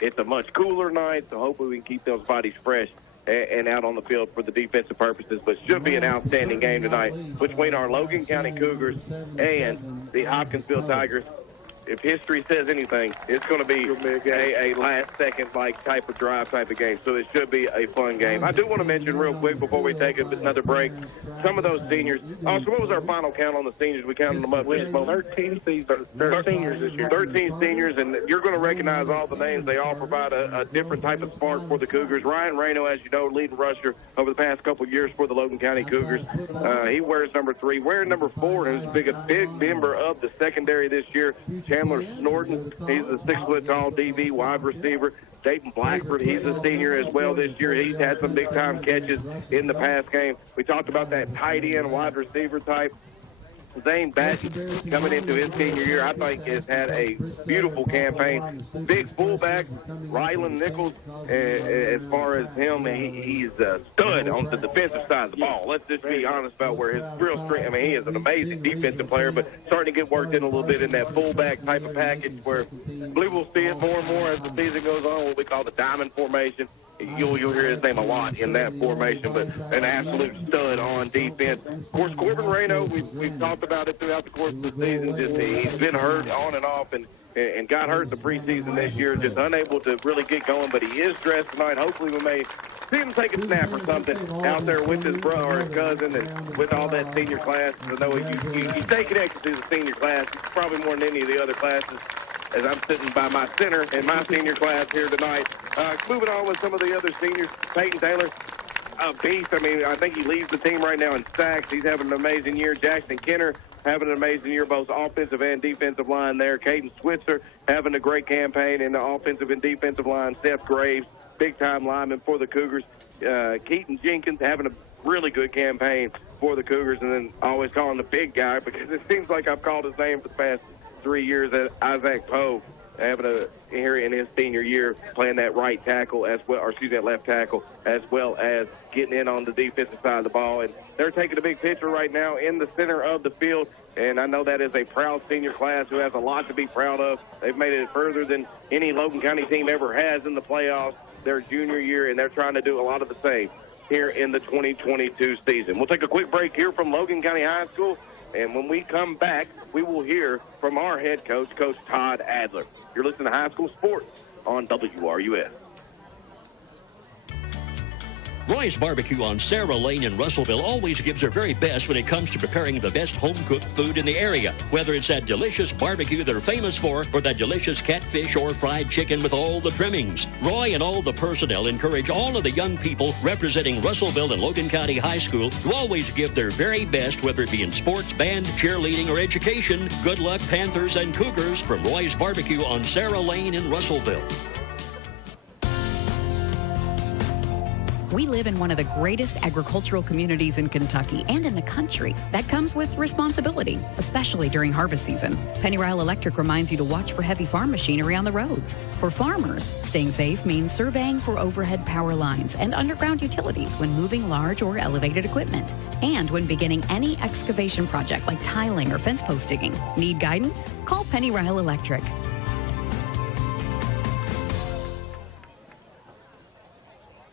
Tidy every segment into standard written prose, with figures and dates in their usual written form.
It's a much cooler night, so hopefully we can keep those bodies fresh and out on the field for the defensive purposes. But should be an outstanding game tonight between our Logan County Cougars and the Hopkinsville Tigers. If history says anything, it's going to be a last-second type of drive type of game. So it should be a fun game. I do want to mention real quick before we take another break, some of those seniors. Also, what was our final count on the seniors? We counted them up. 13 seniors this year. 13 seniors, and you're going to recognize all the names. They all provide a different type of spark for the Cougars. Ryan Reno, as you know, leading rusher over the past couple of years for the Logan County Cougars. He wears number 3. Wearing number 4, who's a big member of the secondary this year, Chandler Snorton. He's a 6-foot-tall DB wide receiver. Dayton Blackford, he's a senior as well this year. He's had some big-time catches in the past game. We talked about that tight end wide receiver type. Zane Batten coming into his senior year, I think, has had a beautiful campaign. Big fullback, Rylan Nichols, as far as him, he's a stud on the defensive side of the ball. Let's just be honest about where his real strength, I mean, he is an amazing defensive player, but starting to get worked in a little bit in that fullback type of package where I believe we'll see it more and more as the season goes on, what we call the diamond formation. You'll hear his name a lot in that formation, but an absolute stud on defense. Of course, Corbin Reno, we've talked about it throughout the course of the season. He's been hurt on and off and got hurt in the preseason this year, just unable to really get going, but he is dressed tonight. Hopefully we may see him take a snap or something out there with his brother or his cousin and with all that senior class. I know you stay connected to the senior class, probably more than any of the other classes, as I'm sitting by my center in my senior class here tonight. Moving on with some of the other seniors, Peyton Taylor, a beast. I mean, I think he leads the team right now in sacks. He's having an amazing year. Jackson Kenner having an amazing year, both offensive and defensive line there. Caden Switzer having a great campaign in the offensive and defensive line. Seth Graves, big-time lineman for the Cougars. Keaton Jenkins having a really good campaign for the Cougars, and then I always call him the big guy because it seems like I've called his name for the past 3 years. At Isaac Poe having here in his senior year, playing that right tackle as well, or excuse me, that left tackle, as well as getting in on the defensive side of the ball. And they're taking a big picture right now in the center of the field. And I know that is a proud senior class who has a lot to be proud of. They've made it further than any Logan County team ever has in the playoffs their junior year, and they're trying to do a lot of the same here in the 2022 season. We'll take a quick break here from Logan County High School. And when we come back, we will hear from our head coach, Coach Todd Adler. You're listening to High School Sports on WRUF. Roy's Barbecue on Sarah Lane in Russellville always gives their very best when it comes to preparing the best home-cooked food in the area. Whether it's that delicious barbecue they're famous for or that delicious catfish or fried chicken with all the trimmings. Roy and all the personnel encourage all of the young people representing Russellville and Logan County High School to always give their very best, whether it be in sports, band, cheerleading, or education. Good luck, Panthers and Cougars, from Roy's Barbecue on Sarah Lane in Russellville. We live in one of the greatest agricultural communities in Kentucky and in the country. That comes with responsibility, especially during harvest season. Pennyrile Electric reminds you to watch for heavy farm machinery on the roads. For farmers, staying safe means surveying for overhead power lines and underground utilities when moving large or elevated equipment. And when beginning any excavation project like tiling or fence post digging. Need guidance? Call Pennyrile Electric.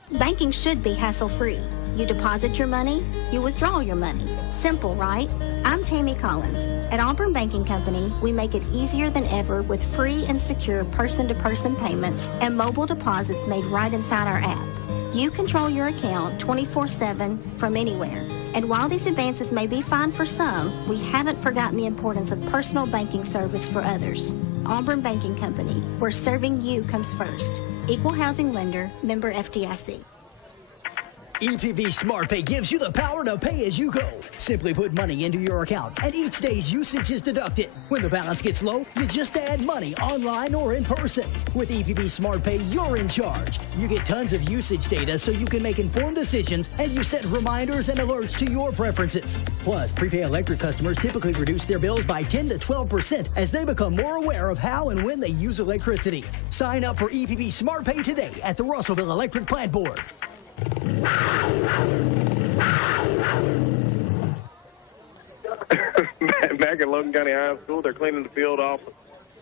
Banking should be hassle-free. You deposit your money, you withdraw your money. Simple, right? I'm Tammy Collins. At Auburn Banking Company, we make it easier than ever with free and secure person-to-person payments and mobile deposits made right inside our app. You control your account 24/7 from anywhere. And while these advances may be fine for some, we haven't forgotten the importance of personal banking service for others. Auburn Banking Company, where serving you comes first. Equal housing lender, member FDIC. EPB SmartPay gives you the power to pay as you go. Simply put money into your account, and each day's usage is deducted. When the balance gets low, you just add money online or in person. With EPB SmartPay, you're in charge. You get tons of usage data so you can make informed decisions, and you set reminders and alerts to your preferences. Plus, prepaid electric customers typically reduce their bills by 10 to 12% as they become more aware of how and when they use electricity. Sign up for EPB SmartPay today at the Russellville Electric Plant Board. Back at Logan County High School, they're cleaning the field off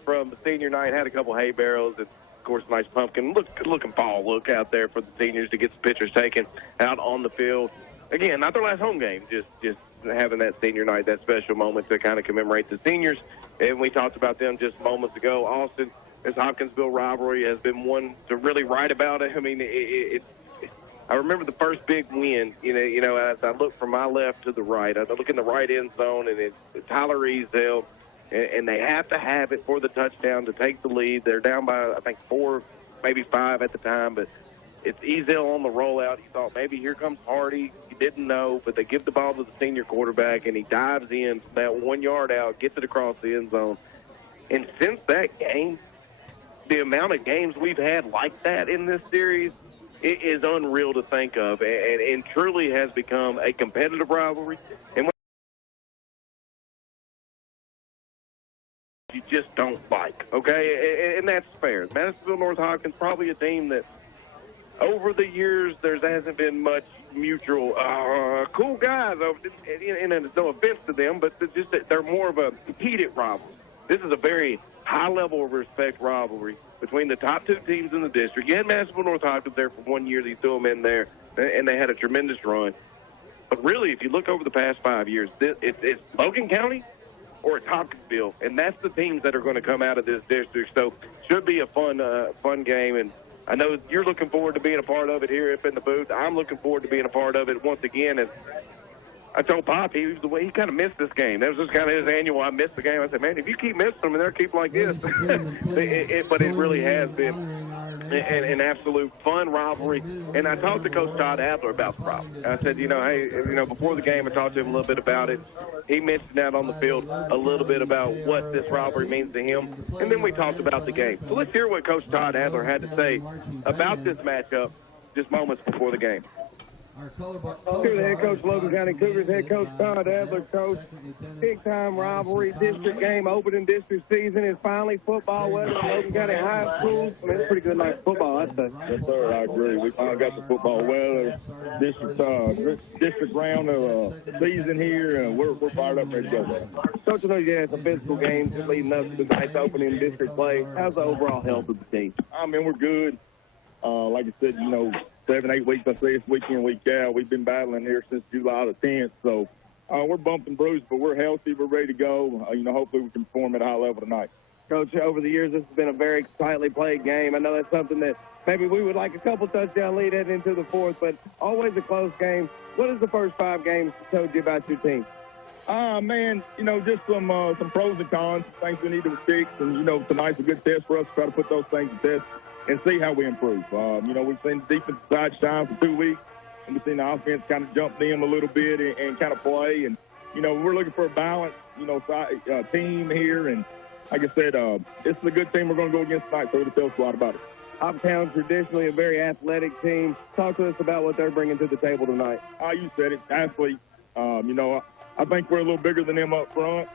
from the senior night. Had a couple hay barrels and course, nice pumpkin looking fall look out there for the seniors to get some pictures taken out on the field. Again, not their last home game, just having that senior night, that special moment to kind of commemorate the seniors. And we talked about them just moments ago. Austin, this Hopkinsville rivalry has been one to really write about it. I mean, I remember the first big win, you know, as I look from my left to the right. I look in the right end zone, and it's Tyler Easdale, and they have to have it for the touchdown to take the lead. They're down by, I think, 4, maybe 5 at the time, but it's Easdale on the rollout. He thought maybe here comes Hardy. He didn't know, but they give the ball to the senior quarterback, and he dives in from that 1 yard out, gets it across the end zone. And since that game, the amount of games we've had like that in this series, it is unreal to think of, and truly has become a competitive rivalry. And you just don't like, okay? And that's fair. Madisonville North Hopkins probably a team that over the years there hasn't been much mutual cool guys, and it's no offense to them, but just that they're more of a heated rivalry. This is a very high level of respect rivalry between the top 2 teams in the district. You had Madisonville North Hopkins there for 1 year. They threw them in there, and they had a tremendous run. But really, if you look over the past 5 years, it's Logan County or it's Hopkinsville, and that's the teams that are going to come out of this district. So should be a fun game, and I know you're looking forward to being a part of it here up in the booth. I'm looking forward to being a part of it once again. And I told Pop, he kind of missed this game. That was just kind of his annual, I missed the game. I said, man, if you keep missing them and they're keep like this. But it really has been an absolute fun rivalry. And I talked to Coach Todd Adler about the rivalry. I said, hey, before the game, I talked to him a little bit about it. He mentioned out on the field a little bit about what this rivalry means to him. And then we talked about the game. So let's hear what Coach Todd Adler had to say about this matchup just moments before the game. Here, the head coach, Logan County Cougars, head coach Todd Adler, coach. Big-time rivalry, district game, opening district season is finally football weather in Logan County High School. I mean, it's pretty good night football, I'd say. Yes, sir, I agree. We finally got the football weather, district round of season here, and we're fired up ready to go. Coach, I know you had some physical games leading up to tonight's opening district play. How's the overall health of the team? I mean, we're good. Like I said, 7-8 weeks, I say it's week in, week out. We've been battling here since July the 10th, so we're bumped and bruised, but we're healthy. We're ready to go. Hopefully we can perform at a high level tonight. Coach, over the years, this has been a very tightly played game. I know that's something that maybe we would like a couple touchdown lead heading into the fourth, but always a close game. What has the first 5 games told you about your team? Man, just some pros and cons, things we need to fix, and, tonight's a good test for us to try to put those things to test and see how we improve. We've seen the defensive side shine for 2 weeks, and we've seen the offense kind of jump them a little bit and kind of play. And, we're looking for a balanced, team here. And like I said, this is a good team we're going to go against tonight, so it'll tell us a lot about it. Uptown, traditionally a very athletic team. Talk to us about what they're bringing to the table tonight. You said it, athletes. I think we're a little bigger than them up front.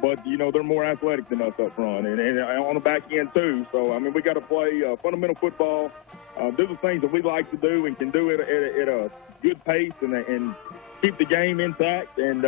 But, they're more athletic than us up front and on the back end, too. So, we got to play fundamental football, do the things that we like to do and can do it at a good pace and keep the game intact and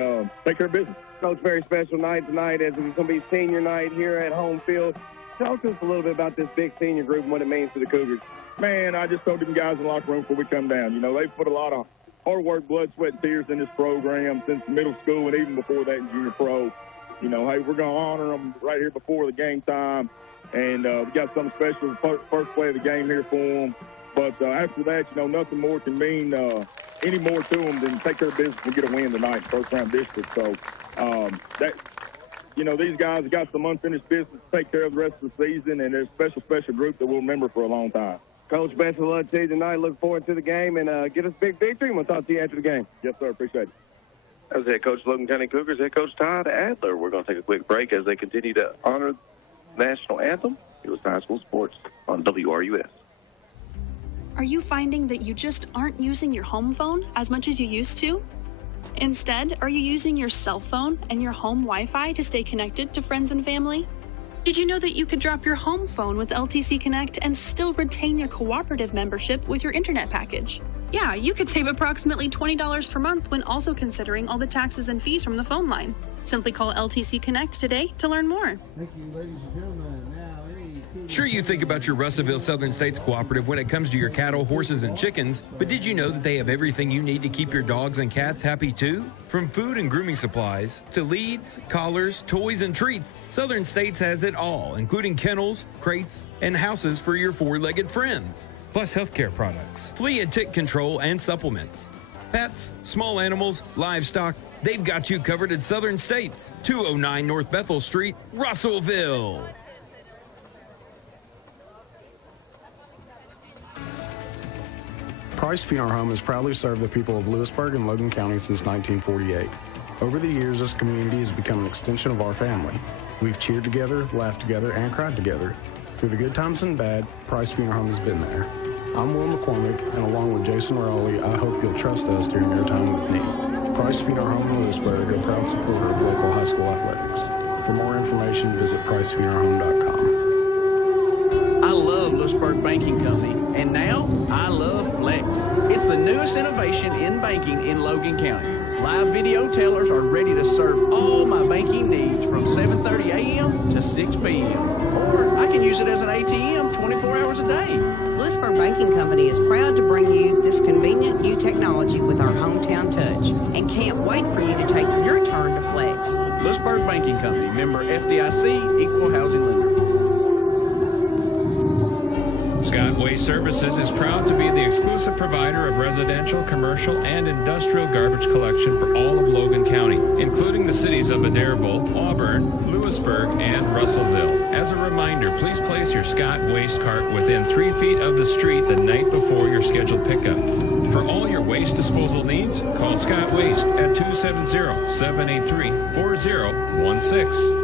take care of business. Coach, very special night tonight as it's going to be senior night here at home field. Talk to us a little bit about this big senior group and what it means to the Cougars. Man, I just told them guys in the locker room before we come down, they've put a lot of hard work, blood, sweat, and tears in this program since middle school and even before that in junior pro. Hey, we're going to honor them right here before the game time. And we got something special, first play of the game here for them. But after that, nothing more can mean any more to them than take their business and get a win tonight, first-round district. So, these guys have got some unfinished business to take care of the rest of the season, and they're a special group that we'll remember for a long time. Coach, best of luck to you tonight. Look forward to the game, and get us a big victory, and we'll talk to you after the game. Yes, sir. Appreciate it. That was head coach Logan County Cougars, head coach Todd Adler. We're going to take a quick break as they continue to honor the national anthem. It was High School Sports on WRUS. Are you finding that you just aren't using your home phone as much as you used to? Instead, are you using your cell phone and your home Wi-Fi to stay connected to friends and family? Did you know that you could drop your home phone with LTC Connect and still retain your cooperative membership with your internet package? Yeah, you could save approximately $20 per month when also considering all the taxes and fees from the phone line. Simply call LTC Connect today to learn more. Thank you, ladies and gentlemen. Now, any Sure, you think about your Russellville Southern States Cooperative when it comes to your cattle, horses, and chickens, but did you know that they have everything you need to keep your dogs and cats happy too? From food and grooming supplies to leads, collars, toys, and treats, Southern States has it all, including kennels, crates, and houses for your four-legged friends. Plus healthcare products, flea and tick control, and supplements. Pets, small animals, livestock, they've got you covered at Southern States, 209 North Bethel Street, Russellville. Price Funeral Home has proudly served the people of Lewisburg and Logan County since 1948. Over the years, this community has become an extension of our family. We've cheered together, laughed together, and cried together. Through the good times and bad, Price Funeral Home has been there. I'm Will McCormick, and along with Jason Rowley, I hope you'll trust us during your time with me. Price Funeral Home in Lewisburg, a proud supporter of local high school athletics. For more information, visit pricefuneralhome.com. I love Lewisburg Banking Company, and now I love Flex. It's the newest innovation in banking in Logan County. Live video tellers are ready to serve all my banking needs from 7:30 a.m. to 6 p.m. Or I can use it as an ATM 24 hours a day. Lewisburg Banking Company is proud to bring you this convenient new technology with our hometown touch and can't wait for you to take your turn to Flex. Lewisburg Banking Company, member FDIC, equal housing lender. Scott Waste Services is proud to be the exclusive provider of residential, commercial, and industrial garbage collection for all of Logan County, including the cities of Adairsville, Auburn, Lewisburg, and Russellville. As a reminder, please place your Scott Waste cart within 3 feet of the street the night before your scheduled pickup. For all your waste disposal needs, call Scott Waste at 270-783-4016.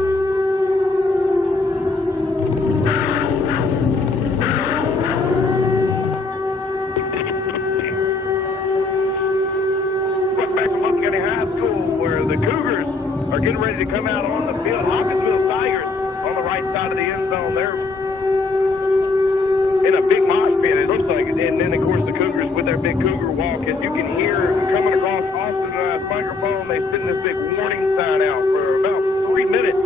Getting ready to come out on the field. Hopkinsville Tigers on the right side of the end zone. They're in a big mosh pit, it looks like. And then, of course, the Cougars with their big Cougar walk. As you can hear coming across Austin's microphone, they send this big warning sign out for about 3 minutes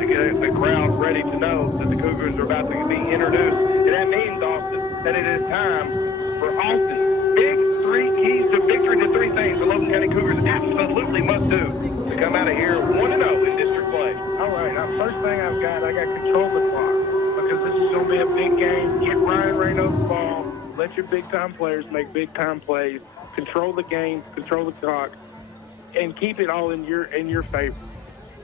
to get the crowd ready to know that the Cougars are about to be introduced. And that means, Austin, that it is time for Austin. Big three keys to victory, the three things the Logan County Cougars absolutely must do to come out of here 1-0 in district play. All right, now first thing I got control the clock because this is going to be a big game. Get Ryan Reno the ball. Let your big-time players make big-time plays. Control the game, control the clock, and keep it all in your favor.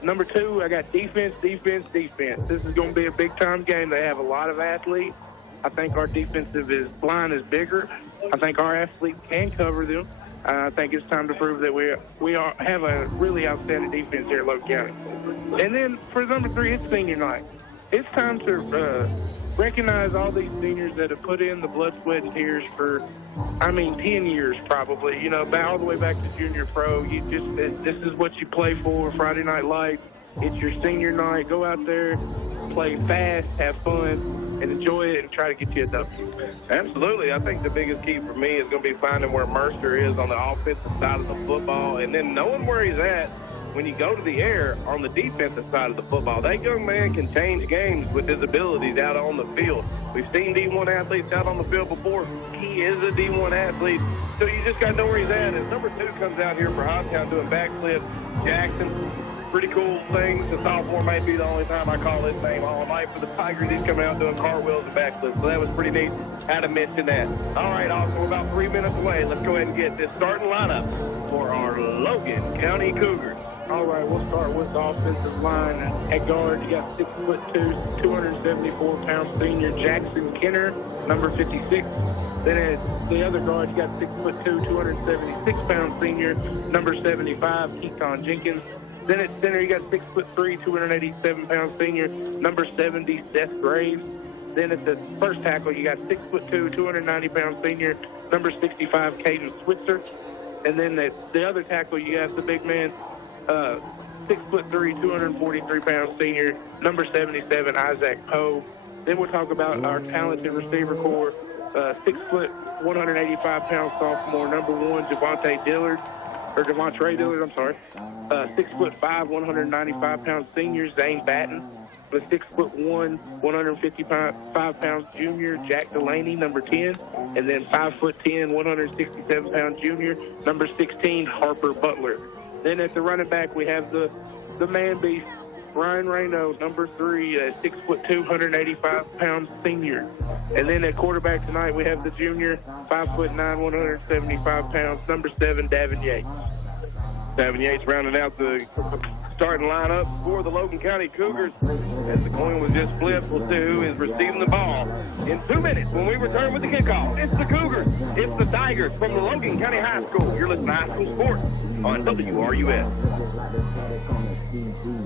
Number two, I got defense. This is going to be a big-time game. They have a lot of athletes. I think our defensive line is bigger. I think our athletes can cover them. I think it's time to prove that we have a really outstanding defense here at Logan County. And then for number three, it's senior night. It's time to recognize all these seniors that have put in the blood, sweat, and tears for, 10 years probably. All the way back to junior pro. This is what you play for. Friday Night Lights. It's your senior night. Go out there, play fast, have fun, and enjoy it and try to get you a W. Absolutely. I think the biggest key for me is going to be finding where Mercer is on the offensive side of the football and then knowing where he's at when you go to the air on the defensive side of the football. That young man can change games with his abilities out on the field. We've seen D1 athletes out on the field before. He is a D1 athlete, so you just got to know where he's at. As number two comes out here for Hoptown doing backflip, Jackson, pretty cool things. The sophomore may be the only time I call his name all night for the Tigers. He's coming out doing cartwheels and backflips, so that was pretty neat. Had to mention that. All right, Austin, we're about 3 minutes away. Let's go ahead and get this starting lineup for our Logan County Cougars. All right, we'll start with the offensive line. At guard, you got 6'2", 274-pound senior Jackson Kenner, number 56. Then at the other guard, you got 6'2", 276-pound senior, number 75, Keaton Jenkins. Then at center, you got 6'3", 287-pound senior, number 70, Seth Graves. Then at the first tackle, you got 6'2", 290-pound senior, number 65, Caden Switzer. And then at the other tackle, you have the big man, 6'3", 243-pound senior, number 77, Isaac Poe. Then we'll talk about our talented receiver corps, 6', 185-pound sophomore, number 1, Devontae Dillard. 6'5", 195-pound senior, Zane Batten. the 6'1", 155-pound junior, Jack Delaney, number 10, and then 5'10", 167-pound junior, number 16, Harper Butler. Then at the running back, we have the man beast, Ryan Rayno, number 3, 6'2", 185-pound senior. And then at quarterback tonight, we have the junior, 5'9", 175 pounds, number 7, Davin Yates. Davin Yates rounding out the starting lineup for the Logan County Cougars. As the coin was just flipped, we'll see who is receiving the ball in 2 minutes when we return with the kickoff. It's the Cougars. It's the Tigers from the Logan County High School. You're listening to High School Sports on WRUS.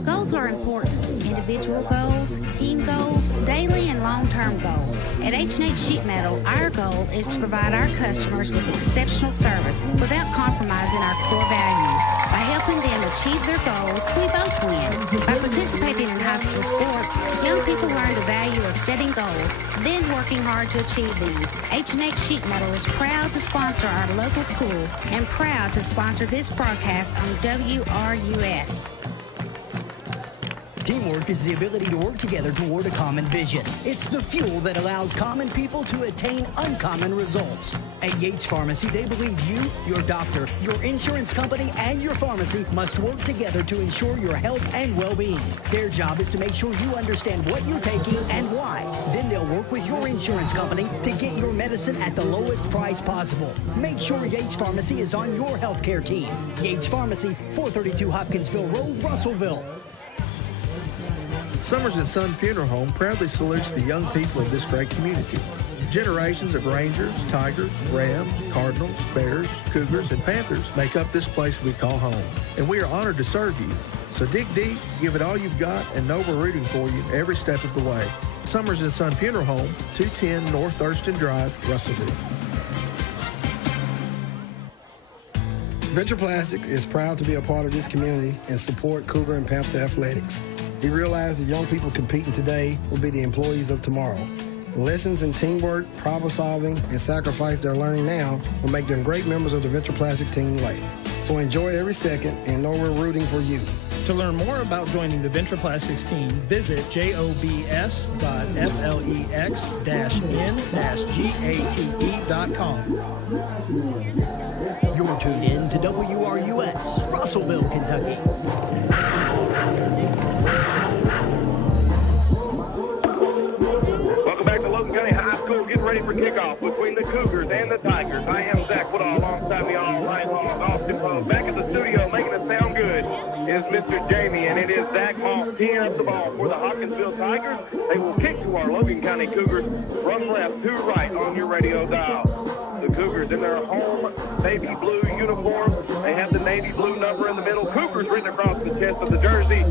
Goals are important. Individual goals, team goals, daily and long-term goals. At H&H Sheet Metal, our goal is to provide our customers with exceptional service without compromising our core values. By helping them achieve their goals, we both win. By participating in high school sports, young people learn the value of setting goals, then working hard to achieve them. H&H Sheet Metal is proud to sponsor our local schools and proud to sponsor this broadcast on WRUS. Teamwork is the ability to work together toward a common vision. It's the fuel that allows common people to attain uncommon results. At Yates Pharmacy, they believe you, your doctor, your insurance company, and your pharmacy must work together to ensure your health and well-being. Their job is to make sure you understand what you're taking and why. Then they'll work with your insurance company to get your medicine at the lowest price possible. Make sure Yates Pharmacy is on your healthcare team. Yates Pharmacy, 432 Hopkinsville Road, Russellville. Summers & Son Funeral Home proudly salutes the young people of this great community. Generations of Rangers, Tigers, Rams, Cardinals, Bears, Cougars, and Panthers make up this place we call home. And we are honored to serve you. So dig deep, give it all you've got, and know we're rooting for you every step of the way. Summers & Son Funeral Home, 210 North Thurston Drive, Russellville. Venture Plastic is proud to be a part of this community and support Cougar and Panther athletics. We realize the young people competing today will be the employees of tomorrow. The lessons in teamwork, problem solving, and sacrifice they're learning now will make them great members of the Venture Plastic team later. So enjoy every second and know we're rooting for you. To learn more about joining the Venture Plastics team, visit jobs.flex-n-gate.com. You're tuned in to WRUS, Russellville, Kentucky. Welcome back to Logan County High School, getting ready for kickoff between the Cougars and the Tigers. I am Zach Woodall, alongside me all right long Austin Poe. Back in the studio, making it sound good, is Mr. Jamie, and it is Zach Moss teeing up the ball for the Hopkinsville Tigers. They will kick to our Logan County Cougars from left to right on your radio dial. The Cougars in their home navy blue uniform. They have the navy blue number in the middle. Cougars written across the chest of the jersey.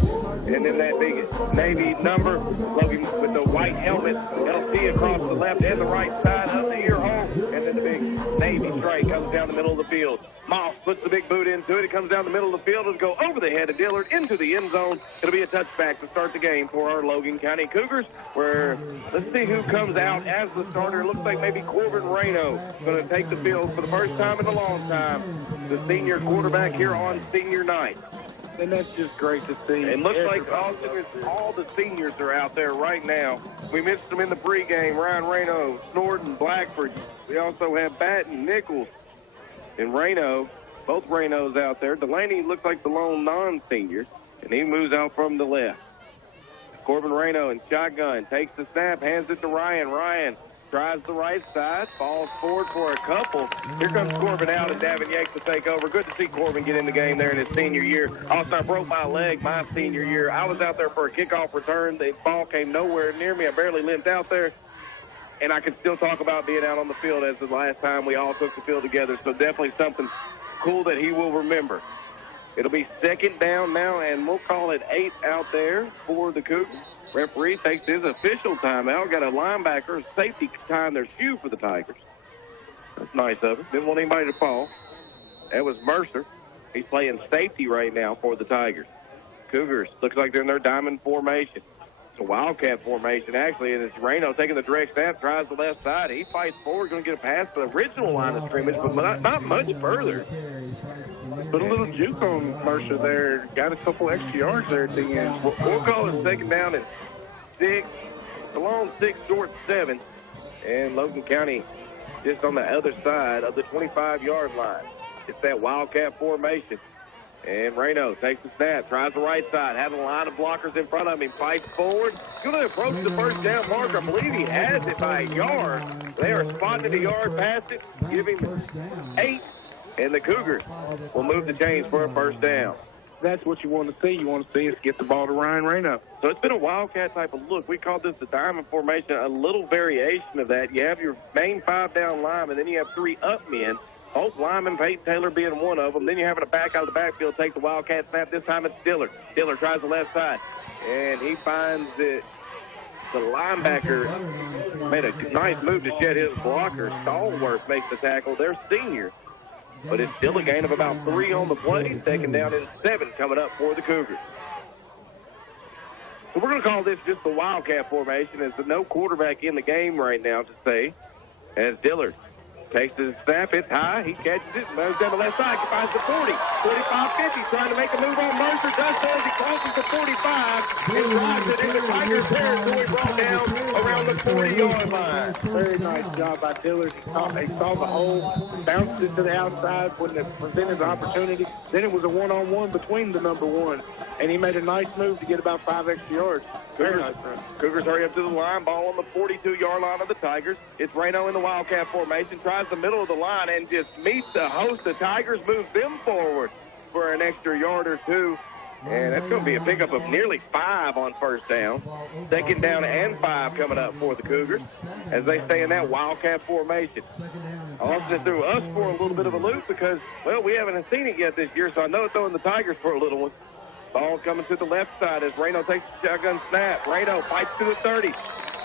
And then that big navy number, Logan with the white helmet, LC across the left and the right side of the ear hole. And then the big navy stripe comes down the middle of the field. Moss puts the big boot into it. It comes down the middle of the field. It'll go over the head of Dillard into the end zone. It'll be a touchback to start the game for our Logan County Cougars, where let's see who comes out as the starter. It looks like maybe Corbin Rayno going to take the field for the first time in a long time. The senior quarterback here on senior night. And that's just great to see. It looks like all the seniors are out there right now. We missed them in the pregame. Ryan Rayno, Snorton, Blackford. We also have Batten, Nichols, and Rayno. Both Raynos out there. Delaney looks like the lone non-senior, and he moves out from the left. Corbin Rayno in shotgun. Takes the snap, hands it to Ryan. Ryan tries the right side, falls forward for a couple. Here comes Corbin out, and Davin Yates to take over. Good to see Corbin get in the game there in his senior year. Also, I broke my leg my senior year. I was out there for a kickoff return. The ball came nowhere near me. I barely limped out there. And I can still talk about being out on the field as the last time we all took the field together. So definitely something cool that he will remember. It'll be second down now, and we'll call it 8 out there for the Cougars. Referee takes his official timeout. Got a linebacker, safety tying their shoe for the Tigers. That's nice of him. Didn't want anybody to fall. That was Mercer. He's playing safety right now for the Tigers. Cougars, looks like they're in their diamond formation. It's a wildcat formation, actually, and it's Rayno taking the direct snap, tries the left side. He fights forward, going to get a pass to the original line of scrimmage, but not much further. Put a little juke on Mercer there. Got a couple extra yards there at the end. We'll call it second down and 6, the long 6, short 7. And Logan County just on the other side of the 25-yard line. It's that Wildcat formation. And Reno takes the snap, tries the right side, has a line of blockers in front of him, fights forward. Going to approach the first down marker. I believe he has it by a yard. They are spotting the yard past it, give him 8, and the Cougars will move the chains for a first down. That's what you want to see. You want to see us get the ball to Ryan Reno. So it's been a Wildcat type of look. We call this the diamond formation, a little variation of that. You have your main 5-down lineman, then you have 3 up men. Both linemen, Peyton Taylor being one of them. Then you're having a back out of the backfield, take the Wildcat snap. This time it's Dillard. Dillard tries the left side, and he finds that the linebacker made a nice move to shed his blocker. Stallworth makes the tackle. They're senior. But it's still a gain of about 3 on the play. Second down and 7 coming up for the Cougars. So we're going to call this just the Wildcat formation. There's no quarterback in the game right now to say. As Dillard takes the snap, it's high, he catches it, moves down the left side, he finds the 40, 45, 50, trying to make a move on Mercer, does so as he crosses the 45, and drives it into Tigers territory, brought down around the 40-yard line. Very nice job by Dillard. He saw the hole, bounced it to the outside when it presented the opportunity. Then it was a one-on-one between the number 1, and he made a nice move to get about 5 extra yards. Very nice run. Cougars hurry up to the line, ball on the 42-yard line of the Tigers. It's Reno in the Wildcat formation, tries the middle of the line and just meets the host. The Tigers move them forward for an extra yard or 2. And that's going to be a pickup of nearly 5 on first down. Second down and 5 coming up for the Cougars as they stay in that Wildcat formation. Austin threw us for a little bit of a loop because, well, we haven't seen it yet this year, so I know it's throwing the Tigers for a little one. Ball coming to the left side as Reno takes the shotgun snap. Reno fights to the 30.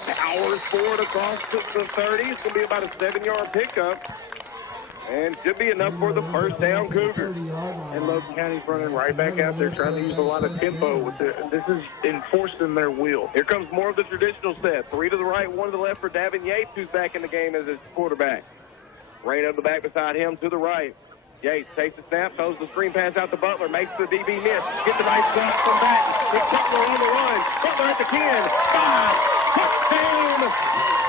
Powers forward across to the 30. It's going to be about a 7-yard pickup. And should be enough for the first down Cougars. And Logan County's running right back out there trying to use a lot of tempo. This is enforcing their will. Here comes more of the traditional set. 3 to the right, 1 to the left for Davin Yates, who's back in the game as his quarterback. Reno the back beside him to the right. Yates takes the snap, throws the screen pass out to Butler, makes the DB miss. Get the nice block from Batten. It's Butler on the run. Butler at the 10, 5, touchdown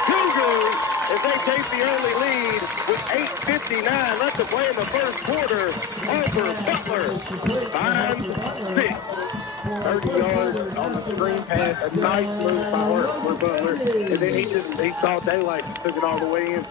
Cougars as they take the early lead with 8:59 left to play in the first quarter. Over Butler finds 6. 30 yards on the screen pass, a nice move by Butler, and then he saw daylight and took it all the way in.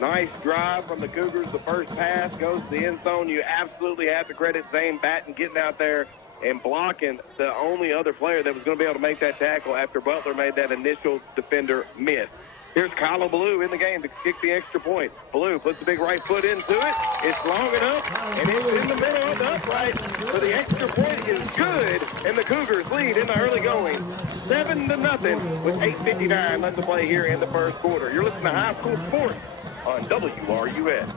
Nice drive from the Cougars. The first pass goes to the end zone. You absolutely have to credit Zane Batten getting out there and blocking the only other player that was going to be able to make that tackle after Butler made that initial defender miss. Here's Kylo Blue in the game to kick the extra point. Blue puts the big right foot into it. It's long enough, and it's in the middle of the upright. So the extra point is good, and the Cougars lead in the early going, 7-0 with 8:59 left to play here in the first quarter. You're listening to High School Sports on WRUS.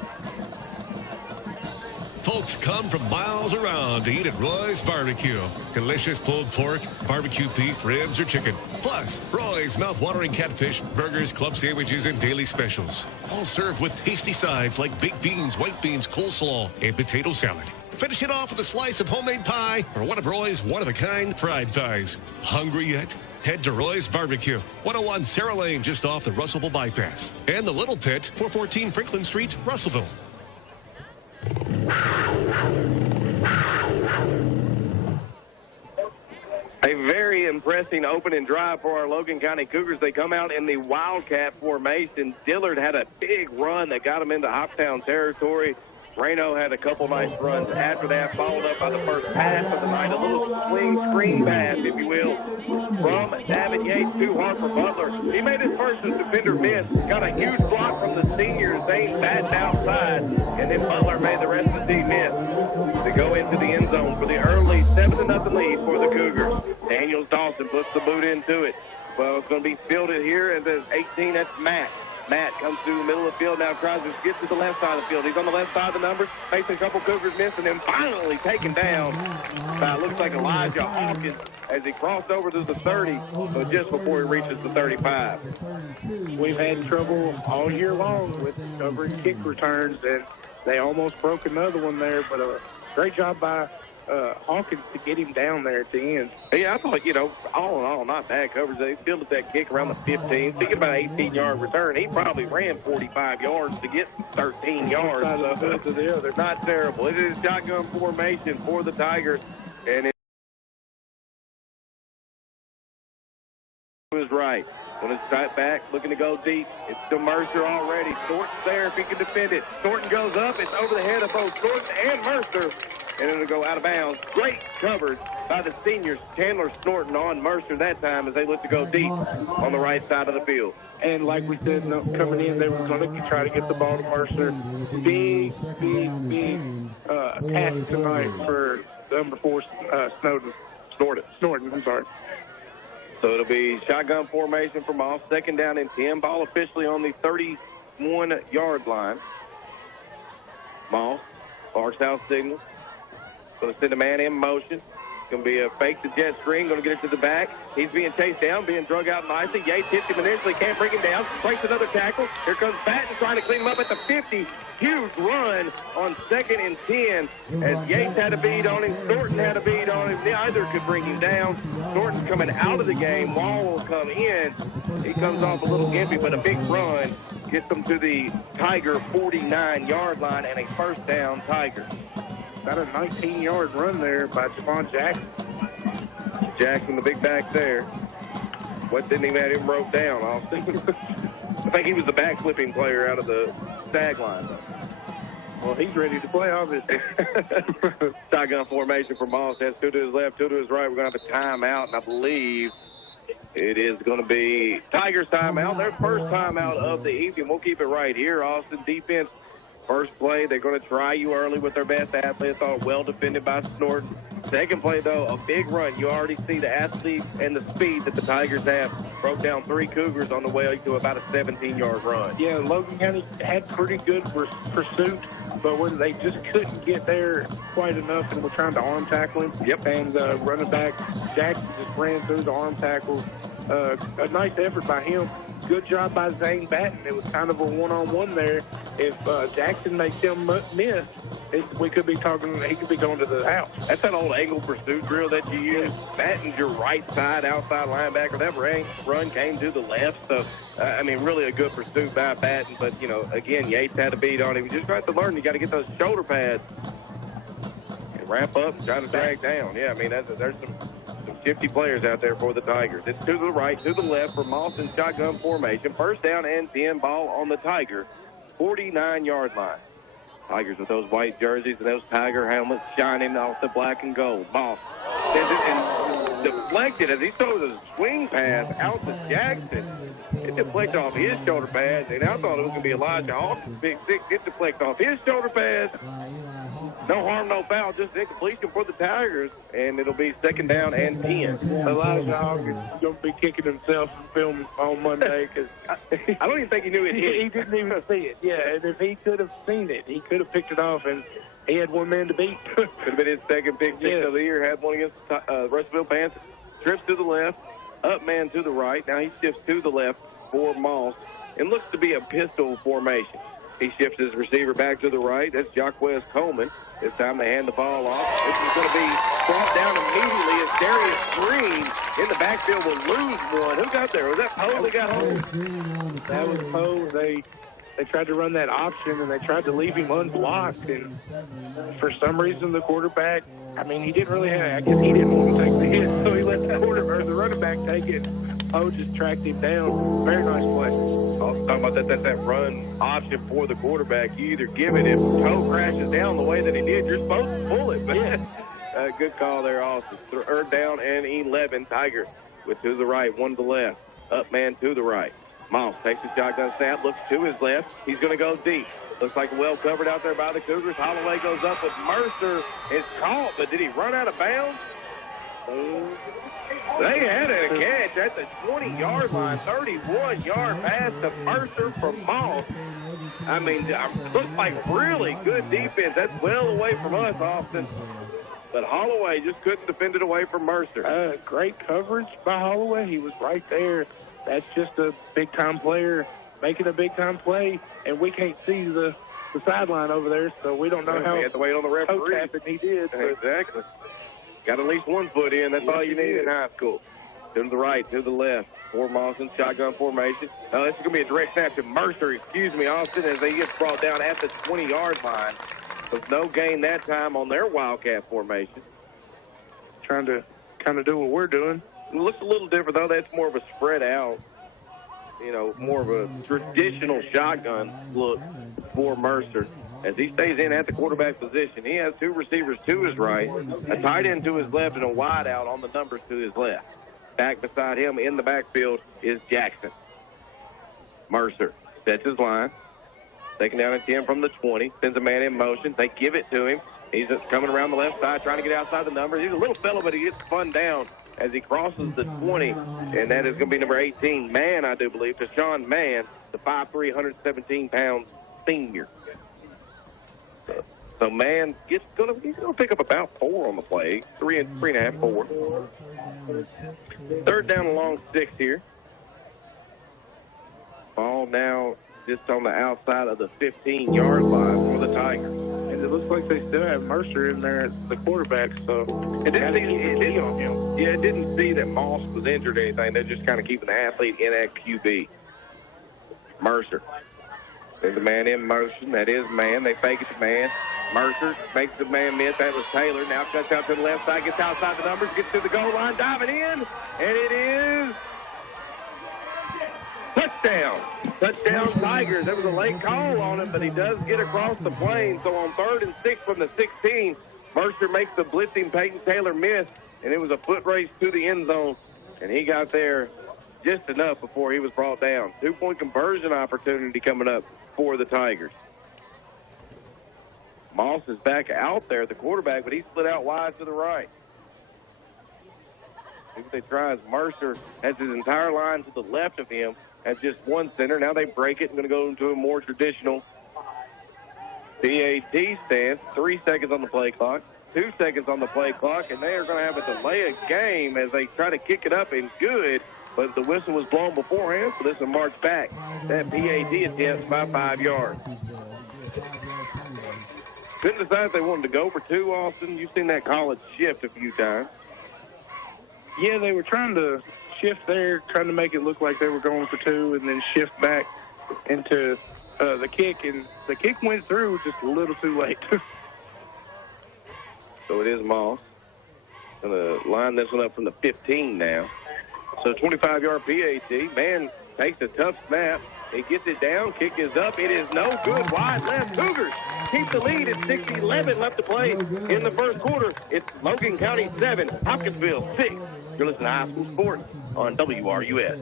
Folks come from miles around to eat at Roy's Barbecue. Delicious pulled pork, barbecue beef, ribs, or chicken. Plus, Roy's mouth-watering catfish, burgers, club sandwiches, and daily specials. All served with tasty sides like baked beans, white beans, coleslaw, and potato salad. Finish it off with a slice of homemade pie or one of Roy's one-of-a-kind fried pies. Hungry yet? Head to Roy's Barbecue, 101 Sarah Lane, just off the Russellville Bypass. And the Little Pit, 414 Franklin Street, Russellville. A very impressive opening drive for our Logan County Cougars. They come out in the Wildcat formation. Dillard had a big run that got him into Hoptown territory. Reno had a couple nice runs after that, followed up by the first pass of the night, a little swing screen pass, if you will, from Davin Yates to Harper Butler. He made his first defender miss, got a huge block from the senior, Zane Batten outside, and then Butler made the rest of the team miss to go into the end zone for the early 7-0 lead for the Cougars. Daniels Dawson puts the boot into it. Well, it's going to be fielded here as 18, that's Matt. Matt comes through the middle of the field, now tries to get to the left side of the field. He's on the left side of the numbers, makes a couple Cougars miss, and then finally taken down by, looks like Elijah Hawkins as he crossed over to the 30, but just before he reaches the 35. We've had trouble all year long with covering kick returns, and they almost broke another one there, but a great job by Hawkins to get him down there at the end. Yeah, I thought, all in all, not bad coverage. They fielded that kick around the 15. Thinking about an 18-yard return, he probably ran 45 yards to get 13 yards. To the other. Not terrible. It is shotgun formation for the Tigers, and it was right. When it's tight back, looking to go deep. It's to Mercer already. Thornton's there if he can defend it. Thornton goes up. It's over the head of both Thornton and Mercer. And it'll go out of bounds. Great coverage by the seniors. Chandler Thornton on Mercer that time as they look to go deep on the right side of the field. And like we said, coming in, they were going to try to get the ball to Mercer. Big task tonight for number 4, Snorton. I'm sorry. So it'll be shotgun formation for Moss. 2nd down and 10. Ball officially on the 31-yard line. Moss, far south signal. Going to send a man in motion. Going to be a fake to jet screen. Going to get it to the back. He's being chased down, being drug out nicely. Yates hits him initially, can't bring him down. Breaks another tackle. Here comes Batten trying to clean him up at the 50. Huge run on 2nd and 10 as Yates had a bead on him. Thornton had a bead on him. Neither could bring him down. Thornton's coming out of the game. Wall will come in. He comes off a little gimpy, but a big run gets them to the Tiger 49-yard line and a first down Tigers. Got a 19-yard run there by Javon Jackson. Jackson, the big back there. What didn't even have him broke down, Austin? I think he was the back-flipping player out of the stag line. Well, he's ready to play, obviously. Shotgun formation for Moss. Has 2 to his left, 2 to his right. We're going to have a timeout, and I believe it is going to be Tigers timeout. Their first timeout of the evening. We'll keep it right here. Austin defense. First play, they're going to try you early with their best athletes. All well defended by Snorton. Second play, though, a big run. You already see the athletes and the speed that the Tigers have. Broke down 3 Cougars on the way to about a 17-yard run. Yeah, Logan County had pretty good pursuit, but when they just couldn't get there quite enough, and we're trying to arm tackle him. Yep. And running back, Jackson just ran through the arm tackles. A nice effort by him. Good job by Zane Batten. It was kind of a one-on-one there. If Jackson makes him miss, we could be talking. He could be going to the house. That's that old angle pursuit drill that you use. Batten's your right side outside linebacker. That run came to the left. So, really a good pursuit by Batten. But, again, Yates had a beat on him. You just got to learn. You got to get those shoulder pads. And wrap up and try to drag down. Yeah, there's some shifty players out there for the Tigers. It's to the right, to the left for Moss in shotgun formation. First down and 10, ball on the Tiger 49-yard line. Tigers with those white jerseys and those Tiger helmets shining off the black and gold. Moss sends it and deflected as he throws a swing pass out to Jackson. It deflected off his shoulder pads, and I thought it was going to be Elijah Hawkins' big six. It deflected off his shoulder pads. No harm, no foul, just incompletion for the Tigers, and it'll be 2nd down and 10. Elijah Hawkins is going to be kicking himself in film on Monday because I don't even think he knew it hit. He didn't even see it. Yeah, and if he could have seen it, he could have picked it off, and he had one man to beat. Could have been his second pick six of the year. Had one against Russellville Panthers. Trips to the left, up man to the right. Now he shifts to the left for Moss. It looks to be a pistol formation. He shifts his receiver back to the right. That's Jacquez Coleman. This time they hand the ball off. This is going to be brought down immediately as Darius Green in the backfield will lose one. Who got there? Was that Poe that got home? That was Poe. They tried to run that option, and they tried to leave him unblocked. And for some reason, the quarterback, he didn't really have, I guess he didn't want to take the hit, so he let the running back take it. Poe just tracked him down. Very nice play. Also talking about that run option for the quarterback. You either give it if Poe crashes down the way that he did, you're supposed to pull it. But good call there also. 3rd down and 11. Tiger with to the right, one to the left. Up man to the right. Moss takes the shotgun snap, looks to his left. He's going to go deep. Looks like well covered out there by the Cougars. Holloway goes up with Mercer. Is caught, but did he run out of bounds? They had a catch at the 20-yard line. 31-yard pass to Mercer from Moss. Looks like really good defense. That's well away from us, Austin. But Holloway just couldn't defend it away from Mercer. Great coverage by Holloway. He was right there. That's just a big-time player making a big-time play, and we can't see the the sideline over there, so we don't know how. He had to wait on the referee. He did. Exactly. Got at least 1 foot in. That's all you need in high school. To the right, to the left. For Mawson, shotgun formation. Now this is going to be a direct snap to Mercer, Austin, as they get brought down at the 20-yard line. With no gain that time on their Wildcat formation. Trying to kind of do what we're doing. It looks a little different, though. That's more of a spread out, more of a traditional shotgun look for Mercer. As he stays in at the quarterback position, he has 2 receivers to his right, a tight end to his left, and a wide out on the numbers to his left. Back beside him in the backfield is Jackson. Mercer sets his line. Taking down a 10 from the 20. Sends a man in motion. They give it to him. He's just coming around the left side, trying to get outside the numbers. He's a little fellow, but he gets spun down as he crosses the 20. And that is going to be number 18, Mann, I do believe. Deshaun Mann, the 5'3", 117-pound senior. So Mann he's going to pick up about 4 on the play. 3.5, 4. Third down along 6 here. Ball now just on the outside of the 15-yard line for the Tigers. And it looks like they still have Mercer in there as the quarterback, so it didn't see that Moss was injured or anything. They're just kind of keeping the athlete in at QB. Mercer. There's the man in motion. That is Mann. They fake it to Mann. Mercer makes the man miss. That was Taylor. Now cuts out to the left side, gets outside the numbers, gets to the goal line, diving in, and it is touchdown. Touchdown Tigers. There was a late call on him, but he does get across the plane. So on 3rd and 6 from the 16, Mercer makes the blitzing Peyton Taylor miss, and it was a foot race to the end zone, and he got there just enough before he was brought down. 2-point conversion opportunity coming up for the Tigers. Moss is back out there at the quarterback, but he split out wide to the right. If they try as Mercer has his entire line to the left of him, has just one center. Now they break it and going to go into a more traditional PAT stance. 3 seconds on the play clock, 2 seconds on the play clock, and they are going to have a delay of game as they try to kick it up and good, but the whistle was blown beforehand, so this will march back that PAT attempt by 5 yards. Couldn't decide if they wanted to go for 2, Austin. You've seen that college shift a few times. Yeah, they were trying to shift there, trying to make it look like they were going for 2 and then shift back into the kick, and the kick went through just a little too late. So it is Moss. Going to line this one up from the 15 now. So 25-yard PAT. Man takes a tough snap. He gets it down. Kick is up. It is no good. Wide left. Cougars keep the lead at 6:11 left to play in the first quarter. It's Logan County 7, Hopkinsville 6. You're listening to High School Sports on WRUS.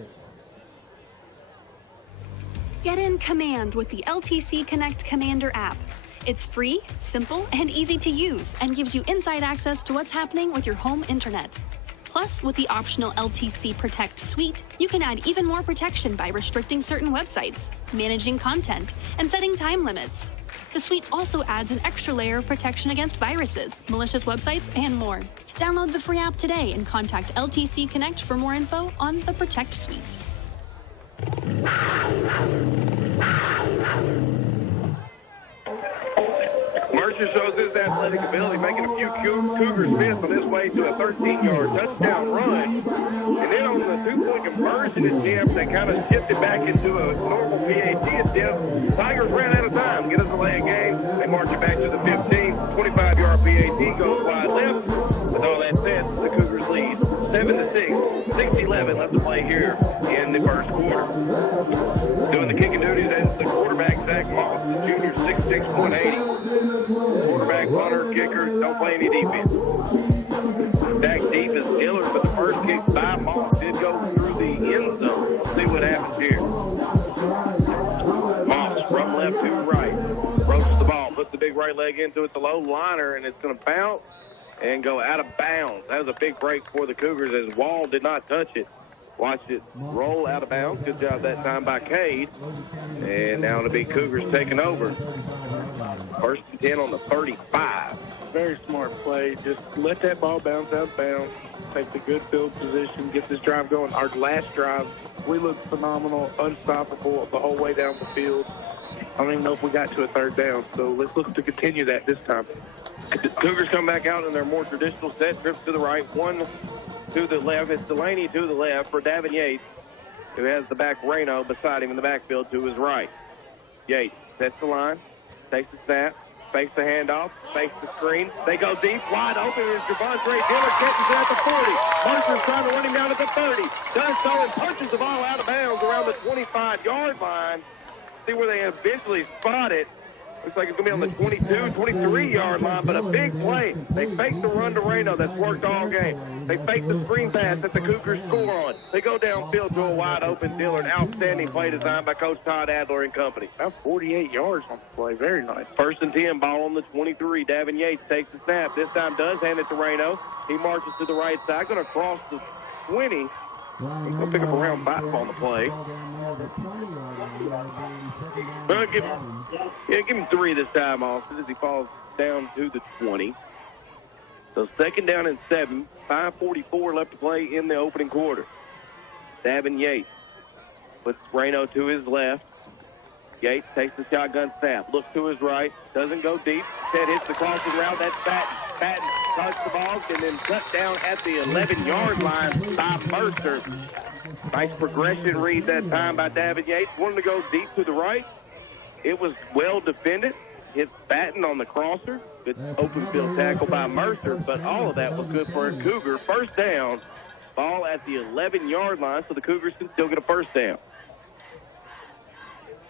Get in command with the LTC Connect Commander app. It's free, simple, and easy to use, and gives you inside access to what's happening with your home internet. Plus, with the optional LTC Protect suite, you can add even more protection by restricting certain websites, managing content, and setting time limits. The suite also adds an extra layer of protection against viruses, malicious websites, and more. Download the free app today and contact LTC Connect for more info on the Protect suite. Mercer shows his athletic ability, making a few Cougars miss on his way to a 13-yard touchdown run. And then on the 2-point conversion attempt, they kind of shifted back into a normal PAT attempt. Tigers ran out of time. Get us a delay of game. They march it back to the 15. 25-yard PAT goes wide left. With all that said, the Cougars lead 7-6. 6:11 left to play here in the first quarter. Doing the kicking duties as the quarterback, Zach Moss, the junior, 6'6", 180. Quarterback, punter, kicker, don't play any defense. Back deep is Dillard, but the first kick by Moss did go through the end zone. Let's see what happens here. Moss from left to right. Roaches the ball, puts the big right leg into it, the low liner, and it's going to bounce and go out of bounds. That was a big break for the Cougars as Wall did not touch it. Watched it roll out of bounds. Good job that time by Cade. And now it'll be Cougars taking over. 1st and 10 on the 35. Very smart play. Just let that ball bounce out of bounds. Take the good field position. Get this drive going. Our last drive, we looked phenomenal, unstoppable the whole way down the field. I don't even know if we got to a 3rd down, so let's look to continue that this time. The Cougars come back out in their more traditional set. Trips to the right, one to the left. It's Delaney to the left for Davin Yates, who has the back Reno beside him in the backfield to his right. Yates sets the line, takes the snap, fakes the handoff, fakes the screen. They go deep, wide open. Is Javontre Diller, catches it at the 40. Mercer's trying to run him down at the 30. Does so and punches the ball out of bounds around the 25-yard line. See where they eventually spot it. Looks like it's going to be on the 22, 23-yard line, but a big play. They fake the run to Reno that's worked all game. They fake the screen pass that the Cougars score on. They go downfield to a wide-open Dillard. Outstanding play designed by Coach Todd Adler and company. About 48 yards on the play. Very nice. 1st and 10, ball on the 23. Davin Yates takes the snap. This time does hand it to Reno. He marches to the right side, going to cross the 20. He's going to pick up around 5 on the play. Well, give him 3 this time, Austin, as he falls down to the 20. So 2nd down and 7, 5:44 left to play in the opening quarter. Davin Yates puts Reno to his left. Yates takes the shotgun snap, looks to his right, doesn't go deep. Instead hits the crossing route. That's Patton. Patton cuts the ball and then cut down at the 11-yard line by Mercer. Nice progression read that time by Davin Yates. Wanted to go deep to the right. It was well defended. Hit Patton on the crosser. Good open field tackle by Mercer, but all of that was good for a Cougar. 1st down, ball at the 11-yard line, so the Cougars can still get a 1st down.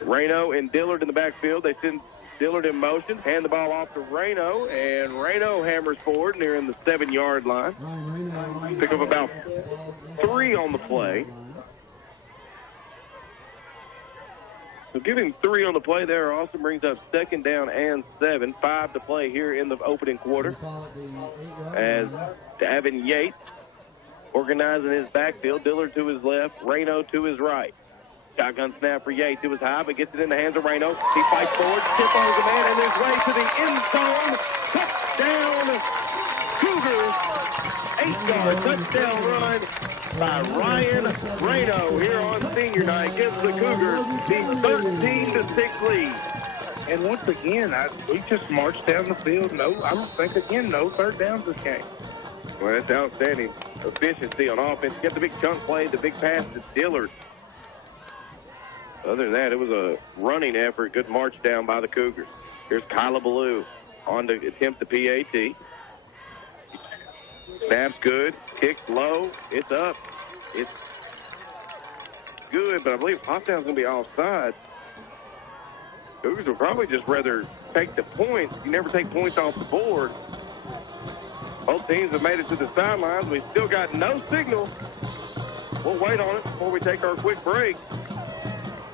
Reno and Dillard in the backfield. They send Dillard in motion, hand the ball off to Reno, and Reno hammers forward near in the 7-yard line. Pick up about 3 on the play. So give him 3 on the play there. Also brings up 2nd down and 7. 5 to play here in the opening quarter. As Davin Yates organizing his backfield. Dillard to his left, Reno to his right. Shotgun snap for Yates. It was high, but gets it in the hands of Reno. He fights forward, tip over the man, and his way to the end zone. Touchdown, Cougars. 8-yard touchdown run by Ryan Reno here on senior night. Gives the Cougars the 13-6 lead. And once again, we just marched down the field. No 3rd downs this game. Well, that's outstanding efficiency on offense. Get the big chunk play, the big pass to Dillard. Other than that, it was a running effort. Good march down by the Cougars. Here's Kyla Ballou on to attempt the PAT. Snap's good. Kicked low. It's up. It's good, but I believe Hoptown's going to be offside. Cougars would probably just rather take the points. You never take points off the board. Both teams have made it to the sidelines. We still got no signal. We'll wait on it before we take our quick break.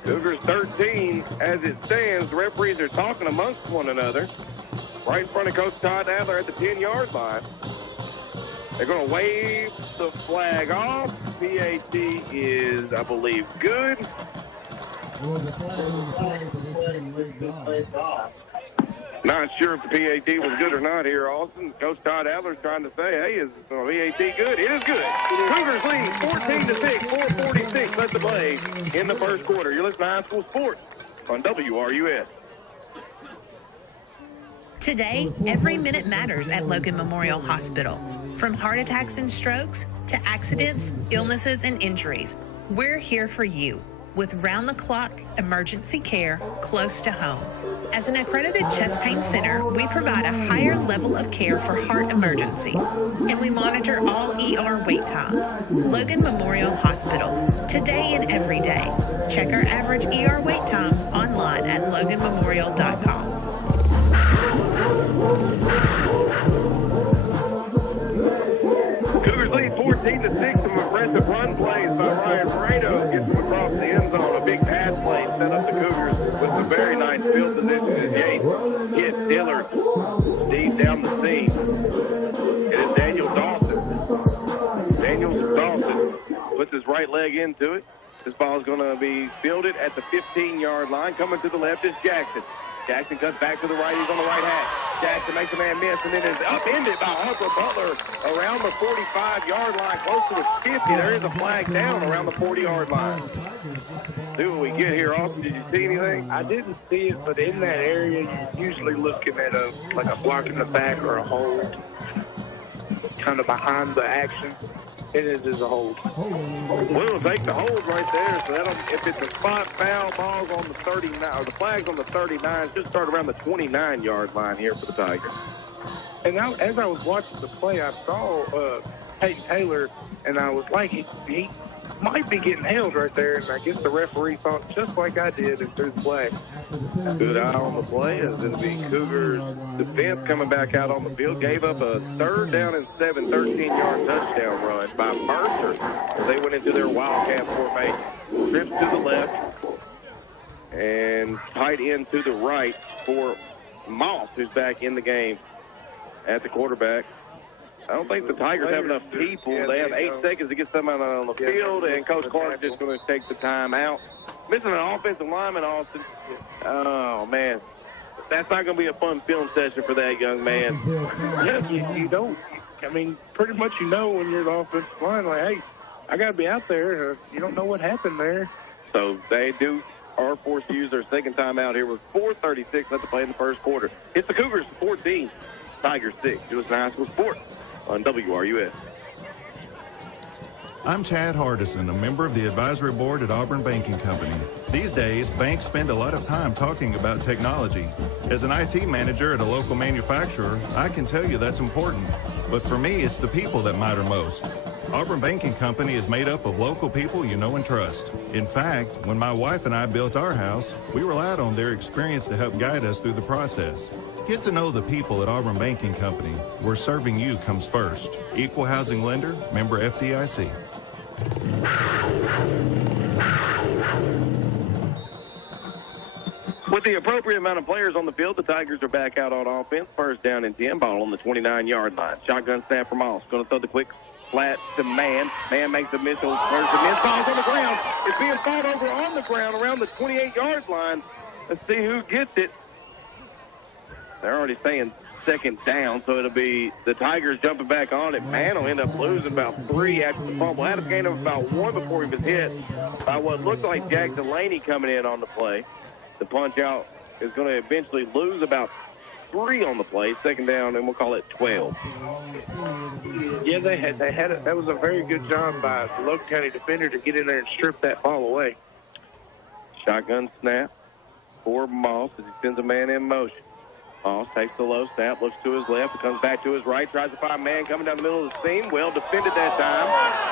Cougars 13 as it stands. The referees are talking amongst one another. Right in front of Coach Todd Adler at the 10-yard line. They're going to wave the flag off. PAT is, I believe, good. Not sure if the PAT was good or not here, Austin. Coach Todd Adler's trying to say, hey, is the PAT good? It is good. Cougars lead 14-6, 4:46 left to play in the 1st quarter. You're listening to High School Sports on WRUS. Today, every minute matters at Logan Memorial Hospital. From heart attacks and strokes to accidents, illnesses, and injuries, we're here for you with round-the-clock emergency care close to home. As an accredited chest pain center, we provide a higher level of care for heart emergencies, and we monitor all ER wait times. Logan Memorial Hospital, today and every day. Check our average ER wait times online at loganmemorial.com. Cougars lead 14-6. Some impressive run plays by Ryan Reno. Gets them across the end zone. A big pass play set up the Cougars with some very nice field position as Yates hits Dillard deep down the seam. It is Daniel Dawson. Daniel Dawson puts his right leg into it. This ball is going to be fielded at the 15-yard line. Coming to the left is Jackson. Jackson cuts back to the right. He's on the right hash. Jackson makes a man miss, and then is upended by Harper Butler around the 45-yard line, close to the 50. There is a flag down around the 40-yard line. See what we get here, Austin. Did you see anything? I didn't see it, but in that area, you're usually looking at a block in the back or a hold, kind of behind the action. It is a hold. We'll take the hold right there. So if it's a spot foul, ball's on the 39, or the flag's on the 39, it should start around the 29-yard line here for the Tigers. And now, as I was watching the play, I saw Peyton Taylor, and I was like, he might be getting held right there. And I guess the referee thought just like I did and threw the flag. Good eye on the play as it'll be Cougars defense coming back out on the field. Gave up a 3rd down and 7, 13-yard touchdown run by Mercer as they went into their Wildcat formation. Trips to the left and tight end to the right for Moss, who's back in the game at the quarterback. I don't think the Tigers have enough people. They have 8 seconds to get someone on the field, and Coach Clark's just going to take the time out. Missing an offensive lineman, Austin. Oh, man. That's not going to be a fun film session for that young man. Yeah, you don't. I mean, pretty much you know when you're the offensive line, like, hey, I got to be out there. You don't know what happened there. So they are forced to use their second timeout here with 4:36 left to play in the first quarter. It's the Cougars 14, Tigers 6. It was High School Sports on WRUS. I'm Chad Hardison, a member of the advisory board at Auburn Banking Company. These days, banks spend a lot of time talking about technology. As an IT manager at a local manufacturer, I can tell you that's important. But for me, it's the people that matter most. Auburn Banking Company is made up of local people you know and trust. In fact, when my wife and I built our house, we relied on their experience to help guide us through the process. Get to know the people at Auburn Banking Company, where serving you comes first. Equal housing lender, member FDIC. With the appropriate amount of players on the field, the Tigers are back out on offense. First down and 10, ball on the 29-yard line. Shotgun snap from Moss. Going to throw the quick flat to Man. Man makes a missile. Turns the miss. Ball's on the ground. It's being fought over on the ground around the 28-yard line. Let's see who gets it. They're already saying second down, so it'll be the Tigers jumping back on it. Man will end up losing about 3 after the fumble. Had a gain of about 1 before he was hit by what looked like Jack Delaney coming in on the play. The punch out is going to eventually lose about 3 on the play. Second down, and we'll call it 12. Yeah, they had it. That was a very good job by the Logan County defender to get in there and strip that ball away. Shotgun snap for Moss as he sends a man in motion. Moss takes the low snap, looks to his left, comes back to his right, tries to find Man coming down the middle of the seam. Well defended that time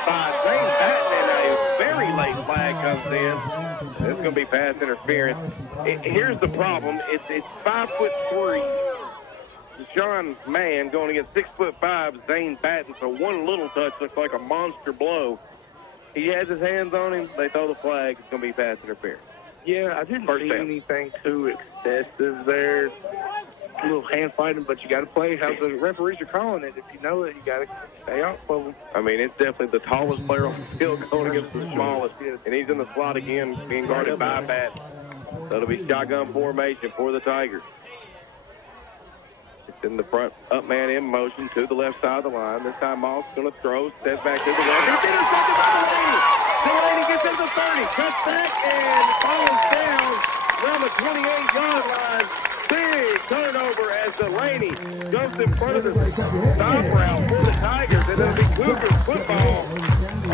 by Zane Patton, and a very late flag comes in. It's going to be pass interference. Here's the problem. It's 5'3" John Man going against 6'5" Zane Patton, so one little touch looks like a monster blow. He has his hands on him. They throw the flag. It's going to be pass interference. Yeah, I didn't see anything too excessive there. A little hand fighting, but you got to play how the referees are calling it. If you know it, you got to stay off of them. I mean, it's definitely the tallest player on the field going against the smallest, and he's in the slot again, being guarded by Patton. So it'll be shotgun formation for the Tigers. It's in the front, up man in motion to the left side of the line. This time Moss going to throw, steps back to the left. It's intercepted by Delaney. Delaney gets into 30, cuts back, and falls down around the 28-yard line. Big turnover as Delaney jumps in front of the stop route for the Tigers. And it'll be Cougars football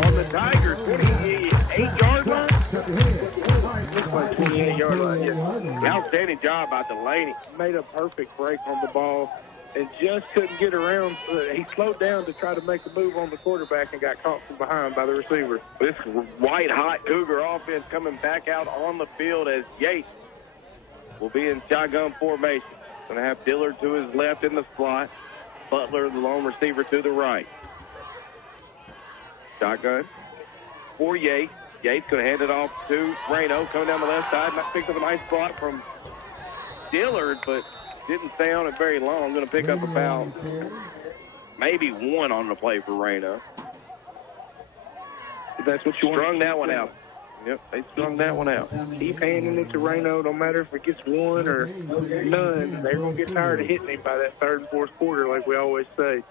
on the Tigers' 28-yard line. Looks like 28-yard line, yes. Outstanding job by Delaney. Made a perfect break on the ball and just couldn't get around. He slowed down to try to make the move on the quarterback and got caught from behind by the receiver. This white-hot Cougar offense coming back out on the field as Yates will be in shotgun formation. Going to have Dillard to his left in the slot. Butler, the lone receiver, to the right. Shotgun for Yates. Yates going to hand it off to Reno, coming down the left side. Picked up a nice block from Dillard, but didn't stay on it very long. Going to pick up about maybe 1 on the play for Reno. that's what you strung that one out. Yep, they strung that one out. Keep handing it to Reno. No matter if it gets one or none, they're going to get tired of hitting him by that third and fourth quarter, like we always say.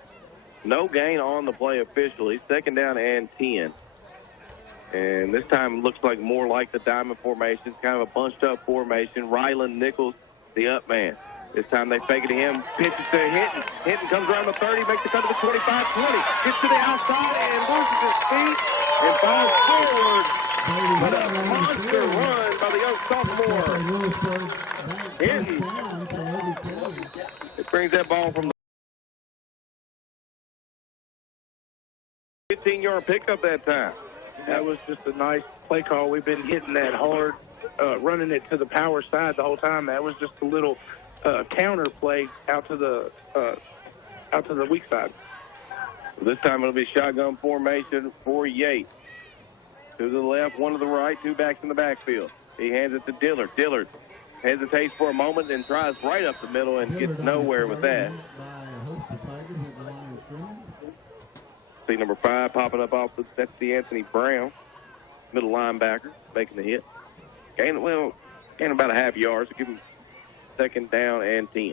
No gain on the play officially. 2nd down and 10. And this time it looks like more like the diamond formation. It's kind of a bunched-up formation. Ryland Nichols, the up man. This time they fake it to him, pitches to Hinton. Hinton comes around the 30, makes the cut to the 25-20. Gets to the outside and loses his feet and falls forward. But a monster run by the young sophomore. Hinton. It brings that ball from the 15-yard pickup that time. That was just a nice play call. We've been hitting that hard, running it to the power side the whole time. That was just a little counter play out to the weak side. This time it'll be shotgun formation for Yates. 2 to the left, 1 to the right, 2 backs in the backfield. He hands it to Dillard. Dillard hesitates for a moment and tries right up the middle and gets nowhere with that. See number 5 popping up off that's the Anthony Brown, middle linebacker, making the hit. Gain about a half yard, so give him 2nd down and 10.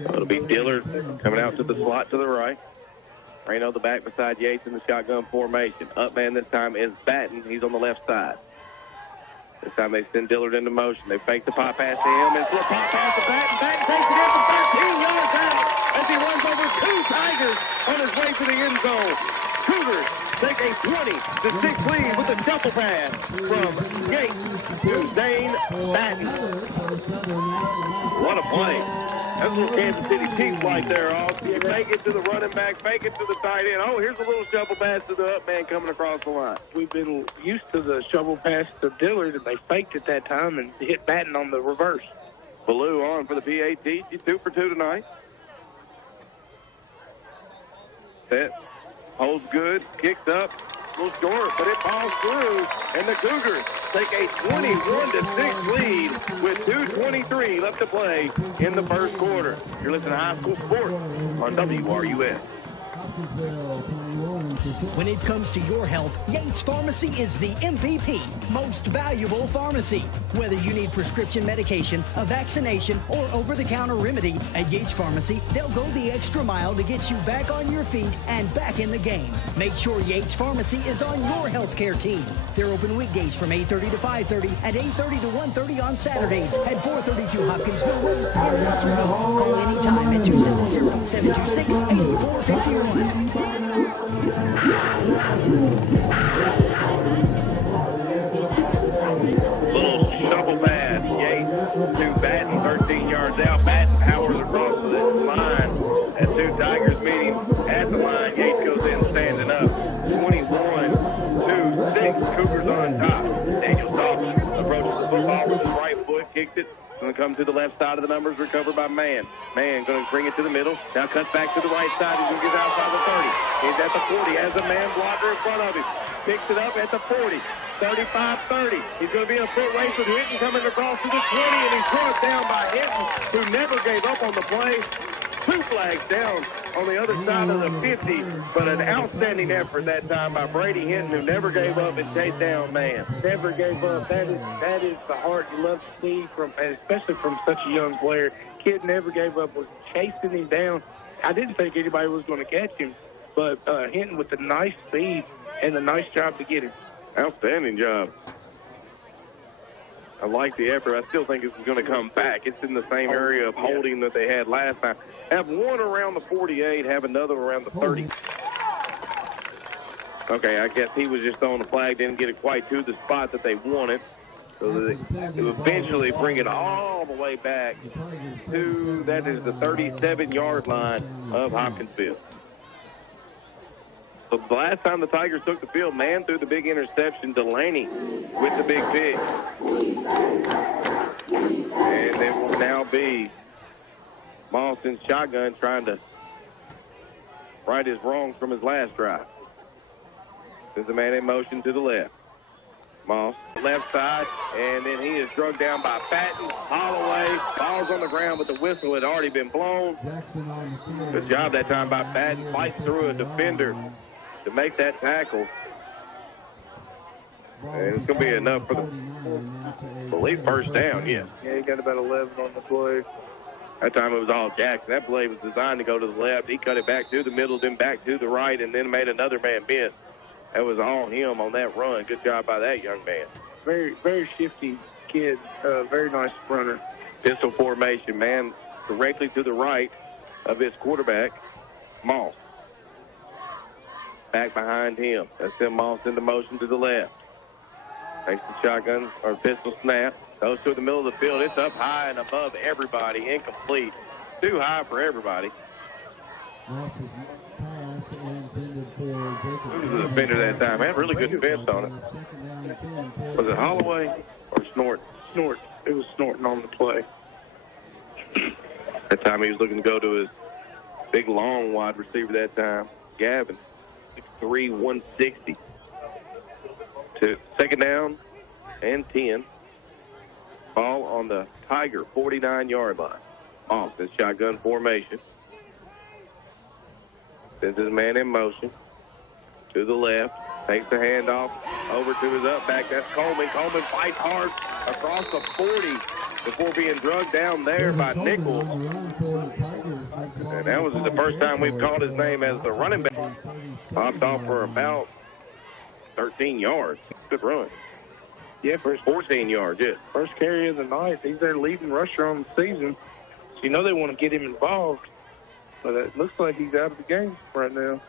It'll be Dillard coming out to the slot to the right. Reno the back beside Yates in the shotgun formation. Up man this time is Batten. He's on the left side. This time they send Dillard into motion. They fake the pop pass to him. It's a pop pass to Batten. Batten takes it in from 13 yards out as he runs over 2 Tigers on his way to the end zone. Cougars take a 20-6 lead with a shuffle pass from Yates to Zane Batten. What a play. That's what Kansas City Chiefs like there, Off. You fake it to the running back, fake it to the tight end. Oh, here's a little shovel pass to the up man coming across the line. We've been used to the shovel pass to Dillard, and they faked it that time and hit Batten on the reverse. Ballou on for the PAT. She's 2 for 2 tonight. Set. Holds good. Kicks up. A little short, but it falls through. And the Cougars take a 21-6 lead with 2:23 left to play in the first quarter. You're listening to High School Sports on WRUS. When it comes to your health, Yates Pharmacy is the MVP, most valuable pharmacy. Whether you need prescription medication, a vaccination, or over-the-counter remedy, at Yates Pharmacy, they'll go the extra mile to get you back on your feet and back in the game. Make sure Yates Pharmacy is on your healthcare team. They're open weekdays from 8:30 to 5:30 and 8:30 to 1:30 on Saturdays at 432 Hopkinsville Road in Russellville. Call anytime at 270-726-8451. Little shovel pass. Yates to Batten, 13 yards out. Batten powers across the line as 2 Tigers meeting at the line. Yates goes in standing up. 21-6. Cougars on top. Daniel Dawson approaches the football with his right foot, kicks it. Going to come to the left side of the numbers, recovered by Mann. Mann going to bring it to the middle. Now cuts back to the right side. He's going to get outside the 30. He's at the 40. Has a man blocker in front of him. Picks it up at the 40. 35-30. He's going to be in a foot race with Hinton coming across to the 20, and he's brought down by Hinton, who never gave up on the play. 2 flags down on the other side of the 50, but an outstanding effort that time by Brady Hinton, who never gave up and chased down Mann. Never gave up. That is the heart you love to see, especially from such a young player. Kid never gave up, was chasing him down. I didn't think anybody was going to catch him, but Hinton with the nice speed and a nice job to get him. Outstanding job. I like the effort. I still think it's going to come back. It's in the same area of holding that they had last time. Have one around the 48, have another around the 30. Okay, I guess he was just throwing the flag, didn't get it quite to the spot that they wanted. So they eventually bring it all the way back to, that is the 37-yard line of Hopkinsville. So the last time the Tigers took the field, Mann threw the big interception. Delaney with the big pick. And it will now be Mawson's shotgun trying to right his wrongs from his last drive. There's a man in motion to the left. Moss left side, and then he is drugged down by Patton. Holloway, ball's on the ground, but the whistle had already been blown. Good job that time by Patton. Fights through a defender to make that tackle. And it's going to be enough for the, I believe, first down, yes. Yeah, he got about 11 on the play. That time it was all Jackson. That play was designed to go to the left. He cut it back to the middle, then back to the right, and then made another man miss. That was all him on that run. Good job by that young man. Very, very shifty kid. Very nice runner. Pistol formation, man, directly to the right of his quarterback, Moss. Back behind him. That's him, Moss into motion to the left. Takes the shotgun or pistol snap. Goes through the middle of the field. It's up high and above everybody. Incomplete. Too high for everybody. Who was the defender that time? Man, really good defense on it. Was it Holloway or Snort? Snort. It was Snorting on the play. That time he was looking to go to his big, long wide receiver that time, Gavin. 6'3", 160. To second down and 10. Ball on the Tiger 49-yard line. Off this shotgun formation. Sends his man in motion to the left. Takes the handoff over to his up back. That's Coleman. Coleman fights hard across the 40 before being drugged down there by Nichols. And that was the first time we've called his name as the running back. Popped off for about 13 yards. Good run. Yeah, first 14 yards, yeah. First carry of the night. He's their leading rusher on the season. So you know they want to get him involved. But it looks like he's out of the game right now.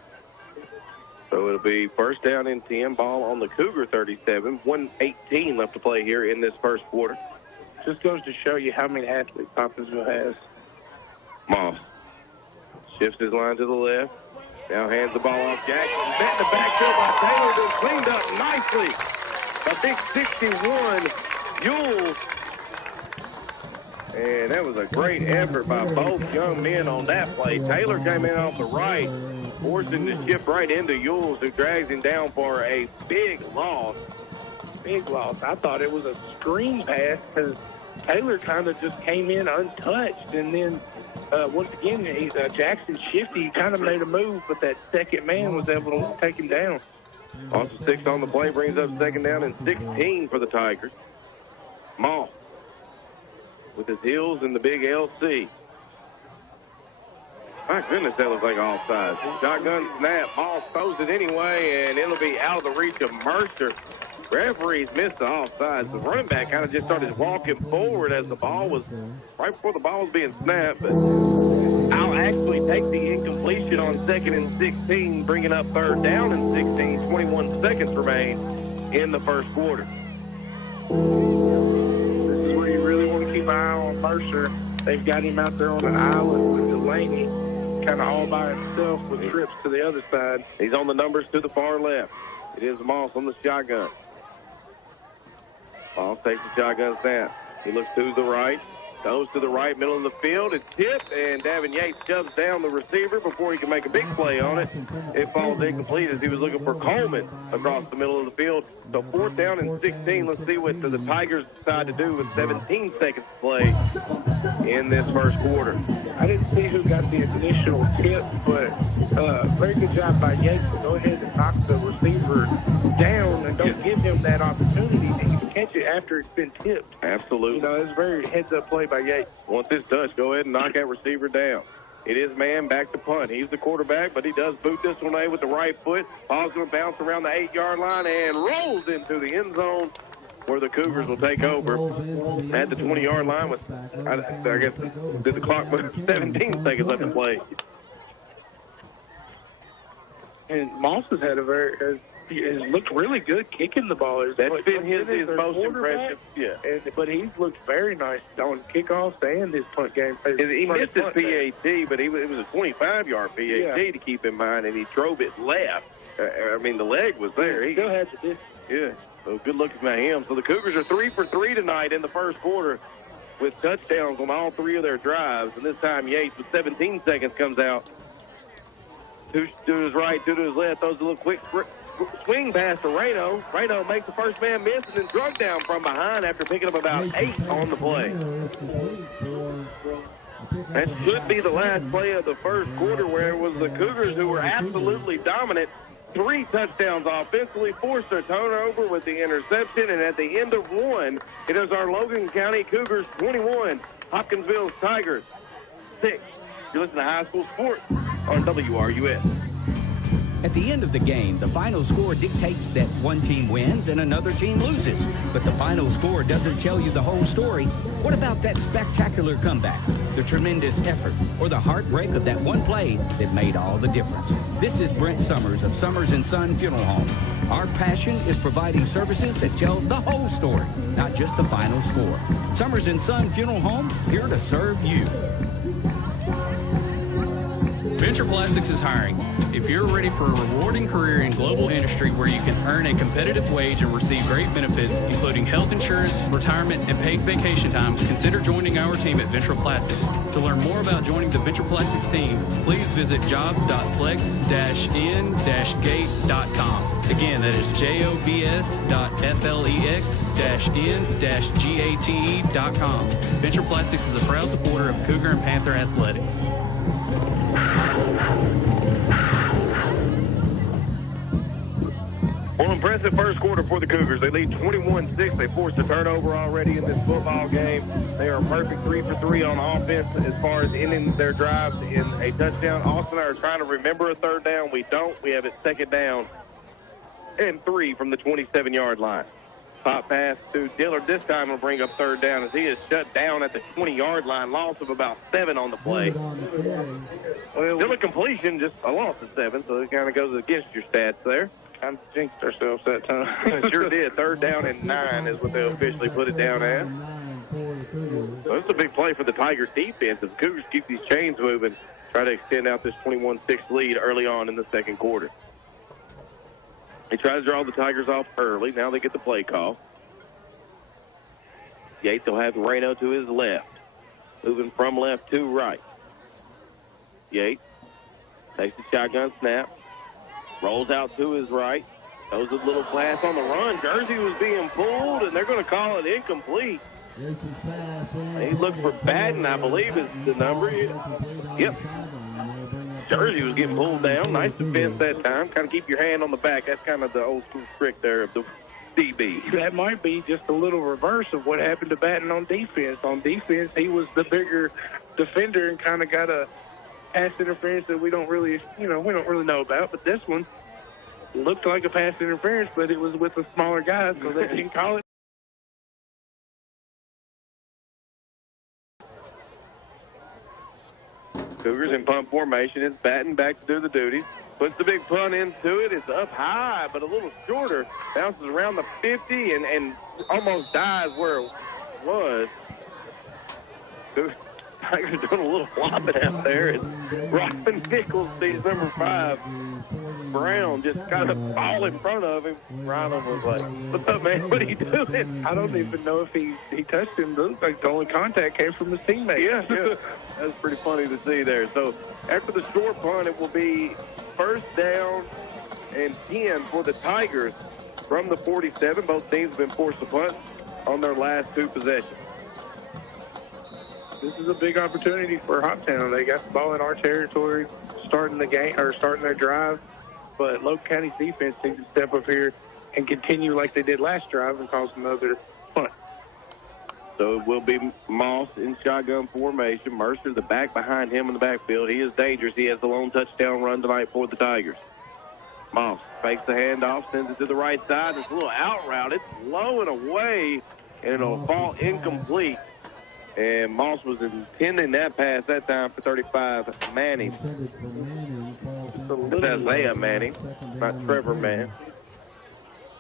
So it'll be first down and 10. Ball on the Cougar 37. 1:18 left to play here in this first quarter. Just goes to show you how many athletes Hopkinsville has. Moss shifts his line to the left. Now hands the ball off Jackson. Set in the backfield by Taylor. Just cleaned up nicely. A big 61, Yules. And that was a great effort by both young men on that play. Taylor came in off the right, forcing the shift right into Yules, who drags him down for a big loss. Big loss. I thought it was a screen pass because Taylor kind of just came in untouched. And then, once again, Jackson shifty. He kind of made a move, but that second man was able to take him down. Also 6 on the play, brings up second down and 16 for the Tigers. Moss with his heels in the big LC. My goodness, that looks like offside. Shotgun snap. Moss throws it anyway, and it'll be out of the reach of Mercer. Referees missed the offside. The running back kind of just started walking forward as the ball was, right before the ball was being snapped. But I'll actually take the incompletion on 2nd and 16, bringing up third down and 16. 21 seconds remain in the first quarter. This is where you really want to keep an eye on Mercer. They've got him out there on an island with Delaney, kind of all by himself with trips to the other side. He's on the numbers to the far left. It is Moss on the shotgun. Moss takes the shotgun snap. He looks to the right. Goes to the right, middle of the field. It's tipped, and Davin Yates shoves down the receiver before he can make a big play on it. It falls incomplete as he was looking for Coleman across the middle of the field. So 4th down and 16. Let's see what the Tigers decide to do with 17 seconds to play in this first quarter. I didn't see who got the initial tip, but very good job by Yates to go ahead and knock the receiver down and don't give him that opportunity to catch it after it's been tipped. Absolutely. You know, it's a very heads-up play by Yates. Once it's touched, go ahead and knock that receiver down. It is man back to punt. He's the quarterback, but he does boot this one away with the right foot. Ball's going to bounce around the 8-yard line and rolls into the end zone where the Cougars will take over. At the 20-yard line with, I guess, did the clock move? 17 seconds left to play. And Moss has had has looked really good kicking the ball. That's been his most impressive. Yeah. But he's looked very nice on kickoffs and his punt game. He missed his PAT, but it was a 25-yard PAT to keep in mind, and he drove it left. I mean, the leg was there. He still had the distance. Yeah. So good looking by him. So the Cougars are 3 for 3 tonight in the first quarter with touchdowns on all 3 of their drives. And this time Yates with 17 seconds comes out. 2 to his right, 2 to his left. Throws a little quick swing pass to Reno. Reno makes the first man miss and then drug down from behind after picking up about 8 on the play. That should be the last play of the first quarter, where it was the Cougars who were absolutely dominant. 3 touchdowns offensively, forced a turnover with the interception, and at the end of one, it is our Logan County Cougars 21, Hopkinsville Tigers 6. You listen to High School Sports on WRUS. At the end of the game, the final score dictates that one team wins and another team loses. But the final score doesn't tell you the whole story. What about that spectacular comeback, the tremendous effort, or the heartbreak of that one play that made all the difference? This is Brent Summers of Summers & Son Funeral Home. Our passion is providing services that tell the whole story, not just the final score. Summers & Son Funeral Home, here to serve you. Venture Plastics is hiring. If you're ready for a rewarding career in global industry where you can earn a competitive wage and receive great benefits, including health insurance, retirement, and paid vacation time, consider joining our team at Venture Plastics. To learn more about joining the Venture Plastics team, please visit jobs.flex-in-gate.com. Again, that is jobs.flex-in-gate.com. Venture Plastics is a proud supporter of Cougar and Panther athletics. Well, impressive first quarter for the Cougars. They lead 21-6. They forced a turnover already in this football game. They are a perfect 3 for 3 on offense as far as ending their drives in a touchdown. Austin and I are trying to remember a third down. We don't. We have it second down and 3 from the 27-yard line. Pop pass to Dillard. This time will bring up third down as he is shut down at the 20-yard line. Loss of about 7 on the play. Well, still a completion, just a loss of 7, so it kind of goes against your stats there. Kind of jinxed ourselves that time. Sure did. Third down and 9 is what they officially put it down as. So it's a big play for the Tigers defense. If the Cougars keep these chains moving, try to extend out this 21-6 lead early on in the second quarter. They try to draw the Tigers off early. Now they get the play call. Yates will have Reno to his left. Moving from left to right. Yates takes the shotgun snap. Rolls out to his right. Throws a little pass on the run. Jersey was being pulled, and they're going to call it incomplete. He looked for Batten, I believe is the number. Yep. Jersey was getting pulled down. Nice defense that time. Kind of keep your hand on the back. That's kind of the old school trick there of the DB. That might be just a little reverse of what happened to Batten on defense. On defense, he was the bigger defender and kind of got a pass interference that we don't really know about. But this one looked like a pass interference, but it was with a smaller guy, so they didn't call it. Cougars in punt formation. It's Batten back to do the duties. Puts the big punt into it. It's up high, but a little shorter. Bounces around the 50 and almost dies where it was. Tigers doing a little flopping out there. And Robin Nichols sees number 5, Brown, just kind of fall in front of him. Ryan was like, "What's up, man? What are you doing?" I don't even know if he touched him. It looked like the only contact came from his teammate. Yeah. That's pretty funny to see there. So after the short punt, it will be first down and 10 for the Tigers from the 47. Both teams have been forced to punt on their last 2 possessions. This is a big opportunity for Hoptown. They got the ball in our territory, starting the game or starting their drive. But Logan County's defense needs to step up here and continue like they did last drive and cause another punt. So it will be Moss in shotgun formation. Mercer, the back behind him in the backfield. He is dangerous. He has the lone touchdown run tonight for the Tigers. Moss fakes the handoff, sends it to the right side. It's a little out route. It's low and away, and it'll fall incomplete. And Moss was intending that pass that time for 35. Manning. It's Isaiah Manning, not Trevor Manning.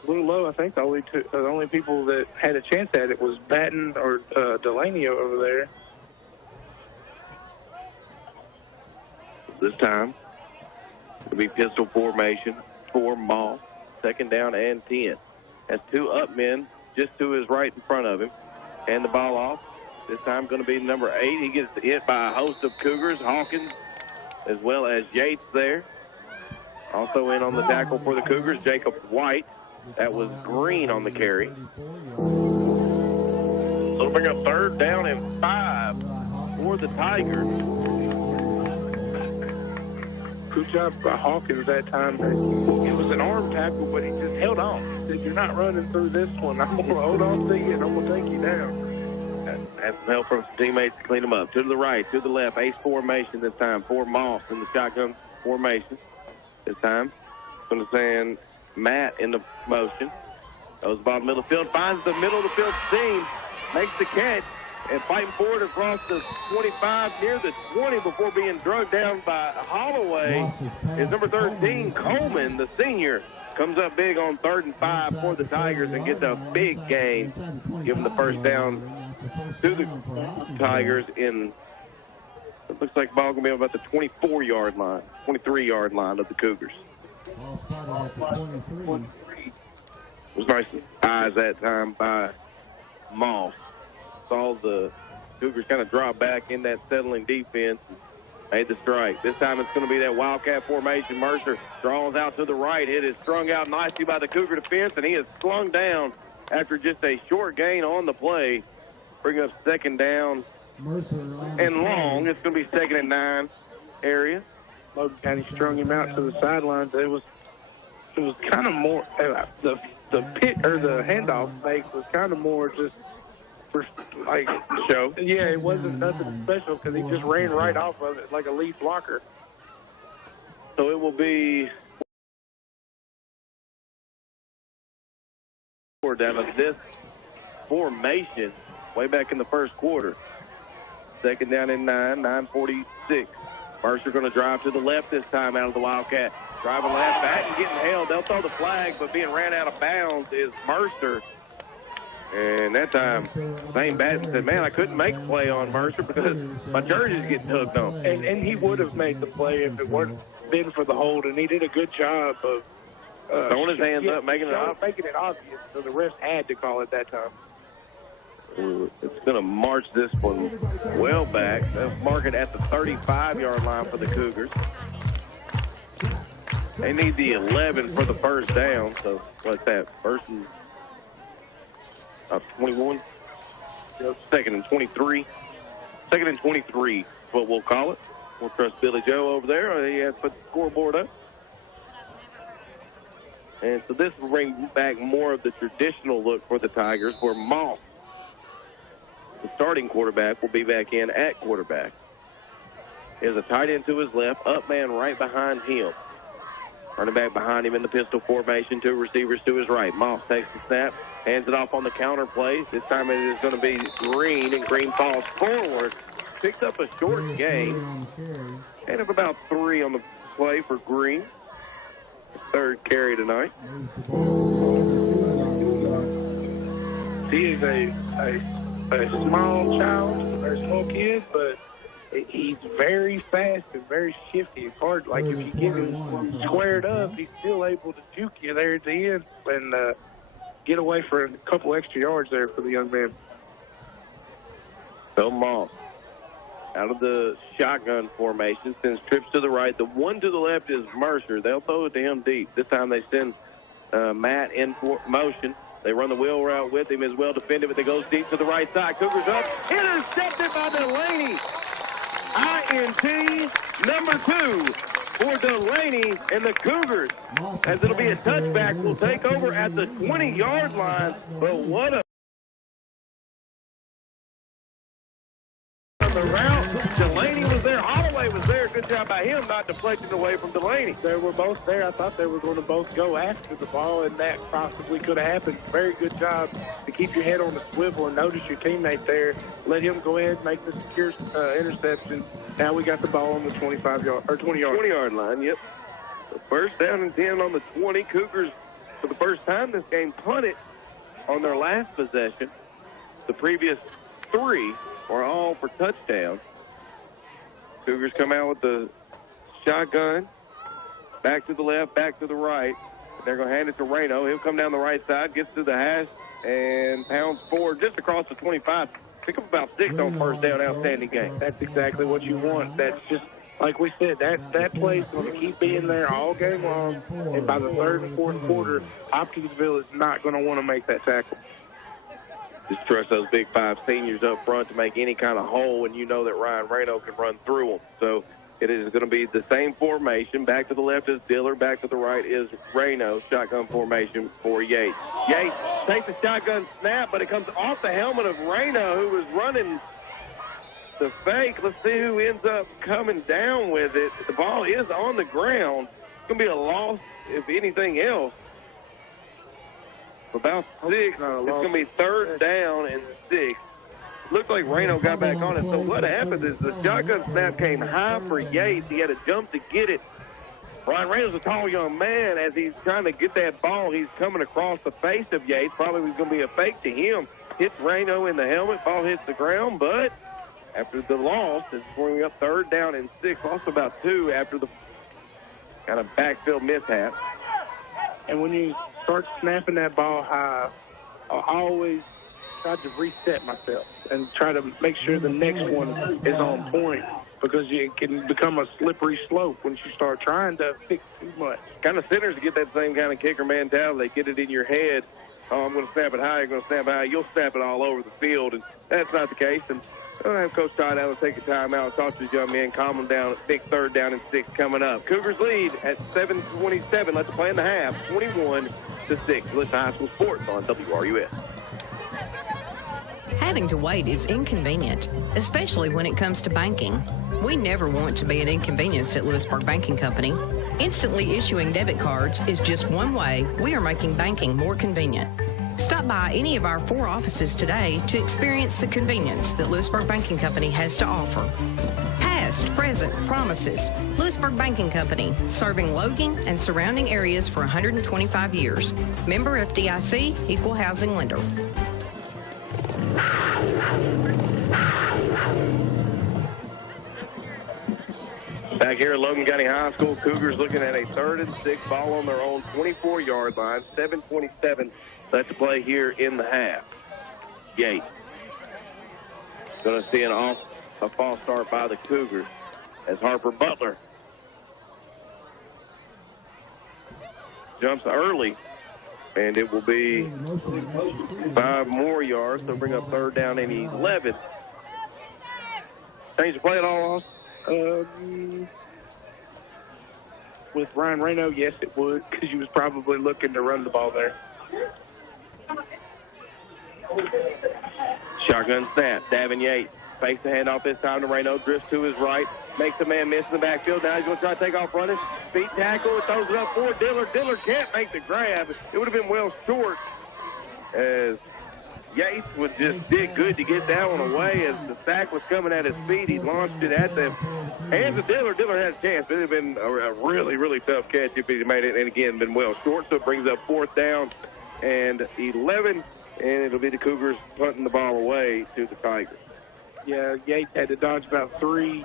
A little low. I think the only people that had a chance at it was Batten or Delaney over there. This time, it'll be pistol formation for Moss. Second down and 10. Has 2 up men just to his right in front of him. And the ball off. This time going to be number 8. He gets hit by a host of Cougars, Hawkins, as well as Yates there. Also in on the tackle for the Cougars, Jacob White. That was Green on the carry. So it'll bring up 3rd down and 5 for the Tigers. Good job by Hawkins that time. It was an arm tackle, but he just held on. He said, "You're not running through this one. I'm going to hold on to you, and I'm going to take you down." Had some help from some teammates to clean them up. To the right, to the left, ace formation this time for Moss in the shotgun formation this time. Going to send Matt in the motion. Goes bottom middle of the field, finds the middle of the field seam, makes the catch, and fighting forward across the 25 near the 20 before being drugged down by Holloway is number 13, Coleman, the senior. Comes up big on 3rd and 5 for the Tigers and gets a big gain, giving the first down to the Tigers in, it looks like the ball going to be about the 24-yard line, 23-yard line of the Cougars. It was nice eyes that time by Moss. Saw the Cougars kind of drop back in that settling defense. Made the strike. This time it's going to be that Wildcat formation. Mercer draws out to the right. It is strung out nicely by the Cougar defense, and he is slung down after just a short gain on the play. Bring up 2nd down and long. It's going to be 2nd and 9 area. Logan County strung him out to the sidelines. It was kind of more the pit or the handoff fake was kind of more just for like show. Yeah, it wasn't nothing special because he just ran right off of it like a lead blocker. So it will be down of this formation way back in the first quarter. 2nd down and 9, 9:46. Mercer going to drive to the left this time out of the Wildcat. Driving left back and getting held. They'll throw the flag, but being ran out of bounds is Mercer. And that time, Zane Batten said, "Man, I couldn't make a play on Mercer because my jersey's getting tugged on." And he would have made the play if it weren't been for the hold, and he did a good job of throwing his hands up, making it obvious. So the refs had to call it that time. It's going to march this one well back. They'll mark it at the 35-yard line for the Cougars. They need the 11 for the first down. So what's that? First and 21. 2nd and 23. 2nd and 23 is what we'll call it. We'll trust Billy Joe over there. He has put the scoreboard up. And so this will bring back more of the traditional look for the Tigers, where Moss, the starting quarterback, will be back in at quarterback. There's a tight end to his left, up man right behind him. Running back behind him in the pistol formation, 2 receivers to his right. Moss takes the snap, hands it off on the counter play. This time it is going to be Green, and Green falls forward. Picks up a short gain. And of about 3 on the play for Green. 3rd carry tonight. He is a small child, a very small kid, but he's very fast and very shifty. It's hard. Like, if you get him squared up, he's still able to juke you there at the end and get away for a couple extra yards there for the young man. Bill Moss out of the shotgun formation, sends trips to the right. The one to the left is Mercer. They'll throw it to him deep. This time they send Matt in motion. They run the wheel route with him, is well defended, but they goes deep to the right side. Cougars up, intercepted by Delaney. INT number 2 for Delaney and the Cougars, as it'll be a touchback. Will take over at the 20-yard line, but what a the route. Delaney was there. Holloway was there. Good job by him not deflecting away from Delaney. They were both there. I thought they were going to both go after the ball, and that possibly could have happened. Very good job to keep your head on the swivel and notice your teammate there. Let him go ahead and make the secure interception. Now we got the ball on the 25-yard or 20-yard. 20-yard line, yep. So first down and 10 on the 20. Cougars, for the first time this game, punted on their last possession. The previous 3 are all for touchdowns. Cougars come out with the shotgun. Back to the left, back to the right. They're going to hand it to Reno. He'll come down the right side, gets to the hash, and pounds forward just across the 25. Pick up about 6 on first down. Outstanding game. That's exactly what you want. That's just like we said, that play's going to keep being there all game long, and by the third and fourth quarter, Hopkinsville is not going to want to make that tackle. Just trust those big five seniors up front to make any kind of hole, and you know that Ryan Reno can run through them. So it is going to be the same formation. Back to the left is Dillard. Back to the right is Reno. Shotgun formation for Yates. Yates takes the shotgun snap, but it comes off the helmet of Reno, who was running the fake. Let's see who ends up coming down with it. The ball is on the ground. It's going to be a loss, if anything else. About 6. It's going to be third down and 6. Looks like Reno got back on it. So what happened is the shotgun snap came high for Yates. He had to jump to get it. Ryan Reno's a tall young man. As he's trying to get that ball, he's coming across the face of Yates. Probably was going to be a fake to him. Hits Reno in the helmet. Ball hits the ground, but after the loss, it's bringing up third down and 6. Lost about 2 after the kind of backfield mishap. And when you start snapping that ball high, I always try to reset myself and try to make sure the next one is on point, because it can become a slippery slope once you start trying to fix too much. Kind of centers get that same kind of kicker mentality. They get it in your head. Oh, I'm going to snap it high. You're going to snap it high. You'll snap it all over the field, and that's not the case. And I'll have Coach Todd Allen take a timeout, talk to his young men, calm them down. Big third down and 6 coming up. Cougars lead at 7:27. Let's play in the half, 21-6. Listen to high school sports on WRUS. Having to wait is inconvenient, especially when it comes to banking. We never want to be an inconvenience at Lewisburg Banking Company. Instantly issuing debit cards is just one way we are making banking more convenient. Stop by any of our 4 offices today to experience the convenience that Lewisburg Banking Company has to offer. Past, present, promises. Lewisburg Banking Company, serving Logan and surrounding areas for 125 years. Member FDIC, equal housing lender. Back here at Logan County High School, Cougars looking at a 3rd and 6, ball on their own 24-yard line, 7:27 left to play here in the half. Yates going to see a false start by the Cougars as Harper Butler jumps early, and it will be 5 more yards. They'll bring up third down and 11. Change the play at all, Austin? With Ryan Reno, yes, it would, because he was probably looking to run the ball there. Shotgun snap. Davin Yates fakes the handoff this time to Reno. Drifts to his right. Makes the man miss in the backfield. Now he's going to try to take off running. Feet tackle. Throws it up for Dillard. Dillard can't make the grab. It would have been well short, as Yates would just did good to get that one away. As the sack was coming at his feet, he launched it at the hands of Dillard. Dillard had a chance, but it would have been a really, really tough catch if he made it. And again, been well short, so it brings up 4th down and 11. And it'll be the Cougars punting the ball away to the Tigers. Yeah, Yates had to dodge about 3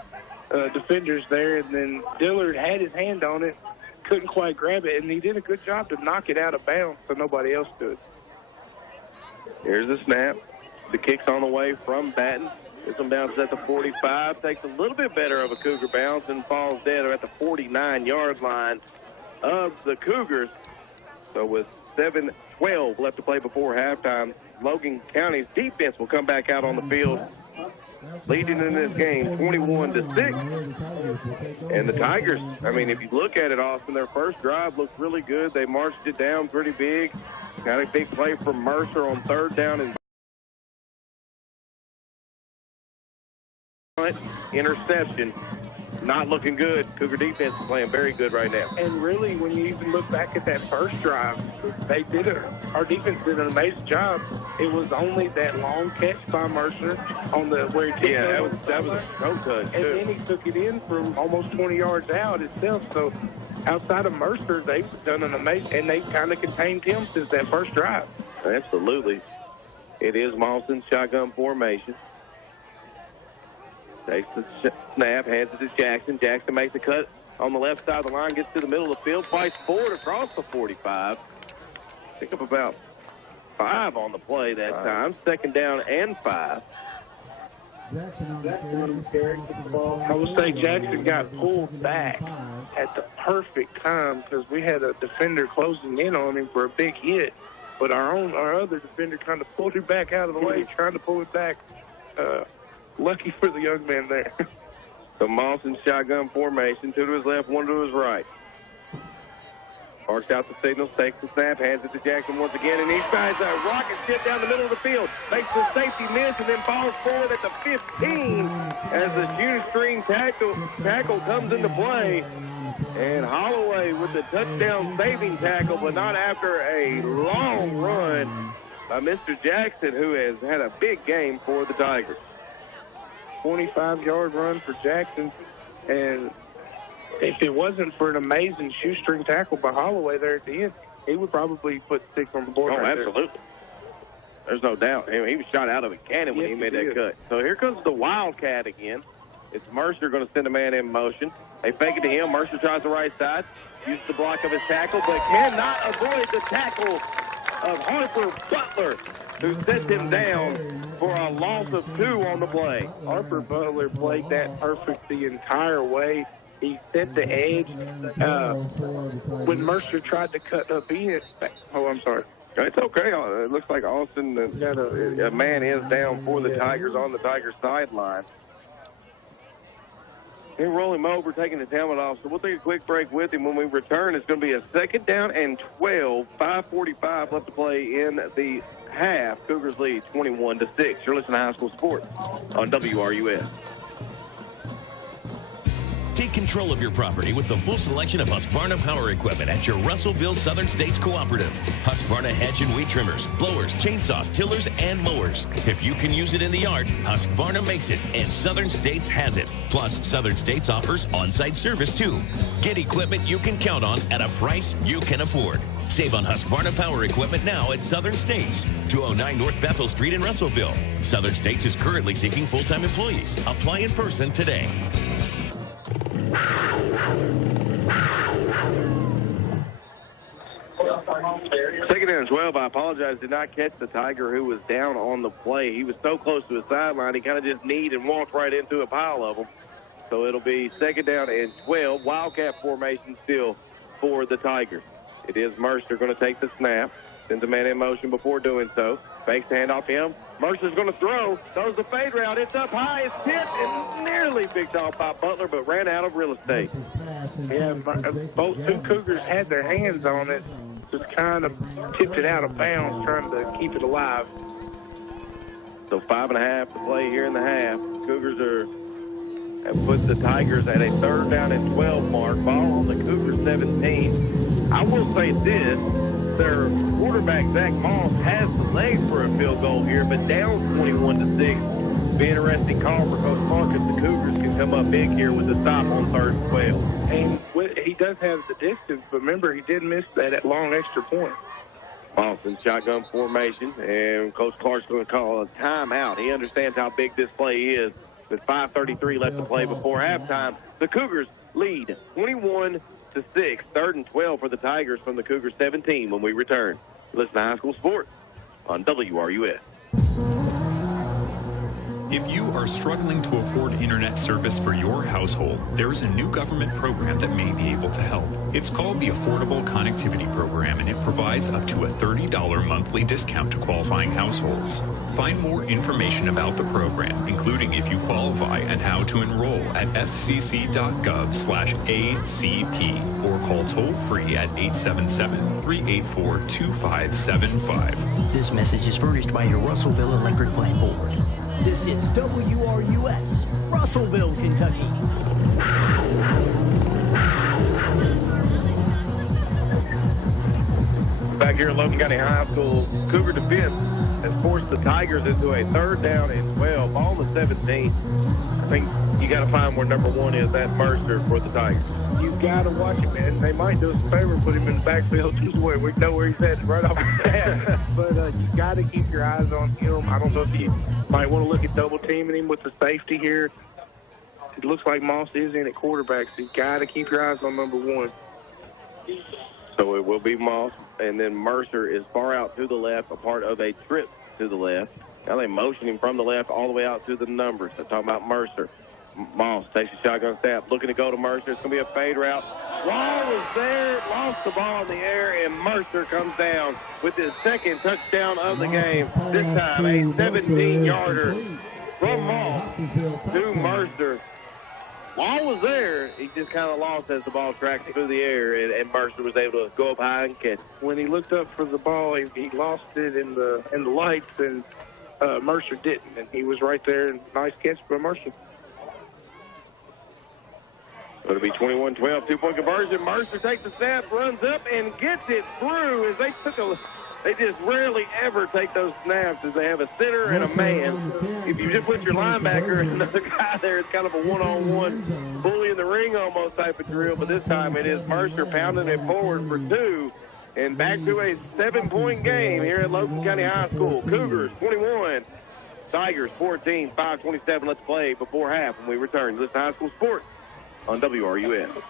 defenders there, and then Dillard had his hand on it, couldn't quite grab it, and he did a good job to knock it out of bounds so nobody else could. Here's the snap. The kick's on the way from Batten. This one bounces at the 45, takes a little bit better of a Cougar bounce and falls dead at the 49-yard line of the Cougars. So with 7:12 left to play before halftime, Logan County's defense will come back out on the field, leading in this game 21-6. And the Tigers, I mean, if you look at it, Austin, their first drive looked really good. They marched it down pretty big. Got a big play from Mercer on third down and interception. Not looking good. Cougar defense is playing very good right now. And really, when you even look back at that first drive, our defense did an amazing job. It was only that long catch by Mercer on the where he that was a toe touch, and too. then he took it in from almost 20 yards out itself. So outside of Mercer, they've done an amazing, and they've kind of contained him since that first drive. Absolutely. It is Mawson's shotgun formation. Takes the snap, hands it to Jackson. Jackson makes the cut on the left side of the line, gets to the middle of the field, fights forward across the 45. Pick up about 5 on the play that time. 2nd down and 5. I would say Jackson got pulled back at the perfect time because we had a defender closing in on him for a big hit, but our other defender kind of pulled him back out of the way, trying to pull it back. Lucky for the young man there. So Moss in shotgun formation, 2 to his left, 1 to his right. Barks out the signals, takes the snap, hands it to Jackson once again, and he tries a rocket ship down the middle of the field. Makes the safety miss and then falls forward at the 15 as the shoestring tackle comes into play. And Holloway with the touchdown saving tackle, but not after a long run by Mr. Jackson, who has had a big game for the Tigers. 25-yard run for Jackson, and if it wasn't for an amazing shoestring tackle by Holloway there at the end, he would probably put 6 on the board. Oh, right absolutely. There. There's no doubt. He was shot out of a cannon when he made that cut. So here comes the Wildcat again. It's Mercer going to send a man in motion. They fake it to him. Mercer tries the right side, uses the block of his tackle, but cannot avoid the tackle of Harper Butler, who sets him down for a loss of 2 on the play. Harper Butler played that perfect the entire way. He set the edge. When Mercer tried to cut up in, I'm sorry. It's okay. It looks like Austin, a man is down for the Tigers on the Tigers sideline. They roll him over, taking his helmet off. So we'll take a quick break with him. When we return, it's going to be a 2nd down and 12. 5:45 left to play in the half. Cougars lead 21-6. You're listening to High School Sports on WRUS. Take control of your property with the full selection of Husqvarna power equipment at your Russellville Southern States Cooperative. Husqvarna hedge and weed trimmers, blowers, chainsaws, tillers, and mowers. If you can use it in the yard, Husqvarna makes it, and Southern States has it. Plus, Southern States offers on-site service, too. Get equipment you can count on at a price you can afford. Save on Husqvarna power equipment now at Southern States, 209 North Bethel Street in Russellville. Southern States is currently seeking full-time employees. Apply in person today. 2nd down and 12. I apologize. Did not catch the Tiger who was down on the play. He was so close to the sideline, he kind of just kneed and walked right into a pile of them. So it'll be 2nd down and 12. Wildcat formation still for the Tigers. It is Mercer going to take the snap. Sends a man in motion before doing so. Fakes the handoff to him. Mercer's going to throw. Throws the fade route. It's up high. It's tipped and nearly picked off by Butler, but ran out of real estate. Yeah, both 2 Cougars had their hands on it. Just kind of tipped it out of bounds, trying to keep it alive. So 5.5 to play here in the half. Cougars have put the Tigers at a 3rd down and 12 mark. Ball on the Cougars 17. I will say this. Their quarterback, Zach Moss, has the legs for a field goal here, but down 21-6. Be an interesting call for Coach Marcus. The Cougars can come up big here with the stop on 3rd and 12. And he does have the distance, but remember, he did miss that long extra point. Moss in shotgun formation, and Coach Clark's going to call a timeout. He understands how big this play is. With 5:33 left to play before halftime, the Cougars lead 21-6. 3rd and 12 for the Tigers from the Cougars 17 when we return. Listen to High School Sports on WRUS. If you are struggling to afford internet service for your household, there is a new government program that may be able to help. It's called the Affordable Connectivity Program, and it provides up to a $30 monthly discount to qualifying households. Find more information about the program, including if you qualify and how to enroll at fcc.gov/ACP or call toll-free at 877-384-2575. This message is furnished by your Russellville Electric Plant Board. This is WRUS, Russellville, Kentucky. Back here at Logan County High School, Cougar defense has forced the Tigers into a 3rd down and 12. Ball on the 17. I think you got to find where number 1 is. That's Mercer for the Tigers. You got to watch him, man. They might do us a favor and put him in the backfield just where we know where he's at right off the bat. But you got to keep your eyes on him. I don't know if you might want to look at double teaming him with the safety here. It looks like Moss is in at quarterback, so you got to keep your eyes on number 1. So it will be Moss, and then Mercer is far out to the left, a part of a trip to the left. Now they motion him from the left all the way out to the numbers. They're talking about Mercer. Moss takes a shotgun snap, looking to go to Mercer. It's going to be a fade route. Wall was there, lost the ball in the air, and Mercer comes down with his second touchdown of the game. This time a 17-yarder from Moss to Mercer. Wall was there. He just kind of lost as the ball tracked through the air, and Mercer was able to go up high and catch it. When he looked up for the ball, he lost it in the lights, and Mercer didn't. And he was right there. Nice catch by Mercer. It'll be 21-12, two-point conversion. Mercer takes the snap, runs up, and gets it through. As they just rarely ever take those snaps as they have a center and a man. If you just put your linebacker and another guy there, it's kind of a one-on-one bully in the ring almost type of drill. But this time it is Mercer pounding it forward for two. And back to a 7-point game here at Logan County High School. Cougars 21, Tigers 14, 5:27. Let's play before half when we return to this high school sports on WRUF.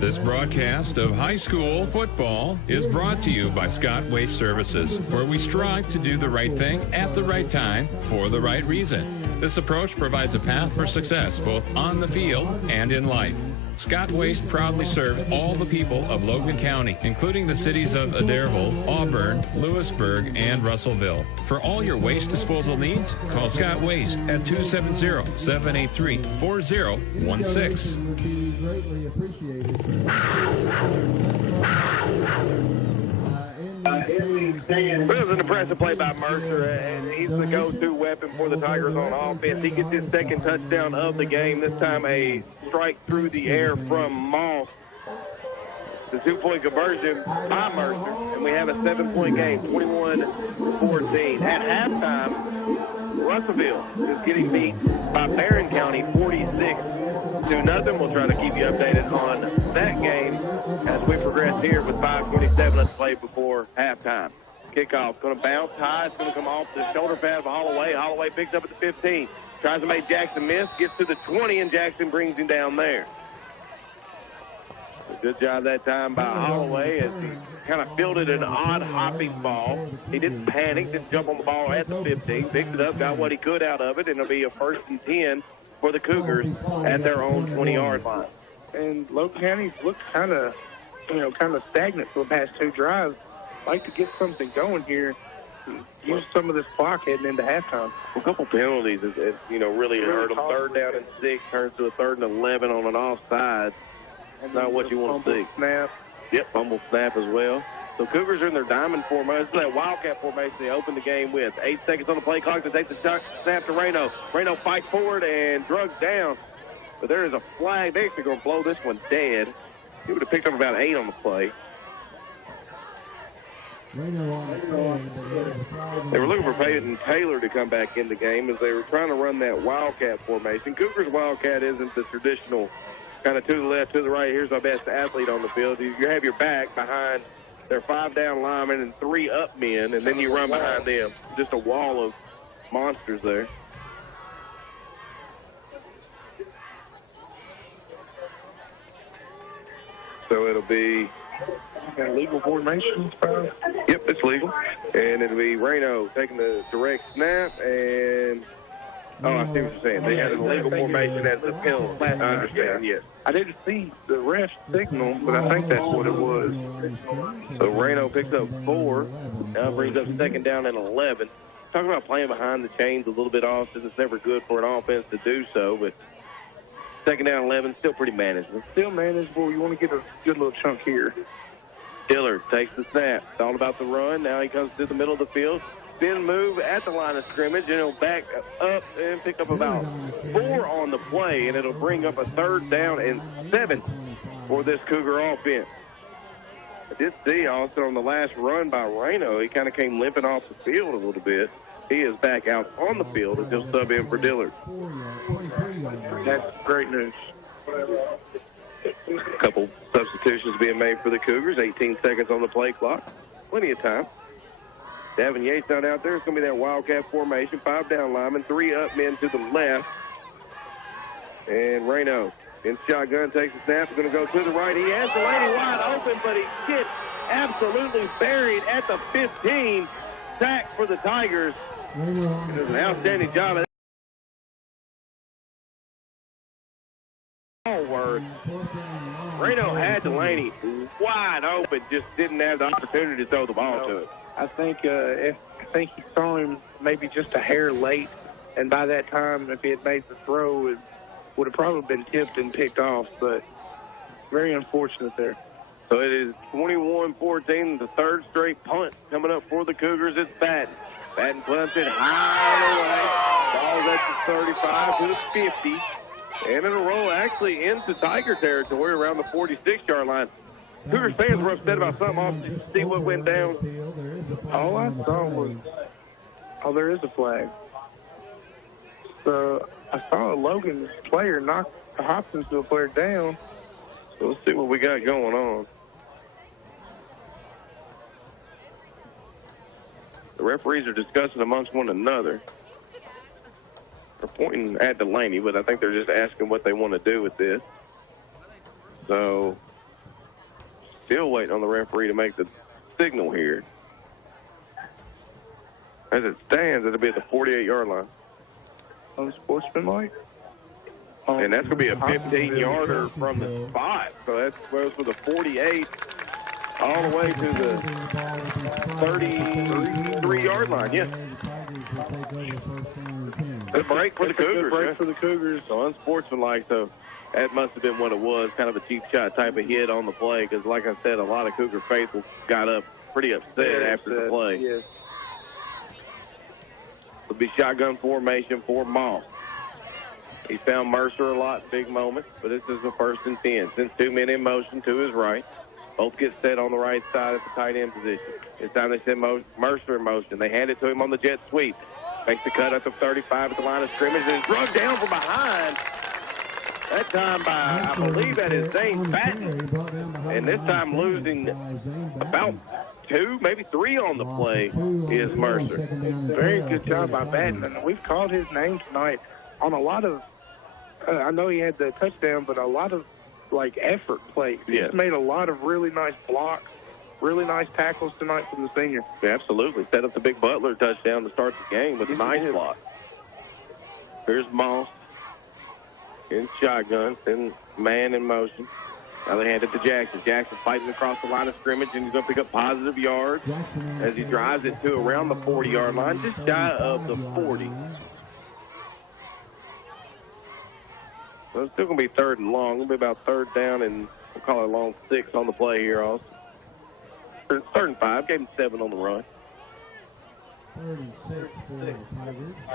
This broadcast of high school football is brought to you by Scott Waste Services, where we strive to do the right thing at the right time for the right reason. This approach provides a path for success both on the field and in life. Scott Waste proudly serves all the people of Logan County, including the cities of Adairsville, Auburn, Lewisburg, and Russellville. For all your waste disposal needs, call Scott Waste at 270-783-4016. Greatly appreciated. It was an impressive play by Mercer, and he's the go-to weapon for the Tigers on offense. He gets his second touchdown of the game, this time a strike through the air from Moss. The two-point conversion by Mercer, and we have a 7-point game, 21-14. At halftime, Russellville is getting beat by Barron County 46-0. We'll try to keep you updated on that game as we progress here with 5:27. Let's play before halftime. Kickoff going to bounce high. It's going to come off the shoulder pad of Holloway. Holloway picks up at the 15. Tries to make Jackson miss. Gets to the 20, and Jackson brings him down there. A good job that time by Holloway as he kind of fielded an odd hopping ball. He didn't panic, didn't jump on the ball at the 15. Picked it up, got what he could out of it, and it'll be a 1st and 10 for the Cougars at their own 20-yard line. And Logan County's looked kind of stagnant for the past two drives. Like to get something going here. Use some of this clock heading into halftime. A couple penalties, really hurt them. 3rd down and 6 turns to a 3rd and 11 on an offside. That's not what you want to see. Snap. Yep, fumble snap as well. So Cougars are in their diamond formation, that Wildcat formation they opened the game with. 8 seconds on the play clock to take the snap to Reno. Reno fights forward and drugs down. But there is a flag. They're actually going to blow this one dead. He would have picked up about 8 on the play. They were looking for Peyton Taylor to come back in the game as they were trying to run that Wildcat formation. Cougars Wildcat isn't the traditional kind of to the left, to the right. Here's our best athlete on the field. You have your back behind their 5 down linemen and 3 up men, and then you run behind them. Just a wall of monsters there. So it'll be got a legal formation. Yep, it's legal. And it'll be Reno taking the direct snap, and I see what you're saying. They had a legal formation as a penalty. I understand, yes. I didn't see the ref signal, but I think that's what it was. So Reno picks up 4. Now brings up 2nd down and 11. Talking about playing behind the chains a little bit, Austin. It's never good for an offense to do so, but 2nd down 11, still pretty manageable. Still manageable. You want to get a good little chunk here. Dillard takes the snap. It's all about the run. Now he comes to the middle of the field. Spin move at the line of scrimmage, and he'll back up and pick up about 4 on the play, and it'll bring up a 3rd down and 7 for this Cougar offense. I did see also on the last run by Reno, he kind of came limping off the field a little bit. He is back out on the field and he'll sub in for Dillard. That's great news. A couple substitutions being made for the Cougars. 18 seconds on the play clock. Plenty of time. Davin Yates not out there. It's going to be that Wildcat formation. 5 down linemen, 3 up men to the left. And Reno in shotgun takes the snap. He's going to go to the right. He has the lady wide open, but he gets absolutely buried at the 15. sack for the Tigers. It was an outstanding job. Reno had Delaney wide open, just didn't have the opportunity to throw the ball to it. I think he saw him maybe just a hair late, and by that time, if he had made the throw, it would have probably been tipped and picked off, but very unfortunate there. So it is 21-14, the third straight punt coming up for the Cougars. It's Batten. Batten punts it high away. Ball's at the 35 to the 50. And it'll roll actually into Tiger territory around the 46-yard line. Cougars fans were upset about something. Off. Did you see what went down? All I saw was, there is a flag. So I saw a Logan player knock the Hopkinsville player down. So let's see what we got going on. The referees are discussing amongst one another. They're pointing at Delaney, but I think they're just asking what they want to do with this. So, still waiting on the referee to make the signal here. As it stands, it'll be at the 48-yard line. Unsportsmanlike? And that's going to be a 15-yarder from the spot. So that's goes for the 48 all the way to the 33-yard line. Yes. Good break for the Cougars. Good break for the Cougars. So unsportsmanlike. So that must have been what it was, kind of a cheap shot type of hit on the play. Because, like I said, a lot of Cougar faithful got up pretty upset after the play. Yes. It'll be shotgun formation for Moss. He found Mercer a lot, big moment, but this is the 1st and 10. Sends 2 men in motion to his right. Both get set on the right side at the tight end position. This time they send Mercer in motion. They hand it to him on the jet sweep. Makes the cut at the 35 at the line of scrimmage and is drugged down from behind. That time by, I believe that is Zane Batten. And this time losing about 2, maybe 3 on the play is Mercer. Very good job by Batten. And we've called his name tonight on a lot of, I know he had the touchdown, but a lot of, effort plays. Yes. He's made a lot of really nice blocks, really nice tackles tonight from the senior. Yeah, absolutely. Set up the big Butler touchdown to start the game with a nice block. Here's Moss in shotgun, then man in motion. Now they hand it to Jackson. Jackson fighting across the line of scrimmage, and he's going to pick up positive yards as he drives it to around the 40-yard line, just shy of the 40. So it's still going to be 3rd and long. It'll be about 3rd down, and we'll call it a long 6 on the play here also. 3rd and 5. Gave him 7 on the run.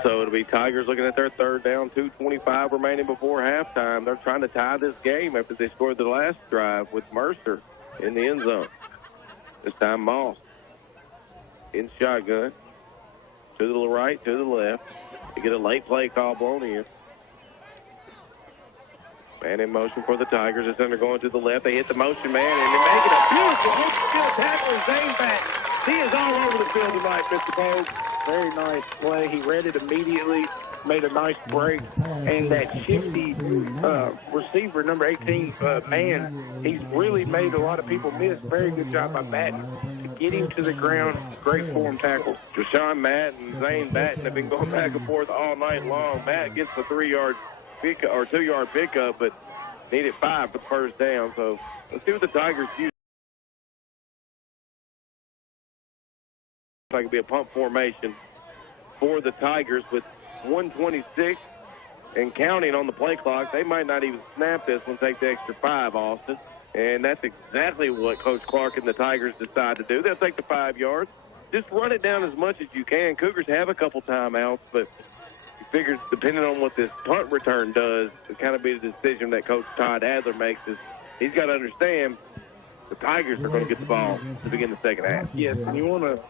So it'll be Tigers looking at their 3rd down, 2:25 remaining before halftime. They're trying to tie this game after they scored the last drive with Mercer in the end zone. This time Moss in shotgun. To the right, to the left. They get a late play call blown in. Man in motion for the Tigers. It's undergoing to the left. They hit the motion man, and they're making a beautiful open-field tackle. Zane Batten. He is all over the field tonight, Mr. Pogue. Very nice play. He read it immediately, made a nice break, and that shifty receiver, number 18, man, he's really made a lot of people miss. Very good job by Batten to get him to the ground. Great form tackle. Deshaun Matt and Zane Batten have been going back and forth all night long. Matt gets the 3-yard pick or 2-yard pickup, but needed 5 for the 1st down. So let's see what the Tigers use. Like it'll be a punt formation for the Tigers with 1:26 and counting on the play clock. They might not even snap this one, take the extra 5, Austin. And that's exactly what Coach Clark and the Tigers decide to do. They'll take the 5 yards. Just run it down as much as you can. Cougars have a couple timeouts, but you figure depending on what this punt return does, it kind of be the decision that Coach Todd Adler makes. Is he's got to understand the Tigers are going to get the ball to begin the second half. Yes, and you want to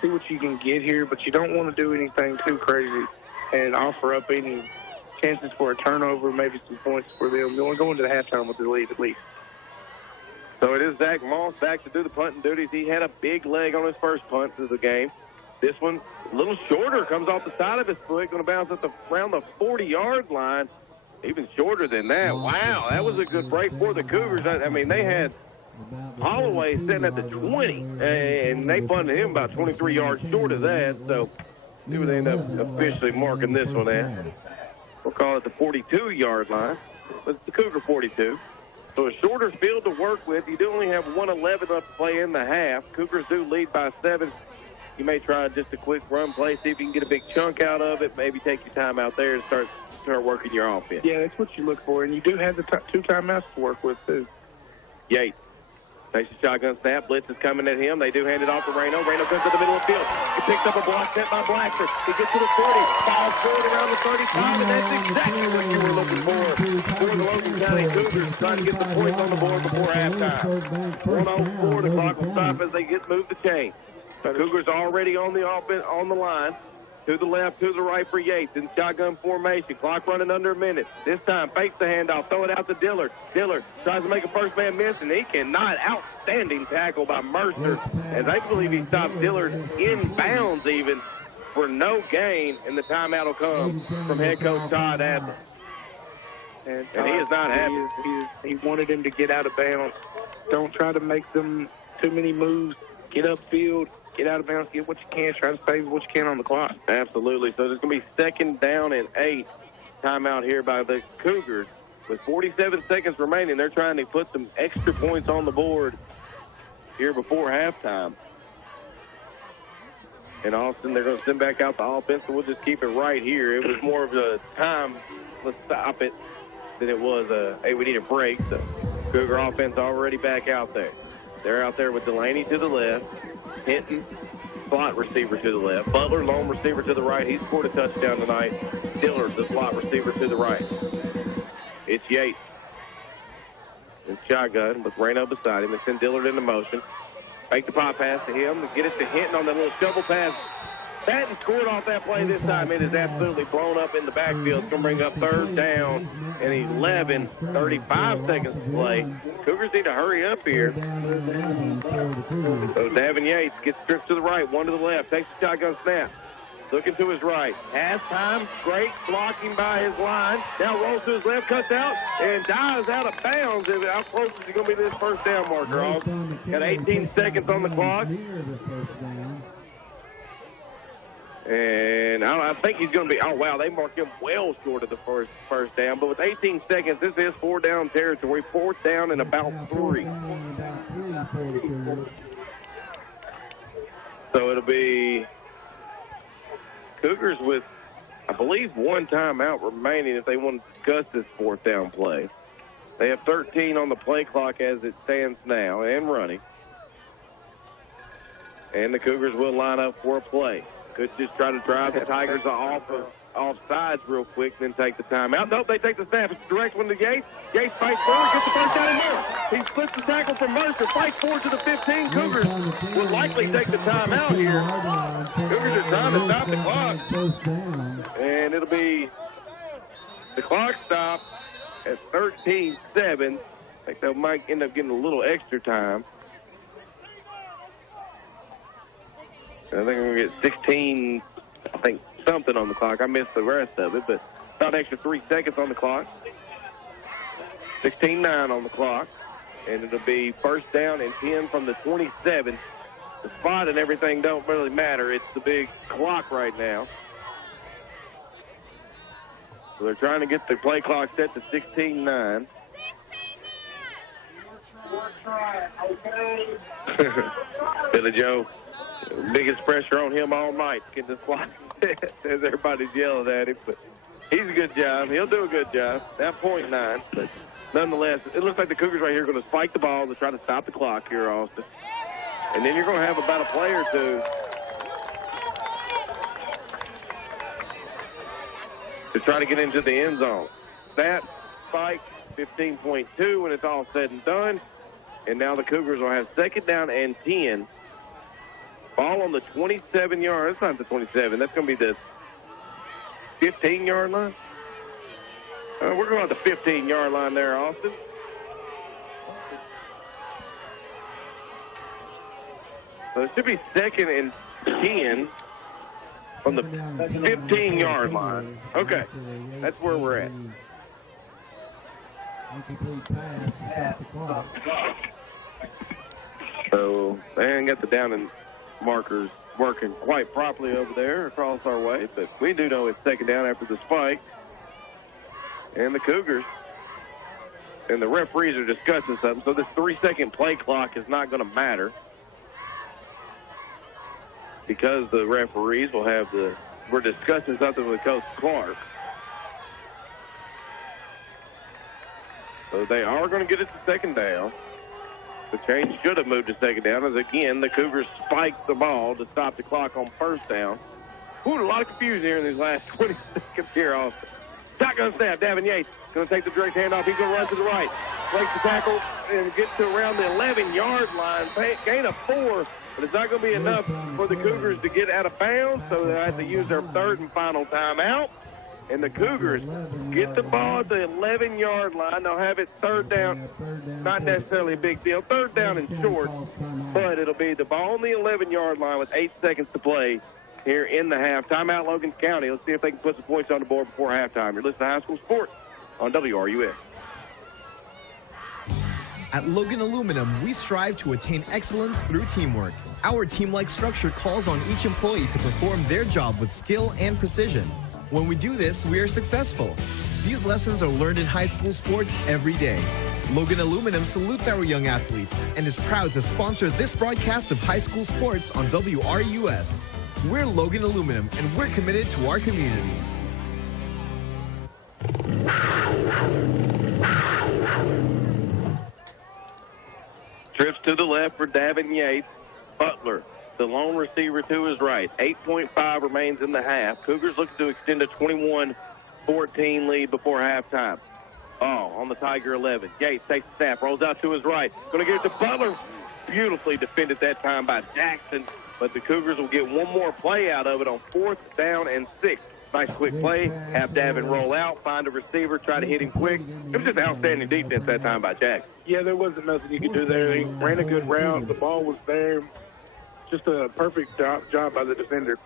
see what you can get here, but you don't want to do anything too crazy and offer up any chances for a turnover, maybe some points for them. You want to go into the halftime with the lead at least. So it is Zach Moss back to do the punting duties. He had a big leg on his first punt of the game. This one a little shorter, comes off the side of his foot, going to bounce around the 40-yard line. Even shorter than that. Wow, that was a good break for the Cougars. I mean, they had Holloway sitting at the 20, and they punted him about 23 yards short of that. So see where they end up officially marking this one at. We'll call it the 42-yard line. It's the Cougar 42. So a shorter field to work with. You do only have 1:11 left to play in the half. Cougars do lead by 7. You may try just a quick run play, see if you can get a big chunk out of it. Maybe take your time out there and start working your offense. Yeah, that's what you look for, and you do have the 2 timeouts to work with, too. Yates takes the shotgun snap. Blitz is coming at him. They do hand it off to Reno. Reno comes to the middle of the field. He picks up a block set by Blackford. He gets to the 40. Falls forward around the 35, and that's exactly what you were looking for the Logan County Cougars, trying to get the points on the board before halftime. 1:04, the clock will stop as they move the chain. The Cougars already on the offense, on the line. To the left, to the right for Yates in shotgun formation. Clock running under a minute. This time, fakes the handoff. Throw it out to Dillard. Dillard tries to make a first man miss, and he cannot. Outstanding tackle by Mercer. As I believe he stopped Dillard in bounds even for no gain, and the timeout will come from head coach Todd Adler. And he is not happy. He wanted him to get out of bounds. Don't try to make them too many moves. Get upfield. Get out of bounds, get what you can, try to save what you can on the clock. Absolutely. So there's going to be 2nd down and 8. Timeout here by the Cougars. With 47 seconds remaining, they're trying to put some extra points on the board here before halftime. And Austin, they're going to send back out the offense, so we'll just keep it right here. It was more of a time, let's stop it, than it was hey, we need a break. So Cougar offense already back out there. They're out there with Delaney to the left. Hinton, slot receiver to the left. Butler, lone receiver to the right. He scored a touchdown tonight. Dillard, the slot receiver to the right. It's Yates. And shotgun with Reno beside him. They send Dillard into motion. Make the pop pass to him. Get it to Hinton on that little shovel pass. Patton scored off that play this time. It is absolutely blown up in the backfield. It's going to bring up 3rd down and 11, 35 seconds to play. Cougars need to hurry up here. So Davin Yates gets stripped to the right, 1 to the left, takes the shotgun snap. Looking to his right. Pass time, great blocking by his line. Now rolls to his left, cuts out, and dives out of bounds. How close is he going to be to this 1st down marker, Austin? Got 18 seconds on the clock. And I think he's going to be, oh, wow, they marked him well short of the first down. But with 18 seconds, this is 4th down territory, 4th down and about 3. So it'll be Cougars with, I believe, 1 timeout remaining if they want to discuss this 4th down play. They have 13 on the play clock as it stands now and running. And the Cougars will line up for a play. Could just try to drive the Tigers off sides real quick, then take the timeout. Nope, they take the snap. It's a direct one to Yates. Yates fights forward, gets the 1st down and more. He splits the tackle from Mercer, fights forward to the 15. Cougars will likely take the timeout here. Cougars are trying to stop the clock. And it'll be the clock stop at 13-7. I think they might end up getting a little extra time. I think we're going to get 16, I think, something on the clock. I missed the rest of it, but about an extra 3 seconds on the clock. 16-9 on the clock. And it'll be 1st down and 10 from the 27. The spot and everything don't really matter. It's the big clock right now. So they're trying to get the play clock set to 16-9. Billy Joe. Biggest pressure on him all night to get this clock as everybody's yelling at him. But he's a good job. He'll do a good job. That .9. But nonetheless, it looks like the Cougars right here are going to spike the ball to try to stop the clock here, Austin. And then you're going to have about a play or two to try to get into the end zone. That spike, 15.2 when it's all said and done. And now the Cougars will have 2nd down and 10. Ball on the 27-yard. That's not the 27. That's going to be the 15-yard line. We're going to the 15-yard line there, Austin. So it should be 2nd and 10 from the 15-yard line. Okay, that's where we're at. So they ain't got the down and markers working quite properly over there across our way, but we do know it's second down after the spike. And the Cougars and the referees are discussing something, so this 3-second play clock is not going to matter because the referees will have we're discussing something with Coach Clark. So they are going to get it to second down. The change should have moved to second down as, again, the Cougars spiked the ball to stop the clock on first down. Ooh, a lot of confusion here in these last 20 seconds here also. Shotgun snap, Davin Yates going to take the direct handoff. He's going to run to the right. Breaks the tackle and gets to around the 11-yard line. Gain of 4, but it's not going to be enough for the Cougars to get out of bounds, so they have to use their third and final timeout. And the Cougars get the ball at the 11-yard line. They'll have it third down. Not necessarily a big deal. Third down and short, but it'll be the ball on the 11-yard line with 8 seconds to play here in the half. Timeout, Logan County. Let's see if they can put some points on the board before halftime. You're listening to High School Sports on WRUS. At Logan Aluminum, we strive to attain excellence through teamwork. Our team-like structure calls on each employee to perform their job with skill and precision. When we do this, we are successful. These lessons are learned in high school sports every day. Logan Aluminum salutes our young athletes and is proud to sponsor this broadcast of high school sports on WRUS. We're Logan Aluminum, and we're committed to our community. Trips to the left for Davin Yates. Butler, the lone receiver, to his right. 8.5 remains in the half. Cougars looking to extend a 21-14 lead before halftime. Oh, on the Tiger 11. Yates takes the snap, rolls out to his right. Going to get it to Butler. Beautifully defended that time by Jackson, but the Cougars will get one more play out of it on 4th down and 6. Nice quick play. Have Davin roll out, find a receiver, try to hit him quick. It was just outstanding defense that time by Jackson. Yeah, there wasn't nothing you could do there. He ran a good route. The ball was there. Just a perfect job by the defender.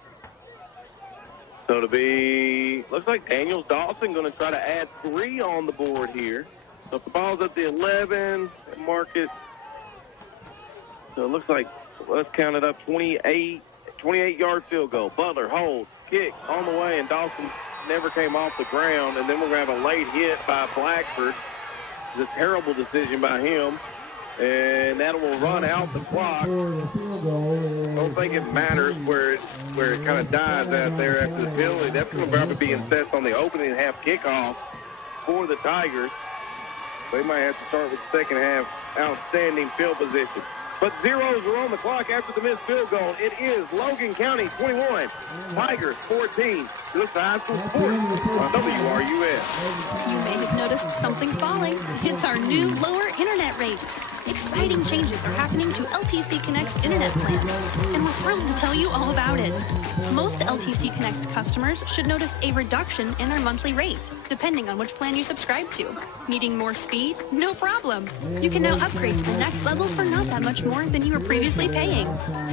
So it'll be, looks like Daniels Dawson going to try to add 3 on the board here. So if the ball's at the 11, mark it. So it looks like, let's count it up, 28-yard field goal. Butler holds, kick on the way, and Dawson never came off the ground. And then we're going to have a late hit by Blackford. It's a terrible decision by him. And that will run out the clock. I don't think it matters where it kind of dies out there after the penalty. That's going to probably be assessed on the opening half kickoff for the Tigers. They might have to start with the second half outstanding field position. But zeros are on the clock after the missed field goal. It is Logan County 21, Tigers 14. This is High School Sports on WRUS. You may have noticed something falling. It's our new lower internet rates. Exciting changes are happening to LTC Connect's internet plans, and we're thrilled to tell you all about it. Most LTC Connect customers should notice a reduction in their monthly rate, depending on which plan you subscribe to. Needing more speed? No problem. You can now upgrade to the next level for not that much more than you were previously paying.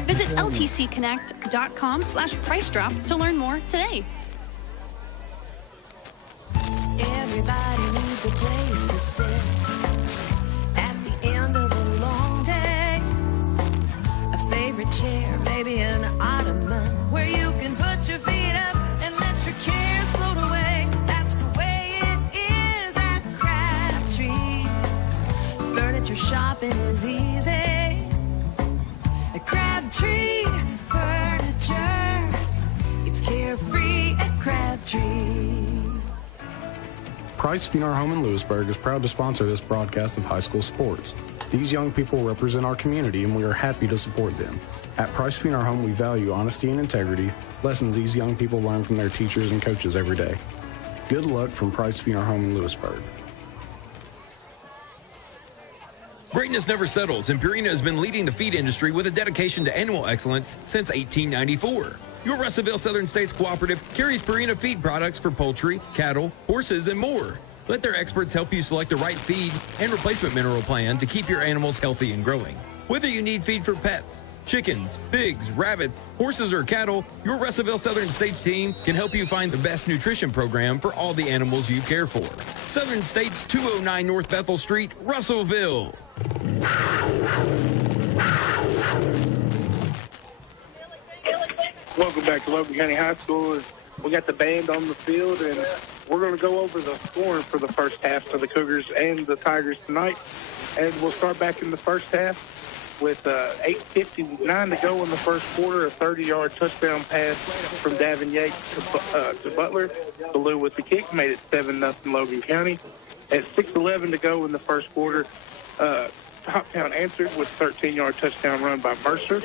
Visit ltcconnect.com/price drop to learn more today. Everybody needs a place to sit at the end of a long day. A favorite chair, maybe an ottoman, where you can put your feet up and let your cares float away. That's the way it is at Crabtree. Furniture shopping is easy. At Crabtree Furniture, it's carefree at Crabtree. Price Funeral Home in Lewisburg is proud to sponsor this broadcast of high school sports. These young people represent our community, and we are happy to support them. At Price Funeral Home, we value honesty and integrity, lessons these young people learn from their teachers and coaches every day. Good luck from Price Funeral Home in Lewisburg. Greatness never settles, and Purina has been leading the feed industry with a dedication to animal excellence since 1894. Your Russellville Southern States Cooperative carries Purina feed products for poultry, cattle, horses, and more. Let their experts help you select the right feed and replacement mineral plan to keep your animals healthy and growing. Whether you need feed for pets, chickens, pigs, rabbits, horses, or cattle, your Russellville Southern States team can help you find the best nutrition program for all the animals you care for. Southern States, 209 North Bethel Street, Russellville. Welcome back to Logan County High School. We got the band on the field, and we're going to go over the scoring for the first half for the Cougars and the Tigers tonight. And we'll start back in the first half with 8:59 to go in the first quarter. A 30-yard touchdown pass from Davin Yates to Butler. Ballou with the kick made it 7-0 Logan County. At 6:11 to go in the first quarter, Hoptown answered with a 13-yard touchdown run by Mercer.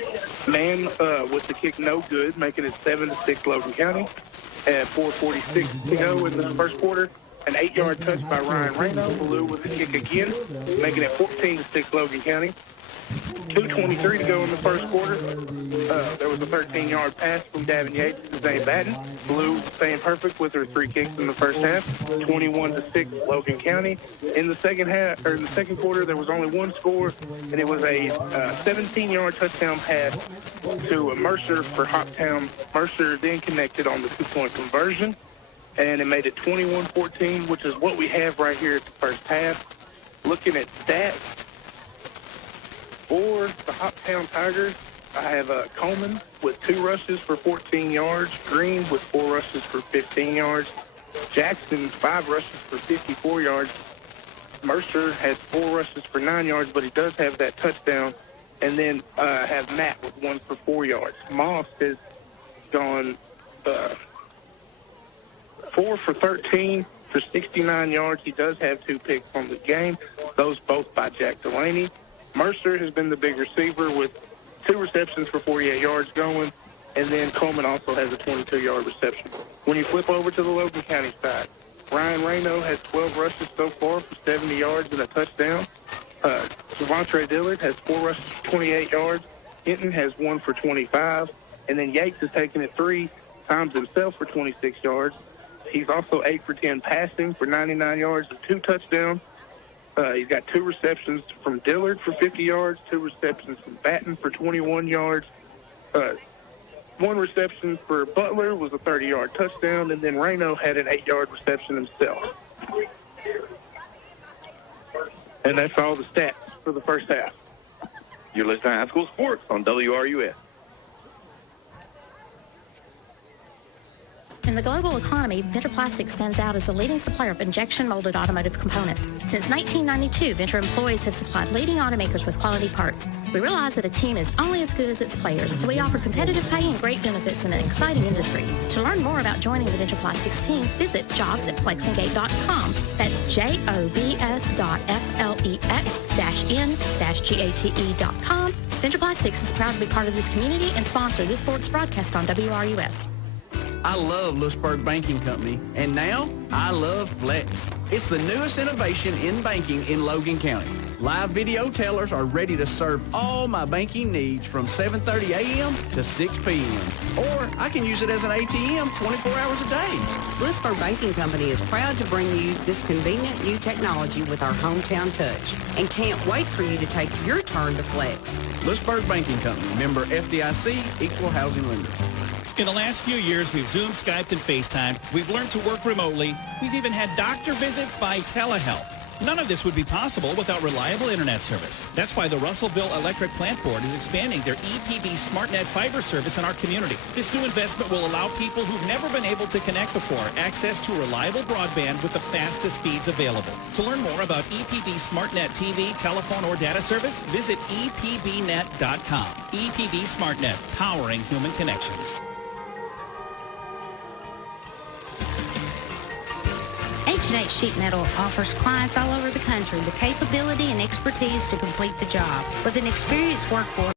Man with the kick no good, making it 7-6 Logan County. At 4:46 to go in the first quarter, an 8-yard touch by Ryan Reno. Ballou with the kick again, making it 14-6 Logan County. 2:23 to go in the first quarter. There was a 13-yard pass from Davin Yates to Zane Batten. Ballou staying perfect with her 3 kicks in the first half. 21-6 Logan County. In the second half, or in the second quarter, there was only one score, and it was a 17-yard touchdown pass to Mercer for Hoptown. Mercer then connected on the 2-point conversion, and it made it 21-14, which is what we have right here at the first half. Looking at stats, for the Hoptown Tigers, I have Coleman with 2 rushes for 14 yards, Green with 4 rushes for 15 yards, Jackson 5 rushes for 54 yards. Mercer has 4 rushes for 9 yards, but he does have that touchdown. And then have Matt with 1 for 4 yards. Moss has gone 4 for 13 for 69 yards. He does have 2 picks on the game, those both by Jack Delaney. Mercer has been the big receiver with 2 receptions for 48 yards going, and then Coleman also has a 22-yard reception. When you flip over to the Logan County side, Ryan Reno has 12 rushes so far for 70 yards and a touchdown. Javontre Dillard has 4 rushes for 28 yards. Hinton has 1 for 25, and then Yates has taken it 3 times himself for 26 yards. He's also 8 for 10 passing for 99 yards and 2 touchdowns. He's got 2 receptions from Dillard for 50 yards, 2 receptions from Batten for 21 yards. 1 reception for Butler was a 30-yard touchdown, and then Reno had an 8-yard reception himself. And that's all the stats for the first half. You're listening to High School Sports on WRUS. In the global economy, Venture Plastics stands out as the leading supplier of injection-molded automotive components. Since 1992, Venture employees have supplied leading automakers with quality parts. We realize that a team is only as good as its players, so we offer competitive pay and great benefits in an exciting industry. To learn more about joining the Venture Plastics teams, visit jobs@flexandgate.com. That's jobs.flex-n-gate.com. Venture Plastics is proud to be part of this community and sponsor this sports broadcast on WRUS. I love Lewisburg Banking Company, and now I love Flex. It's the newest innovation in banking in Logan County. Live video tellers are ready to serve all my banking needs from 7:30 a.m. to 6 p.m. Or I can use it as an ATM 24 hours a day. Lewisburg Banking Company is proud to bring you this convenient new technology with our hometown touch and can't wait for you to take your turn to Flex. Lewisburg Banking Company, member FDIC, equal housing lender. In the last few years, we've Zoomed, Skyped, and FaceTimed. We've learned to work remotely. We've even had doctor visits by telehealth. None of this would be possible without reliable internet service. That's why the Russellville Electric Plant Board is expanding their EPB SmartNet fiber service in our community. This new investment will allow people who've never been able to connect before access to reliable broadband with the fastest speeds available. To learn more about EPB SmartNet TV, telephone, or data service, visit epbnet.com. EPB SmartNet, powering human connections. H&H Sheet Metal offers clients all over the country the capability and expertise to complete the job. With an experienced workforce,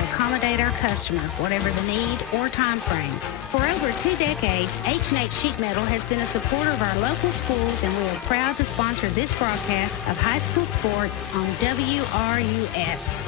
accommodate our customer, whatever the need or time frame. For over 2 decades, H&H Sheet Metal has been a supporter of our local schools, and we are proud to sponsor this broadcast of high school sports on WRUS.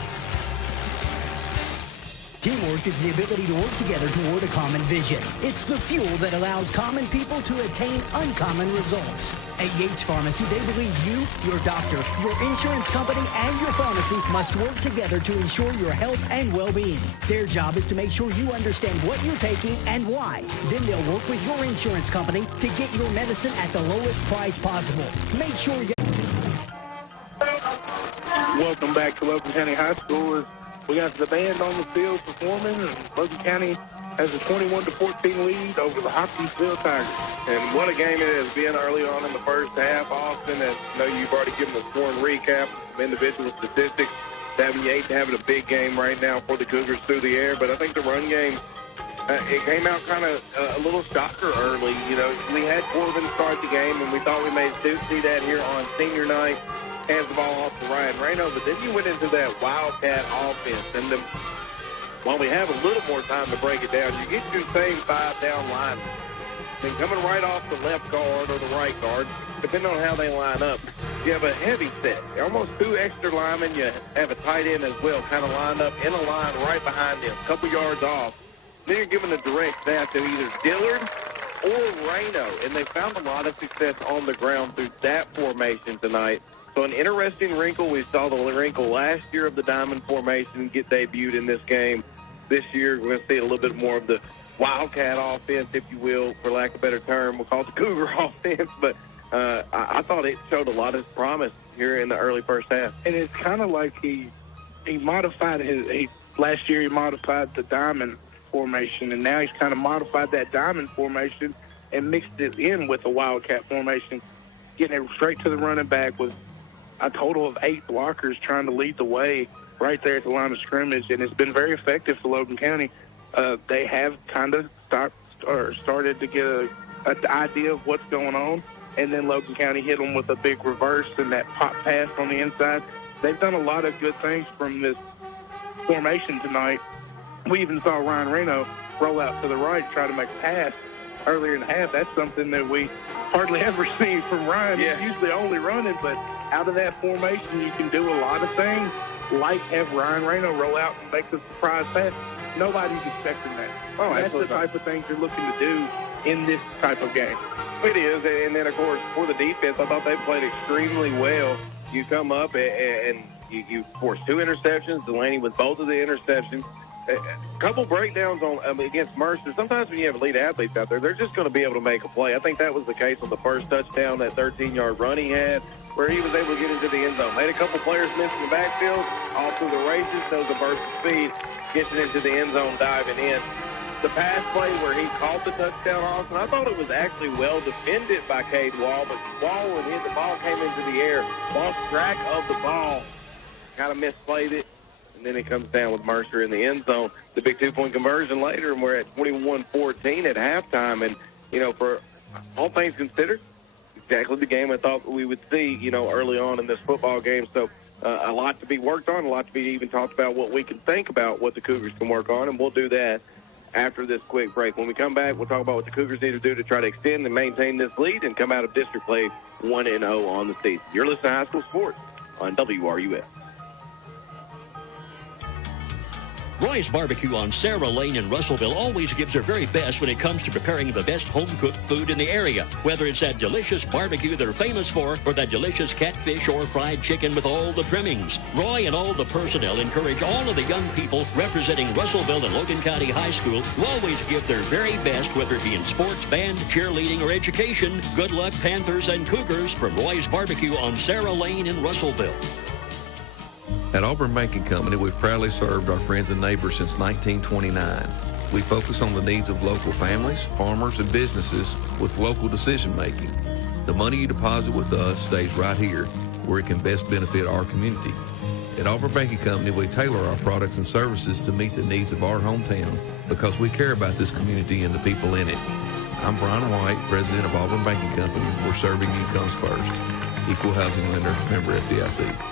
Teamwork is the ability to work together toward a common vision. It's the fuel that allows common people to attain uncommon results. At Yates Pharmacy, they believe you, your doctor, your insurance company, and your pharmacy must work together to ensure your health and well-being. Their job is to make sure you understand what you're taking and why. Then they'll work with your insurance company to get your medicine at the lowest price possible. Make sure you... Welcome back to Logan County High School. We got the band on the field performing, and Logan County has a 21-14 lead over the Hopkinsville Tigers. And what a game it has been early on in the first half. Austin, as you know, you've already given the scoring recap, some individual statistics. 78 having a big game right now for the Cougars through the air, but I think the run game, it came out kind of a little shocker early. You know, we had Corbin start the game, and we thought we may see that here on senior night. Hands the ball off to Ryan Reno, but then you went into that Wildcat offense. And then, while we have a little more time to break it down, you get your same 5-down line. Then coming right off the left guard or the right guard, depending on how they line up, you have a heavy set. Almost 2 extra linemen. You have a tight end as well, kind of lined up in a line right behind them, a couple yards off. Then you're giving a direct snap to either Dillard or Reno, and they found a lot of success on the ground through that formation tonight. So an interesting wrinkle. We saw the wrinkle last year of the diamond formation get debuted in this game. This year, we're going to see a little bit more of the Wildcat offense, if you will, for lack of a better term. We'll call it the Cougar offense, but I thought it showed a lot of promise here in the early first half. And it's kind of like he modified last year he modified the diamond formation, and now he's kind of modified that diamond formation and mixed it in with the Wildcat formation, getting it straight to the running back with a total of 8 blockers trying to lead the way right there at the line of scrimmage, and it's been very effective for Logan County. They have kind of started to get an idea of what's going on, and then Logan County hit them with a big reverse and that pop pass on the inside. They've done a lot of good things from this formation tonight. We even saw Ryan Reno roll out to the right, try to make a pass earlier in the half. That's something that we hardly ever see from Ryan. Yeah. He's usually only running, but out of that formation, you can do a lot of things, like have Ryan Reno roll out and make the surprise pass. Nobody's expecting that. Oh, that's the type of things you're looking to do in this type of game. It is, and then, of course, for the defense, I thought they played extremely well. You come up and you force 2 interceptions. Delaney with both of the interceptions. A couple breakdowns against Mercer. Sometimes when you have elite athletes out there, they're just going to be able to make a play. I think that was the case on the first touchdown, that 13-yard run he had, where he was able to get into the end zone. Made a couple players miss in the backfield, all through the races, knows a burst of speed, gets it into the end zone, diving in. The pass play where he caught the touchdown, Austin, I thought it was actually well defended by Cade Wall, but Wall, when the ball came into the air, lost track of the ball, kind of misplayed it. And then it comes down with Mercer in the end zone. The big 2-point conversion later, and we're at 21-14 at halftime. And, you know, for all things considered, exactly the game I thought we would see, you know, early on in this football game. So a lot to be worked on, a lot to be even talked about what we can think about what the Cougars can work on, and we'll do that after this quick break. When we come back, we'll talk about what the Cougars need to do to try to extend and maintain this lead and come out of district play 1-0 on the season. You're listening to High School Sports on WRUF. Roy's Barbecue on Sarah Lane in Russellville always gives their very best when it comes to preparing the best home-cooked food in the area. Whether it's that delicious barbecue they're famous for or that delicious catfish or fried chicken with all the trimmings. Roy and all the personnel encourage all of the young people representing Russellville and Logan County High School who always give their very best, whether it be in sports, band, cheerleading, or education. Good luck, Panthers and Cougars, from Roy's Barbecue on Sarah Lane in Russellville. At Auburn Banking Company, we've proudly served our friends and neighbors since 1929. We focus on the needs of local families, farmers, and businesses with local decision-making. The money you deposit with us stays right here where it can best benefit our community. At Auburn Banking Company, we tailor our products and services to meet the needs of our hometown because we care about this community and the people in it. I'm Brian White, president of Auburn Banking Company, where serving you comes first. Equal housing lender, member FDIC.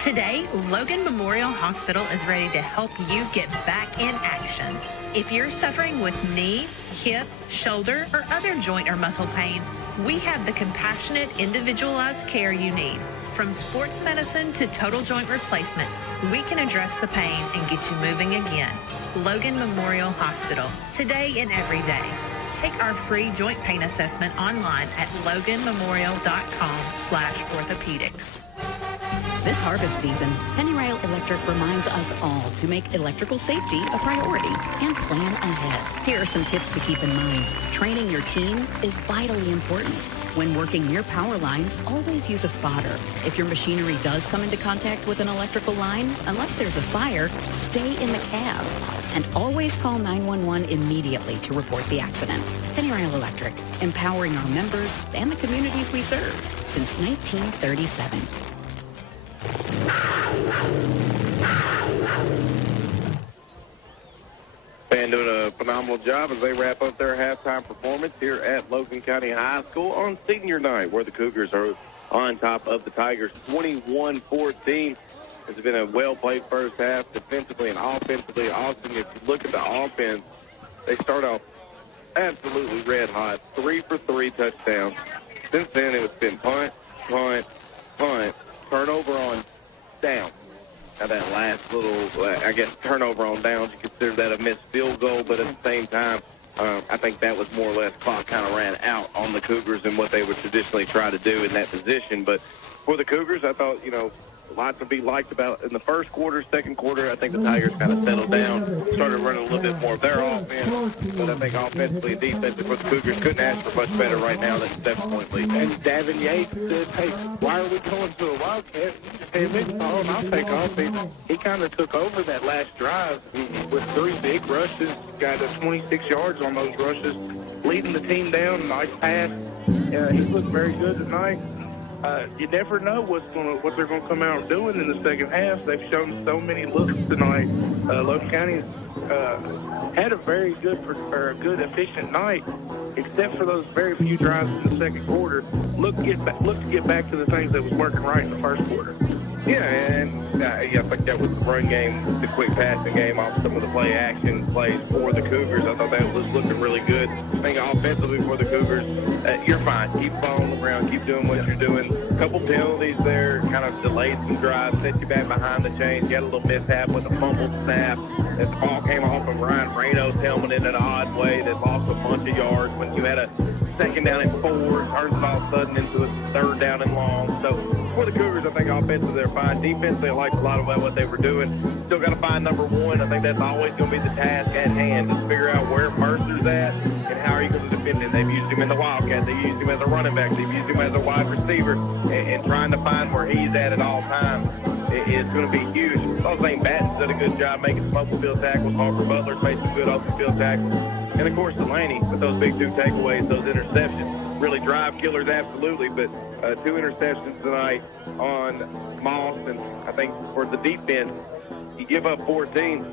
Today, Logan Memorial Hospital is ready to help you get back in action. If you're suffering with knee, hip, shoulder, or other joint or muscle pain, we have the compassionate, individualized care you need. From sports medicine to total joint replacement, we can address the pain and get you moving again. Logan Memorial Hospital, today and every day. Take our free joint pain assessment online at loganmemorial.com/orthopedics. This harvest season, Pennyrail Electric reminds us all to make electrical safety a priority and plan ahead. Here are some tips to keep in mind. Training your team is vitally important. When working near power lines, always use a spotter. If your machinery does come into contact with an electrical line, unless there's a fire, stay in the cab. And always call 911 immediately to report the accident. Pennyrail Electric, empowering our members and the communities we serve since 1937. And doing a phenomenal job as they wrap up their halftime performance here at Logan County High School on senior night, where the Cougars are on top of the Tigers 21-14. It's been a well-played first half, defensively and offensively. Austin, if you look at the offense, they start off absolutely red hot, 3 for 3 touchdowns. Since then, it's been punt, punt, punt, turnover on down. Now that last little, I guess, turnover on downs, you consider that a missed field goal, but at the same time, I think that was more or less clock kind of ran out on the Cougars and what they would traditionally try to do in that position. But for the Cougars, I thought, a lot to be liked about in the first quarter, second quarter. I think the Tigers kind of settled down, started running a little bit more of their offense. But I think offensively and defensively for the Cougars couldn't ask for much better right now than a 7-point lead. And Davin Yates said, hey, why are we going to a Wildcat? Hey, Mitch Paul, and I'll take off. He kind of took over that last drive with 3 big rushes, got 26 yards on those rushes, leading the team down, nice pass. He looked very good tonight. You never know what they're going to come out doing in the second half. They've shown so many looks tonight. Logan County had a very good, efficient night, except for those very few drives in the second quarter. Look to get back to the things that was working right in the first quarter. Yeah, and I think that was the run game, the quick passing game off some of the play-action plays for the Cougars. I thought that was looking really good. I think offensively for the Cougers, you're fine. Keep the ball on the ground. Keep doing what you're doing. A couple penalties there kind of delayed some drives, set you back behind the chains. You had a little mishap with a fumbled snap. As the ball came off of Ryan Reno's helmet in an odd way that lost a bunch of yards. When you had a second down and 4, turns it all of a sudden into a third down and long. So for the Cougars, I think offensively they're fine. Defensively, I liked a lot of what they were doing. Still got to find number 1. I think that's always going to be the task at hand, to figure out where Mercer's at and how are you going to defend him. They've used him in the Wildcat. They've used him as a running back. They've used him as a wide receiver. And trying to find where he's at all times is going to be huge. I also think Batten's done a good job making some open field tackles. Harper Butler's made some good open field tackles. And, of course, Delaney with those big 2 takeaways, those interceptions. Really drive killers, absolutely, but 2 interceptions tonight on Moss. And I think for the defense, you give up 14.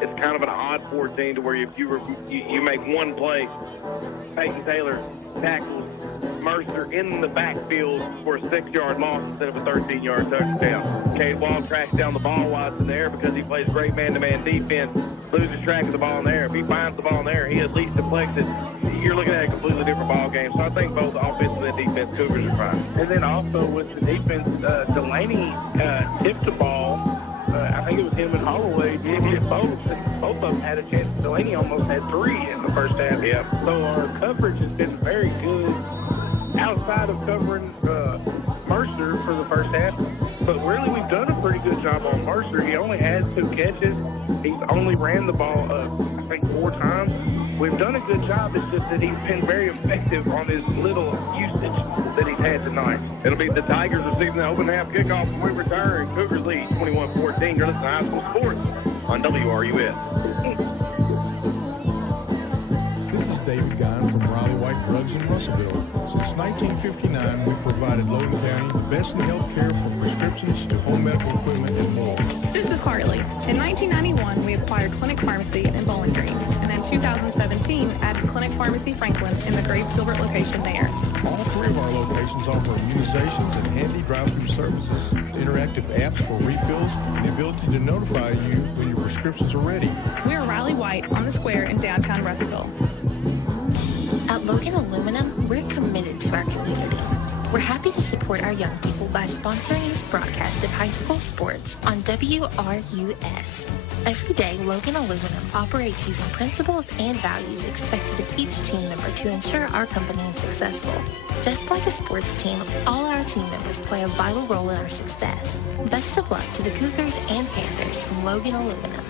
It's kind of an odd 14 to where if you make one play, Peyton Taylor tackles Mercer in the backfield for a 6-yard loss instead of a 13-yard touchdown. Cade Wall tracks down the ball while it's in the air because he plays great man-to-man defense, loses track of the ball in the air. If he finds the ball in the air, he at least deflects it. You're looking at a completely different ball game. So I think both offensive and defense Cougars are fine. And then also with the defense, Delaney tipped the ball. I think it was him and Holloway did hit both. Both of them had a chance. Delaney almost had 3 in the first half. Yeah. So our coverage has been very good outside of covering Mercer for the first half. But really, we've done a pretty good job on Mercer. He only had 2 catches. He's only ran the ball, I think, 4 times. We've done a good job. It's just that he's been very effective on his little usage that he's had tonight. It'll be the Tigers receiving the open half kickoff when we return. Cougars lead 21-14. You're listening to High School Sports on WRUS. This is David Guyon from Riley White Drugs in Russellville. Since 1959, we've provided Logan County the best in health care from prescriptions to home medical equipment and more. This is Carly. In 1991, we acquired Clinic Pharmacy in Bowling Green, and in 2017, added Clinic Pharmacy Franklin in the Graves Gilbert location there. All 3 of our locations offer immunizations and handy drive-through services, interactive apps for refills, and the ability to notify you when your prescriptions are ready. We are Riley White on the square in downtown Russellville. At Logan Aluminum, we're committed to our community. We're happy to support our young people by sponsoring this broadcast of high school sports on WRUS. Every day, Logan Aluminum operates using principles and values expected of each team member to ensure our company is successful. Just like a sports team, all our team members play a vital role in our success. Best of luck to the Cougars and Panthers from Logan Aluminum.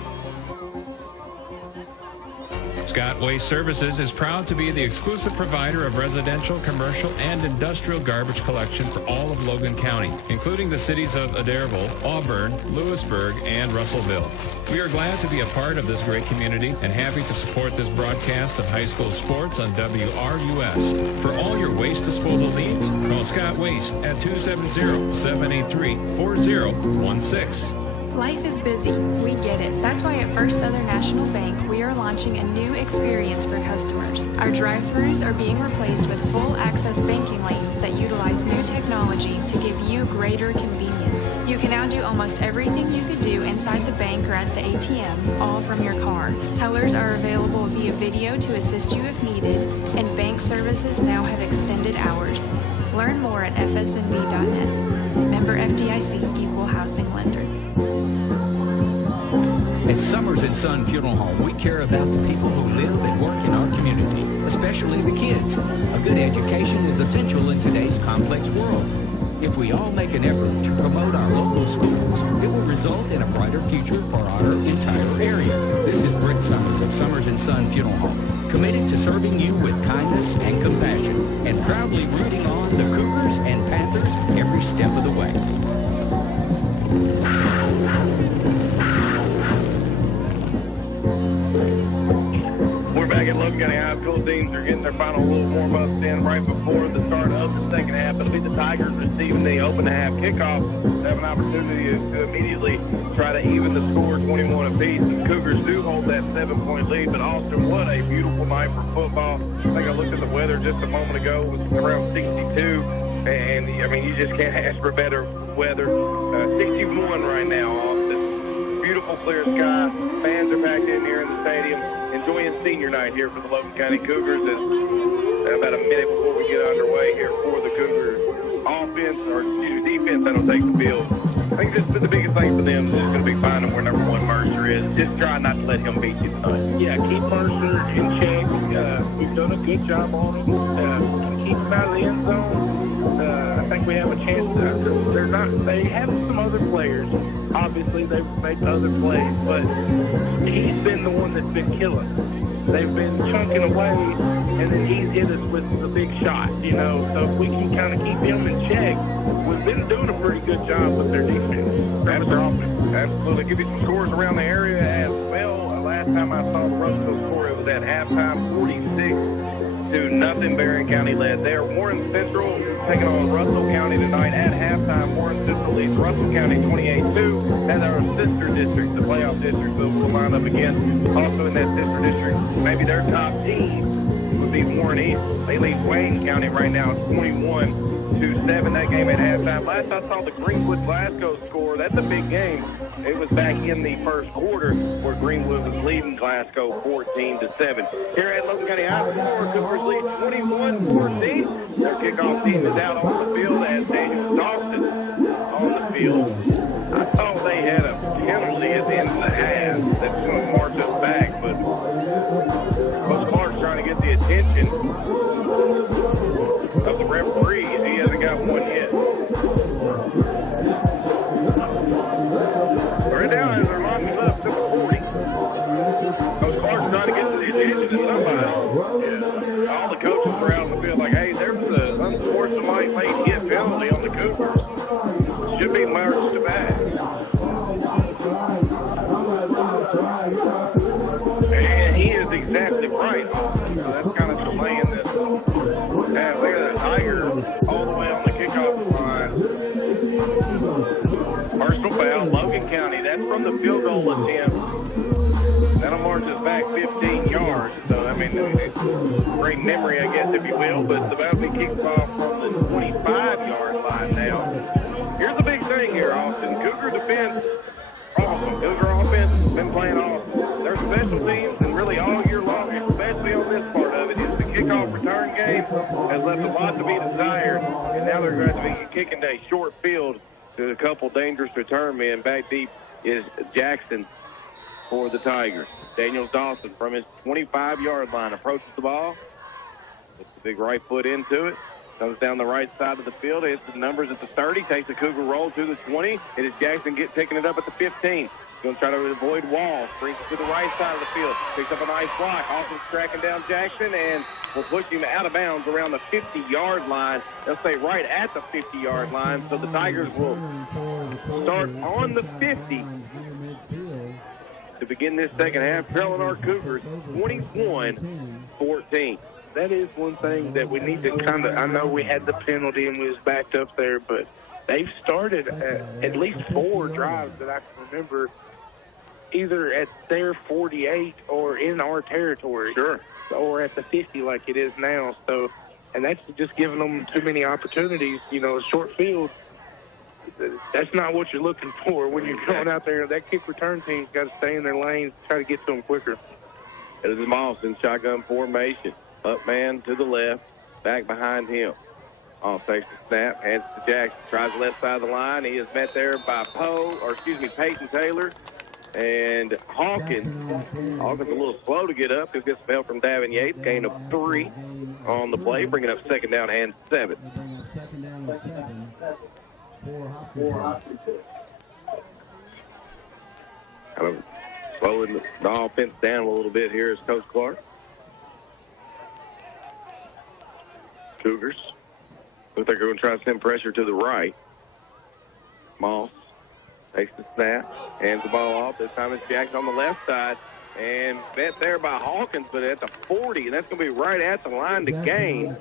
Scott Waste Services is proud to be the exclusive provider of residential, commercial, and industrial garbage collection for all of Logan County, including the cities of Adairsville, Auburn, Lewisburg, and Russellville. We are glad to be a part of this great community and happy to support this broadcast of high school sports on WRUS. For all your waste disposal needs, call Scott Waste at 270-783-4016. Life is busy. We get it. That's why at First Southern National Bank, we are launching a new experience for customers. Our drive-thrus are being replaced with full-access banking lanes that utilize new technology to give you greater convenience. You can now do almost everything you could do inside the bank or at the ATM, all from your car. Tellers are available via video to assist you if needed, and bank services now have extended hours. Learn more at fsnb.net. Member FDIC, Equal Housing Lender. At Summers & Son Funeral Home, we care about the people who live and work in our community, especially the kids. A good education is essential in today's complex world. If we all make an effort to promote our local schools, it will result in a brighter future for our entire area. This is Britt Summers at Summers & Son Funeral Home, committed to serving you with kindness and compassion, and proudly rooting on the Cougars and Panthers every step of the way. We're back at Logan County High School. Teams are getting their final little warm-ups in right before the start of the second half. It'll be the Tigers receiving the open half kickoff. They have an opportunity to immediately try to even the score 21 apiece. The Cougars do hold that 7-point lead, but Austin, what a beautiful night for football. I think I looked at the weather just a moment ago. It was around 62, and I mean, you just can't ask for better weather. 61 right now, Austin. Beautiful clear sky. Fans are packed in here in the stadium, enjoying senior night here for the Logan County Cougars. As about a minute before we get underway here for the Cougars offense, or defense, that'll take the field. I think this is the biggest thing for them is just going to be finding where number one Mercer is. Just try not to let him beat you tonight. Yeah, keep Mercer in check. We've done a good job on him. Keep him out of the end zone. I think we have a chance. They have some other players. Obviously, they've made other plays, but he's been the one that's been killing. They've been chunking away, and then he's hit us with the big shot, you know. So if we can kind of keep him in check, we've been doing a pretty good job with their defense. That's their offense. Absolutely. Give you some scores around the area as well. Last time I saw the Russellville score, it was at halftime, 46-0. Barron County led there. Warren Central taking on Russell County tonight at halftime. Warren Central leads Russell County 28-2. And our sister district, the playoff district, will line up again. Also in that sister district, maybe their top team would be Warren East. They lead Wayne County right now 21-7. That game at halftime. Last I saw the Greenwood Glasgow score, that's a big game. It was back in the first quarter where Greenwood was leading Glasgow 14-7. Here at Logan County High School, Cougars lead 21-14. Their kickoff team is out on the field as Daniel Dawson on the field. I thought they had a penalty at the end of the half that's going to march us back, but Coach Clark's trying to get the attention of the referee. He hasn't got one yet. They're down as they're locking up to the 40. Coach Clark's trying to get to the attention of somebody. Yeah. All the coaches are out on the field like, hey, there's an unsportsmanlike late hit penalty on the Cougars. Should be marched back. And he is exactly right. So that's kind of delaying this. Yeah, look at that Tiger all the way on the kickoff line. Personal foul, Logan County. That's from the field goal attempt. That'll march us back 15 yards. So, I mean, great memory, I guess, if you will. But it's about to be kicked off from the 25-yard line now. Here's the big thing here, Austin. Cougar defense, awesome. Cougar offense has been playing awesome. Their special teams, and really all year long, especially on this part of it, is the kickoff return game has left a lot to be desired. And now now they're going to be kicking a short field to a couple dangerous return men. Back deep is Jackson for the Tigers. Daniels Dawson from his 25-yard line approaches the ball. Puts the big right foot into it. Comes down the right side of the field. Hits the numbers at the 30. Takes the Cougar roll to the 20. It is Jackson picking it up at the 15. Going to try to avoid Wall. Brings it to the right side of the field. Picks up a nice block. Austin's tracking down Jackson and will push him out of bounds around the 50-yard line. They'll stay right at the 50-yard line. So the Tigers will start on the 50 to begin this second half, trailing our Cougars 21-14. That is one thing that we need to I know we had the penalty and we was backed up there, but they've started at least 4 drives that I can remember either at their 48 or in our territory. Sure. Or at the 50 like it is now. So, and that's just giving them too many opportunities. You know, a short field, that's not what you're looking for when you're going out there. That kick return team's got to stay in their lanes, try to get to them quicker. It is Moss in shotgun formation. Up man to the left, back behind him. Off takes the snap, hands it to Jackson. Tries the left side of the line. He is met there by Peyton Taylor and Hawkins. Hawkins a little slow to get up. He'll get spelled from Davin Yates. Gain of 3 on the play, bringing up second down and 7. Kind of slowing the offense down a little bit here is Coach Clark. Cougars. Looks like they're going to try to send pressure to the right. Moss takes the snap, hands the ball off. This time it's Jackson on the left side. And met there by Hawkins, but at the 40, and that's going to be right at the line to gain.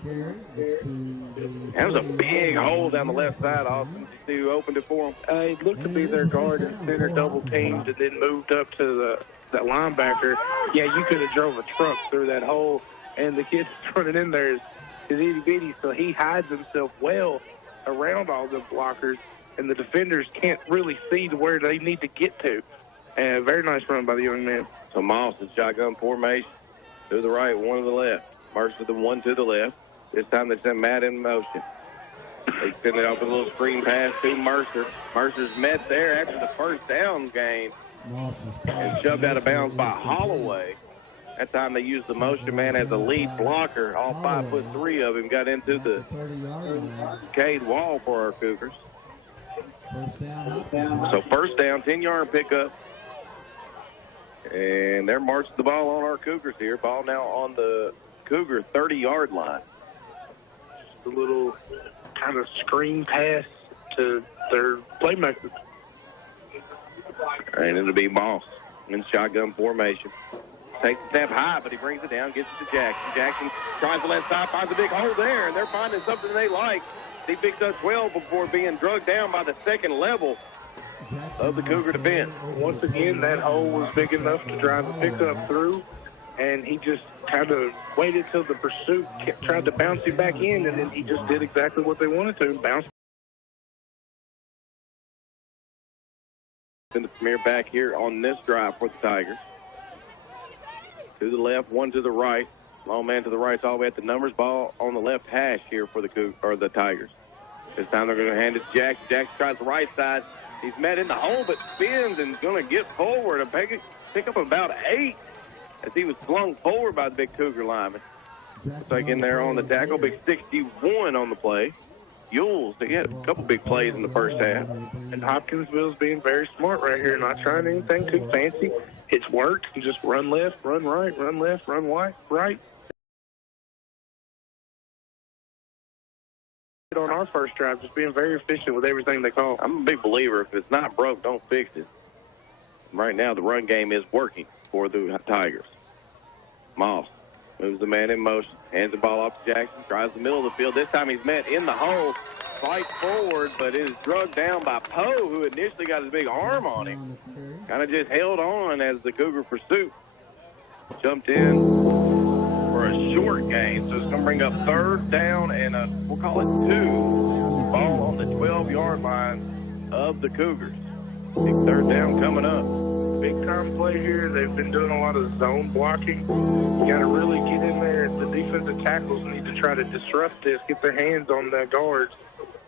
That was a big hole down the left side, Austin. Did you see who opened it for him? It looked to be their guard and center double teamed and then moved up to the linebacker. Yeah, you could have drove a truck through that hole, and the kid running in there is itty-bitty, so he hides himself well around all the blockers, and the defenders can't really see to where they need to get to. Very nice run by the young man. So Moss is shotgun formation. To the right, one to the left. Mercer the one to the left. This time they send Matt in motion. They send it off with a little screen pass to Mercer. Mercer's met there after the first down gain and shoved out of bounds by Holloway. That time they used the motion man as a lead blocker. All 5'3" of him got into the Cade wall for our Cougars. So first down, 10-yard pickup. And they're marching the ball on our Cougars here. Ball now on the Cougar 30-yard line. Just a little kind of screen pass to their playmakers. And it'll be Moss in shotgun formation. Takes a step high, but he brings it down, gets it to Jackson. Jackson tries the left side, finds a big hole there, and they're finding something they like. He picked up 12 before being drugged down by the second level of the Cougar defense. Once again, that hole was big enough to drive the pickup through, and he just kind of waited till the pursuit tried to bounce him back in, and then he just did exactly what they wanted to, bounce. In the premiere back here on this drive for the Tigers. To the left, one to the right. Long man to the right, all the way at the numbers. Ball on the left hash here for the Tigers. This time they're going to hand it to Jackson. Jackson tries the right side. He's met in the hole, but spins and going to get forward and pick up about 8 as he was flung forward by the big Cougar lineman. Looks like in there on the tackle, big 61 on the play. Yules, they had a couple big plays in the first half. And Hopkinsville's being very smart right here, not trying anything too fancy. It's worked. You just run left, run right, run left, run right. On our first drive, just being very efficient with everything they call. I'm a big believer, if it's not broke, don't fix it. Right now, the run game is working for the Tigers. Moss moves the man in motion, hands the ball off to Jackson, tries the middle of the field. This time he's met in the hole, fights forward, but is drugged down by Poe, who initially got his big arm on him. Kind of just held on as the Cougar pursuit jumped in for a short gain. So it's going to bring up third down and we'll call it 2. Ball on the 12-yard line of the Cougars. Big third down coming up. Big time run play here. They've been doing a lot of zone blocking. You got to really get in there. The defensive tackles need to try to disrupt this, get their hands on the guards,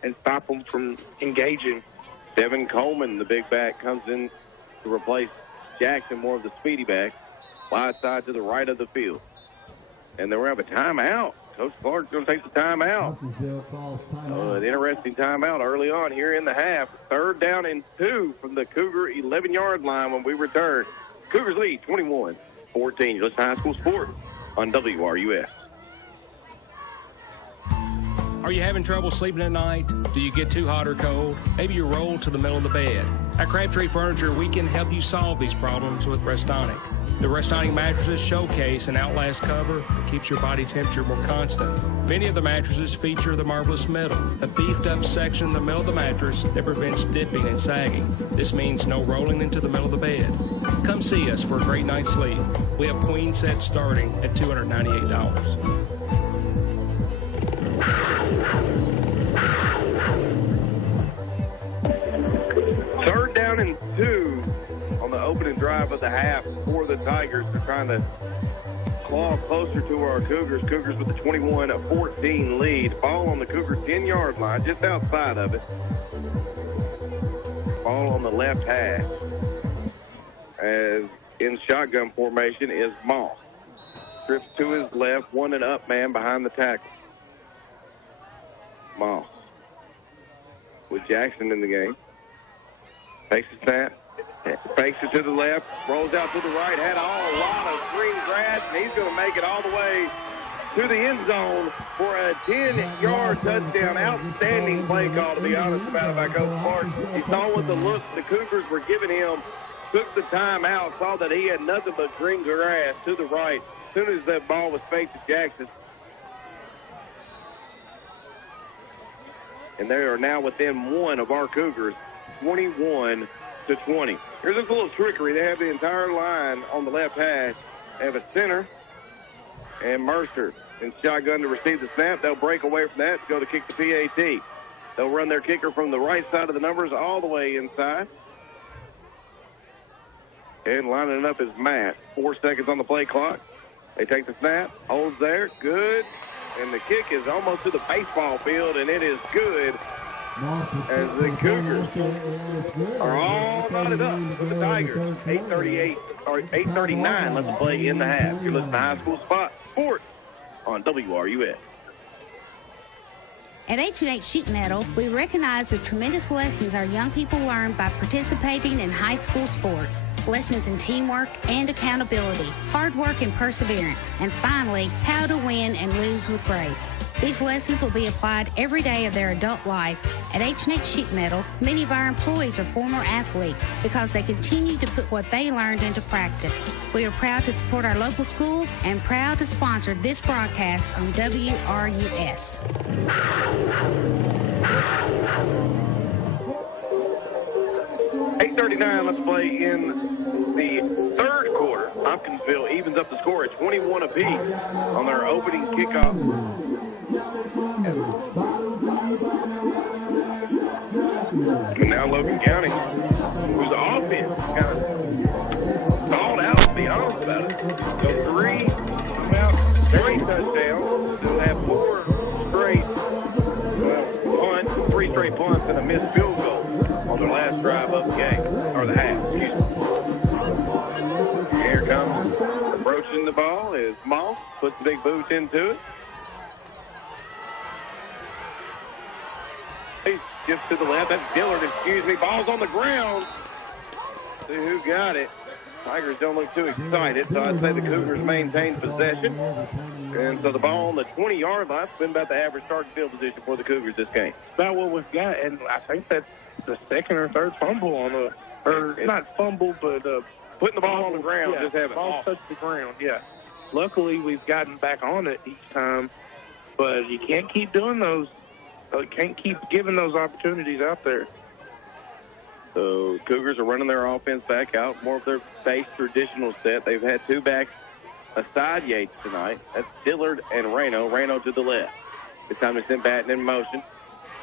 and stop them from engaging. Devin Coleman, the big back, comes in to replace Jackson, more of the speedy back. Wide side to the right of the field. And then we have a timeout. Coach Clark's going to take the timeout. An interesting timeout early on here in the half. 3rd down and 2 from the Cougar 11-yard line when we return. Cougars lead 21-14. You listen to High School Sports on WRUS. Are you having trouble sleeping at night? Do you get too hot or cold? Maybe you roll to the middle of the bed. At Crabtree Furniture, we can help you solve these problems with Restonic. The Restonic mattresses showcase an outlast cover that keeps your body temperature more constant. Many of the mattresses feature the marvelous middle, the beefed up section in the middle of the mattress that prevents dipping and sagging. This means no rolling into the middle of the bed. Come see us for a great night's sleep. We have queen sets starting at $298. 3rd down and 2 on the opening drive of the half for the Tigers. They're trying to claw closer to our Cougars. Cougars with a 21-14 lead. Ball on the Cougar 10-yard line, just outside of it. Ball on the left hash. As in shotgun formation is Moss. Trips to his left, one and up man behind the tackle. Moss with Jackson in the game. Takes the snap, fakes it to the left, rolls out to the right, had a lot of green grass, and he's going to make it all the way to the end zone for a 10-yard touchdown. Outstanding play call, to be honest about it, by Coach Clark. He saw what the look the Cougars were giving him, took the time out, saw that he had nothing but green grass to the right. As soon as that ball was faked to Jackson, and they are now within one of our Cougars, 21-20. Here's just a little trickery. They have the entire line on the left hash. They have a center and Mercer in shotgun to receive the snap. They'll break away from that to go to kick the PAT. They'll run their kicker from the right side of the numbers all the way inside. And lining it up is Matt. 4 seconds on the play clock. They take the snap, holds there, good. And the kick is almost to the baseball field, and it is good. As the Cougars are all knotted up with the Tigers. 8:39 left to play in the half. You're listening to High School Sports on WRUS. At H&H Sheet Metal, we recognize the tremendous lessons our young people learn by participating in high school sports. Lessons in teamwork and accountability, hard work and perseverance, and finally, how to win and lose with grace. These lessons will be applied every day of their adult life. At H&H Sheet Metal, many of our employees are former athletes because they continue to put what they learned into practice. We are proud to support our local schools and proud to sponsor this broadcast on WRUS. 8:39 left to play in the third quarter. Hopkinsville evens up the score at 21 apiece on their opening kickoff. And now Logan County, whose offense kind of stalled out, to be honest about it. So 3 touchdowns. They'll have 4 straight punts, 3 straight punts, and a missed field goal on their last drive of the game, or the half, excuse me. Here comes approaching the ball is Moss, puts the big boot into it. He gets to the left, that's Dillard, excuse me, ball's on the ground. See who got it. Tigers don't look too excited, so I'd say the Cougars maintain possession. And so the ball on the 20-yard line, it's been about the average starting field position for the Cougars this game. About what we've got, and I think that's the second or third fumble on the, or not fumble, but putting the ball on the ground, yeah, just having ball touch the ground, yeah. Luckily, we've gotten back on it each time, but you can't keep doing those. Can't keep giving those opportunities out there. So Cougars are running their offense back out, more of their base traditional set. They've had 2 backs aside Yates tonight. That's Dillard and Reno. Reno to the left. This time they send Batten in motion.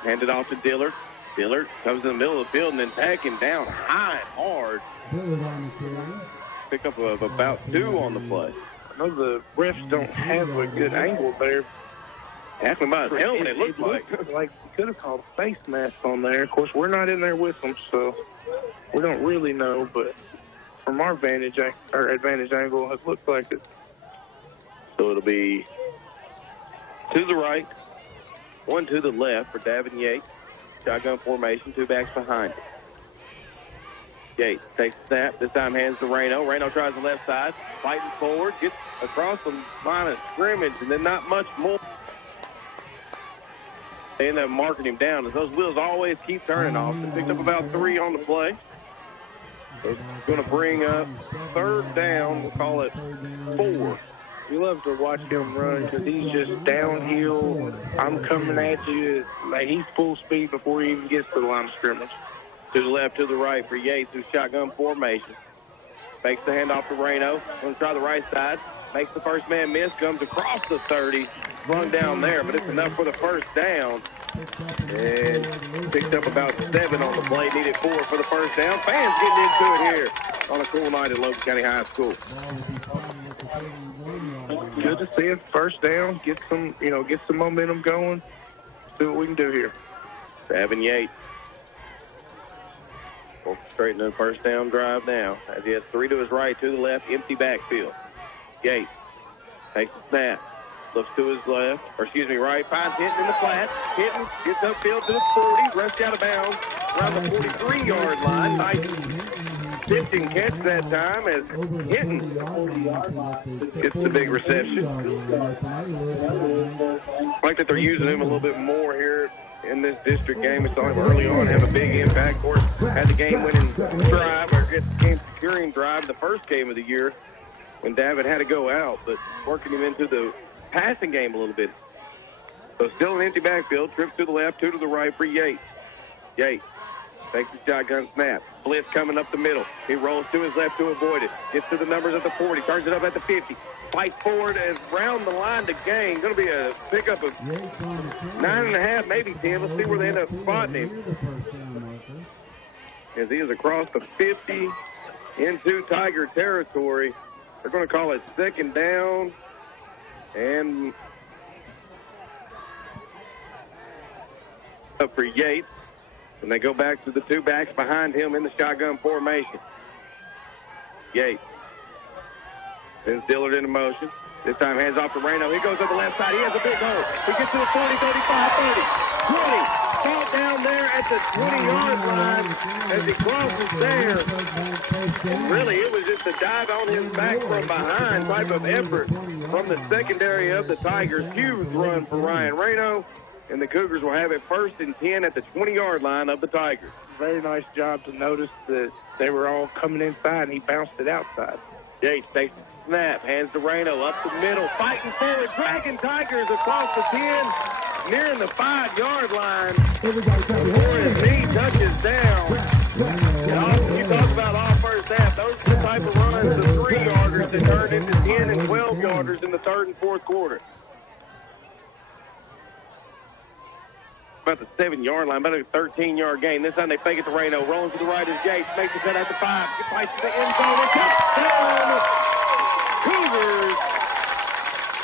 Hand it off to Dillard. Dillard comes in the middle of the field and then tacking down high and hard. pickup of about 2 on the play. I know the refs don't have a good angle there. Asking about his helmet, it looked like. Like he could have called a face mask on there. Of course, we're not in there with them, so we don't really know. But from our advantage angle, it looked like it. So it'll be to the right, 1 to the left for Davin Yates. Shotgun formation, 2 backs behind it. Yates takes the snap. This time hands to Reno. Reno tries the left side, fighting forward, gets across the line of scrimmage, and then not much more. They end up marking him down as those wheels always keep turning off. They picked up about 3 on the play. So it's going to bring up 3rd down. We'll call it 4. You love to watch him run because he's just downhill. I'm coming at you. Like he's full speed before he even gets to the line of scrimmage. To the left, to the right for Yates, who's shotgun formation. Fakes the handoff to Reno. Going to try the right side. Makes the first man miss. Comes across the 30. Run down there, but it's enough for the 1st down. And picked up about 7 on the play. Needed 4 for the 1st down. Fans getting into it here on a cool night at Logan County High School. Good to see us. 1st down. Get some momentum going. See what we can do here. Davin Yates. Orchestrating the 1st down drive now. As he has 3 to his right, to the left, empty backfield. Yates takes the snap. Looks to his left, right, finds Hinton in the flat. Hinton gets upfield to the 40, rushed out of bounds around the 43-yard line. Nice pitching catch that time as Hinton gets the big reception. I like that they're using him a little bit more here in this district game. We saw him early on have a big impact. Of course, had the game-winning drive, or game-securing drive in the first game of the year when David had to go out, but working him into the passing game a little bit. So still an empty backfield. Trips to the left, 2 to the right for Yates. Yates takes the shotgun snap. Blitz coming up the middle. He rolls to his left to avoid it. Gets to the numbers at the 40. Turns it up at the 50. Fights forward as round the line to gain. Going to be a pickup of 9.5, maybe 10. Let's see where they end up spotting him. As he is across the 50 into Tiger territory. They're going to call it 2nd down. And up for Yates. And they go back to the 2 backs behind him in the shotgun formation. Yates sends Dillard into motion. This time hands off to Reno. He goes up the left side. He has a big hole. He gets to the 40, 35, 30, 20. Caught down there at the 20-yard line as he crosses there. And really, it was just a dive on his back from behind type of effort from the secondary of the Tigers. Huge run for Ryan Reno. And the Cougars will have it 1st and 10 at the 20-yard line of the Tigers. Very nice job to notice that they were all coming inside, and he bounced it outside. Yates takes the snap, hands to Reno up the middle, fighting forward, dragging Tigers across the 10, nearing the 5-yard line. Before his knee touches down. You talk about all 1st half. Those are the type of runs, the 3-yarders that turned into 10 and 12-yarders in the 3rd and 4th quarter. About the 7-yard line, about a 13-yard gain. This time they fake it to Reno. Rolling to the right is Yates. Makes the cut at the 5. Gets right to the end zone. And touchdown! Cougars.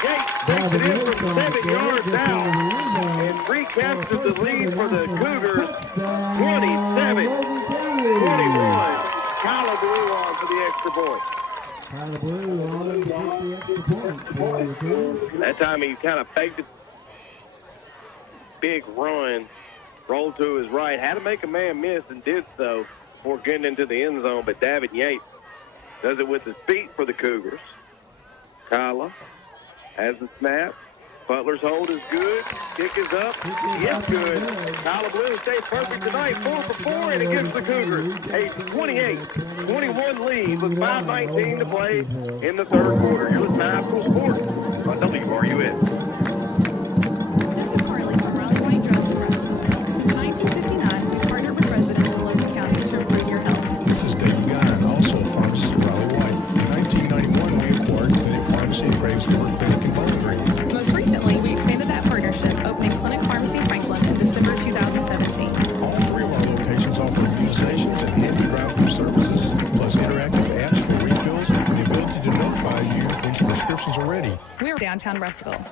Yates takes it in from 7 yards out and recaptures the lead for the Cougars. 27-21. Kyler Blue on for the extra point. That time he kind of faked it. Big run, rolled to his right, had to make a man miss and did so before getting into the end zone, but Davin Yates does it with his feet for the Cougars. Kyla has the snap. Butler's hold is good. Kick is up. It's good. Kyla Blue stays perfect tonight, 4 for 4, and it gives the Cougars a 28-21 lead with 5:19 to play in the 3rd quarter. You're listening to High School Sports on WRUS. Most recently, we expanded that partnership, opening Clinic Pharmacy Franklin in December 2017. All 3 of our locations offer immunizations and handy drive-through services, plus interactive apps for refills and downtown Russellville.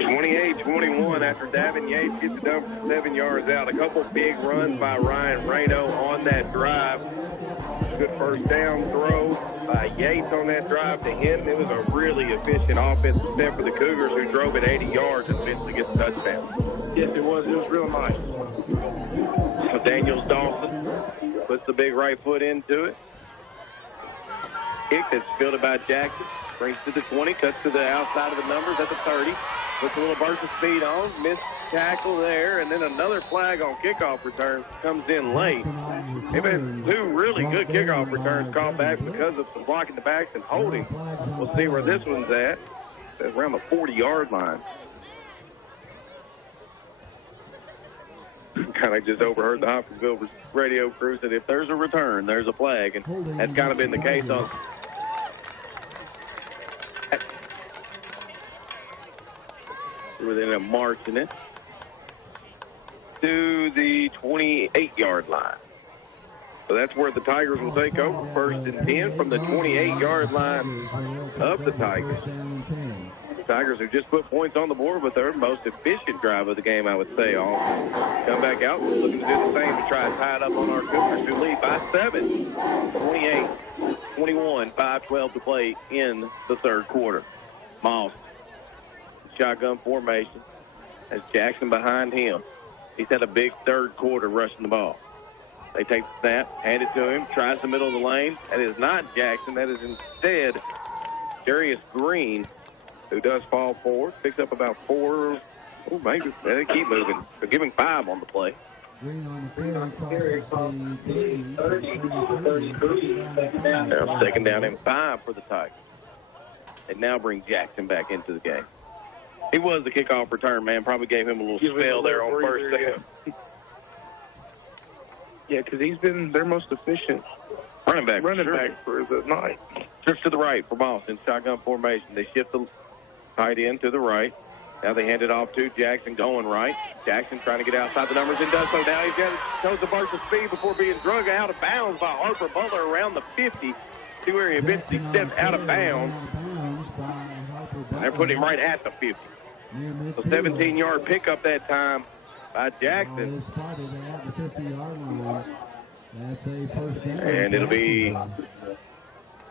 28-21 after Davin Yates gets it done for 7 yards out. A couple big runs by Ryan Reno on that drive. Good first down throw by Yates on that drive to him. It was a really efficient offensive step for the Cougars, who drove it 80 yards and eventually gets a touchdown. Yes, it was. It was real nice. So Daniels Dawson puts the big right foot into it. Kick that's fielded by Jackson. Brings to the 20, cuts to the outside of the numbers at the 30. Puts a little burst of speed on, missed tackle there, and then another flag on kickoff return comes in late. They've had two really good kickoff returns called back because of some blocking the backs and holding. We'll see where this one's at. It's around the 40-yard line. Kind of just overheard the Hopkinsville radio crew said if there's a return, there's a flag, and that's kind of been the case on. Within a marching it to the 28-yard line. So that's where the Tigers will take over, 1st and 10 from the 28-yard line of the Tigers. The Tigers have just put points on the board with their most efficient drive of the game, I would say. All come back out, looking to do the same to try to tie it up on our Cougars, who lead by 7, 28-21, 5:12 to play in the third quarter. Moss. Shotgun formation as Jackson behind him. He's had a big third quarter rushing the ball. They take the snap, hand it to him, tries the middle of the lane. That is not Jackson. That is instead Jarius Green, who does fall forward, picks up about 4. Oh, maybe they keep moving. They're giving 5 on the play. Now 2nd down and 5 for the Tigers. They now bring Jackson back into the game. He was the kickoff return man. Probably gave him a little spell there on first down. Yeah, because he's been their most efficient running back for the night. Trips to the right for Boston. Shotgun formation. They shift the tight end to the right. Now they hand it off to Jackson going right. Jackson trying to get outside the numbers and does so now. He's got shows a burst of speed before being drug out of bounds by Harper Butler around the 50. See where he eventually steps out of bounds. And they're putting him right at the 50. So 17-yard pickup that time by Jackson. And it'll be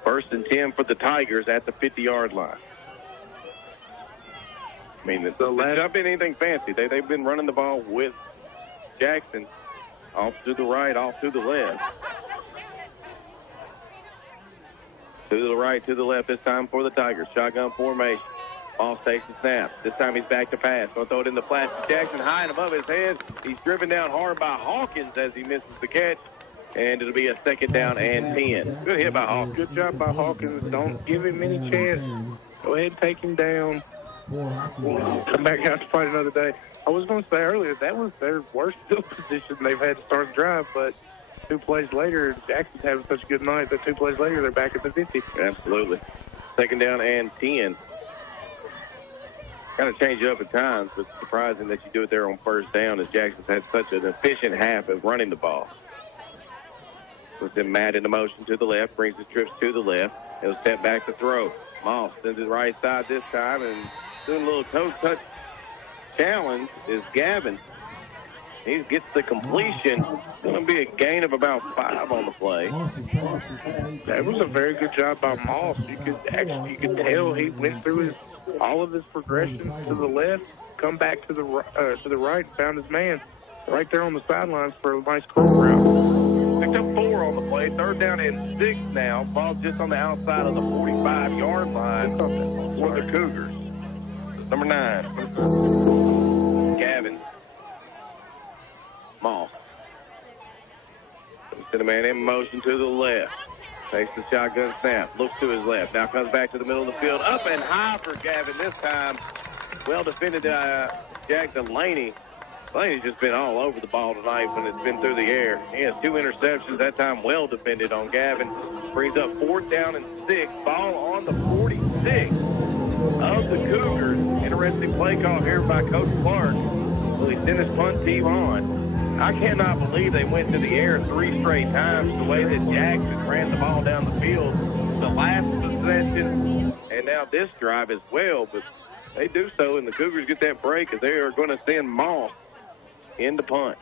1st and 10 for the Tigers at the 50-yard line. I mean, it's not been anything fancy. They've been running the ball with Jackson off to the right, off to the left. To the right, to the left this time for the Tigers. Shotgun formation. Ball takes the snap. This time he's back to pass. Going to throw it in the flat to Jackson high and above his head. He's driven down hard by Hawkins as he misses the catch. And it'll be a 2nd down and 10. Good hit by Hawkins. Good job by Hawkins. Don't give him any chance. Go ahead and take him down. Come back out to fight another day. I was going to say earlier, that was their worst field position they've had to start the drive, but 2 plays later, Jackson's having such a good night that 2 plays later, they're back at the 50. Absolutely. 2nd down and 10. Kind of change it up at times, but surprising that you do it there on 1st down as Jackson's had such an efficient half of running the ball. Puts him mad into motion to the left, brings the trips to the left. He'll step back to throw. Moss sends it right side this time, and doing a little toe touch challenge is Gavin. He gets the completion. It's going to be a gain of about 5 on the play. That was a very good job by Moss. You could tell he went through all of his progressions to the left, come back to the right, and found his man right there on the sidelines for a nice curl route. Picked up 4 on the play. 3rd down and 6 now. Ball just on the outside of the 45-yard line for the Cougars. Number 9, Gavin. Moss. Send a man in motion to the left. Takes the shotgun snap. Looks to his left. Now comes back to the middle of the field. Up and high for Gavin this time. Well defended Jackson Laney. Laney's just been all over the ball tonight when it's been through the air. He has 2 interceptions. That time well defended on Gavin. Brings up 4th down and 6. Ball on the 46 of the Cougars. Interesting play call here by Coach Clark. Will he send his punt team on? I cannot believe they went to the air 3 straight times the way that Jackson ran the ball down the field the last possession and now this drive as well. But they do so, and the Cougars get that break as they are going to send Moss in the punt.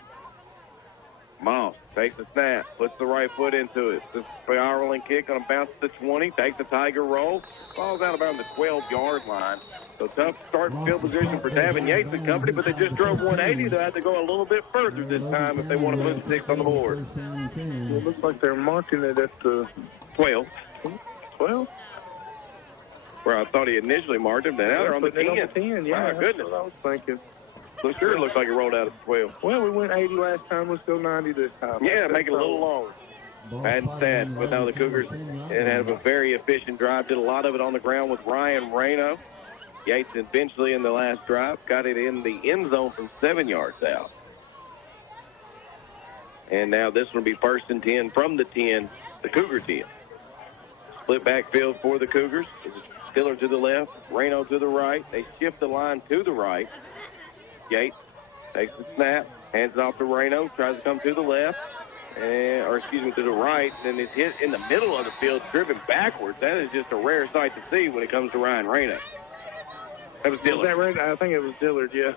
Moss takes the snap, puts the right foot into it. The spiraling kick on a bounce to the 20, takes the Tiger roll, falls out about the 12-yard line. So tough start in field position for Davin Yates and company, but they just drove 180. They'll have to go a little bit further this time if they want to put 6 on the board. It looks like they're marking it at the 12. 12? Where I thought he initially marked him, then now they're on the 10. Yeah, My goodness. That's what I was thinking. So sure it looks like it rolled out at 12. Well, we went 80 last time. Let's go 90 this time. Yeah, make it a little longer. Bad stats with how the Cougars had a very efficient drive. Did a lot of it on the ground with Ryan Reno. Yates eventually in the last drive got it in the end zone from 7 yards out. And now this will be 1st and 10 from the 10, the Cougar 10. Split backfield for the Cougars. Stiller to the left, Reno to the right. They shift the line to the right. Yates takes the snap, hands it off to Reno, tries to come to the left, to the right, and is hit in the middle of the field, driven backwards. That is just a rare sight to see when it comes to Ryan Reno. That was Dillard. Was that right? I think it was Dillard, yeah.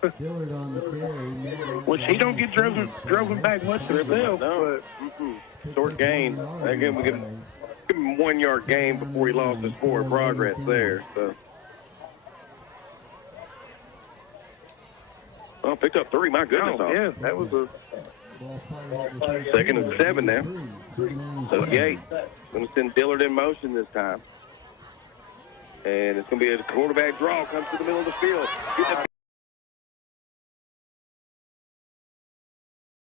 Which he don't get driven back much himself. No. But short gain. Again, we give him a 1 yard gain before he lost his forward progress there. So. Oh, picked up 3. My goodness. Oh, yeah, that was a 2nd and 7 now. So Yates going to send Dillard in motion this time. And it's going to be a quarterback draw. Comes to the middle of the field.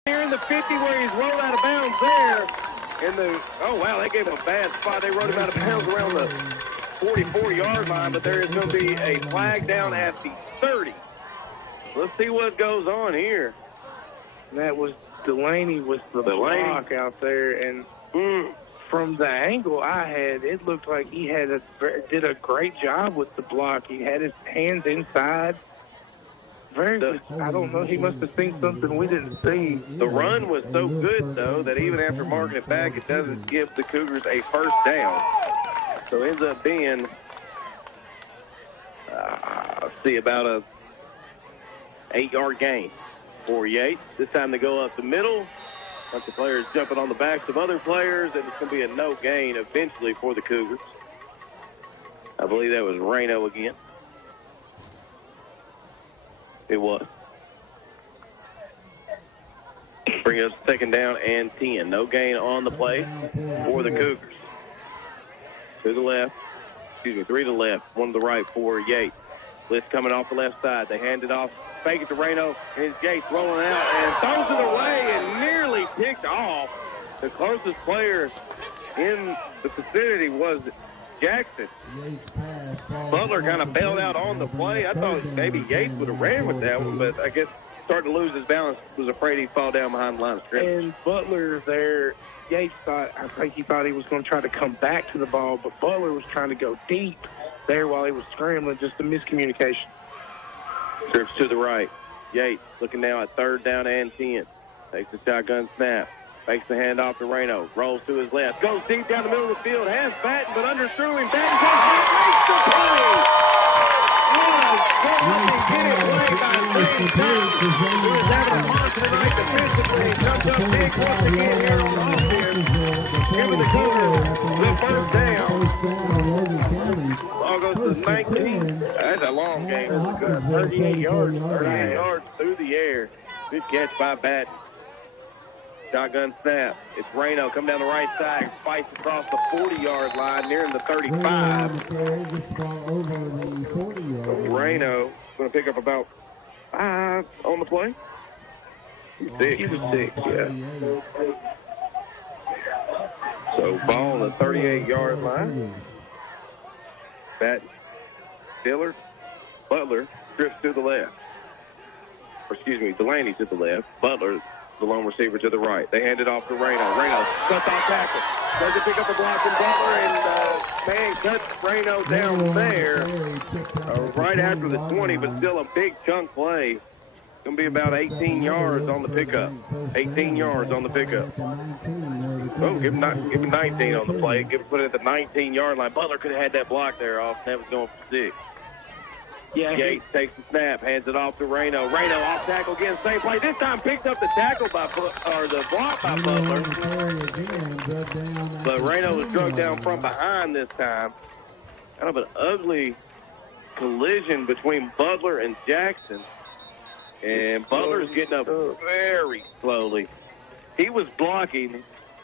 There in the 50 where he's rolled out of bounds there. Oh, wow, they gave him a bad spot. They rolled him out of bounds around the 44-yard line, but there is going to be a flag down at the 30. Let's see what goes on here. That was Delaney with the block out there, and from the angle I had, it looked like he did a great job with the block. He had his hands inside. Very good. I don't know. He must have seen something we didn't see. The run was so good, though, that even after marking it back, it doesn't give the Cougars a first down. So it ends up being, about a 8-yard gain for Yates. This time they go up the middle. A bunch of players jumping on the backs of other players, and it's going to be a no gain eventually for the Cougars. I believe that was Reno again. It was. Bring us 2nd down and 10. No gain on the play for the Cougars. 3 to the left, 1 to the right for Yates. Blitz coming off the left side. They hand it off, fake it to Reno, and it's Yates rolling out and throws it away and nearly picked off. The closest player in the vicinity was Jackson. Butler kind of bailed out on the play. I thought maybe Yates would have ran with that one, but I guess starting to lose his balance, was afraid he'd fall down behind the line of scrimmage. And Butler there, Yates thought he was going to try to come back to the ball, but Butler was trying to go deep there while he was scrambling, just a miscommunication. Trips to the right. Yates looking now at 3rd down and 10. Takes the shotgun snap. Fakes the handoff to Reno. Rolls to his left. Goes deep down the middle of the field. Has Batten, but underthrew him. Batten makes the play. Get it away by Brandon Thomas, who is having a monster night defensively. He comes up big once again here on offense. Giving the Cougars the first down. Ball goes to 19. That's a long game. 38 yards. 38 yards through the air. Good catch by Batten. Shotgun snap. It's Reno coming down the right side. Spikes across the 40-yard line, nearing the 35. Reno going to pick up about 5 on the play. 6. He was 6, yeah. So ball on the 38-yard line. Batten, Dillard, Butler trips to the left. Delaney to the left. Butler, the lone receiver, to the right. They hand it off to Reno. Reno cuts off tackle. Doesn't pick up the block from Butler, and man cuts Reno down there right after the 20, but still a big chunk play Going to be about 18 yards on the pickup. 18 yards on the pickup. Oh, give him 19 on the play. Put it at the 19-yard line. Butler could have had that block there off. That was going for 6. Yeah, Yates takes the snap, hands it off to Reno. Reno off tackle again, same play. This time picked up the tackle the block by Butler. But Reno was drugged down from behind this time. Kind of an ugly collision between Butler and Jackson. And Butler's getting up very slowly. He was blocking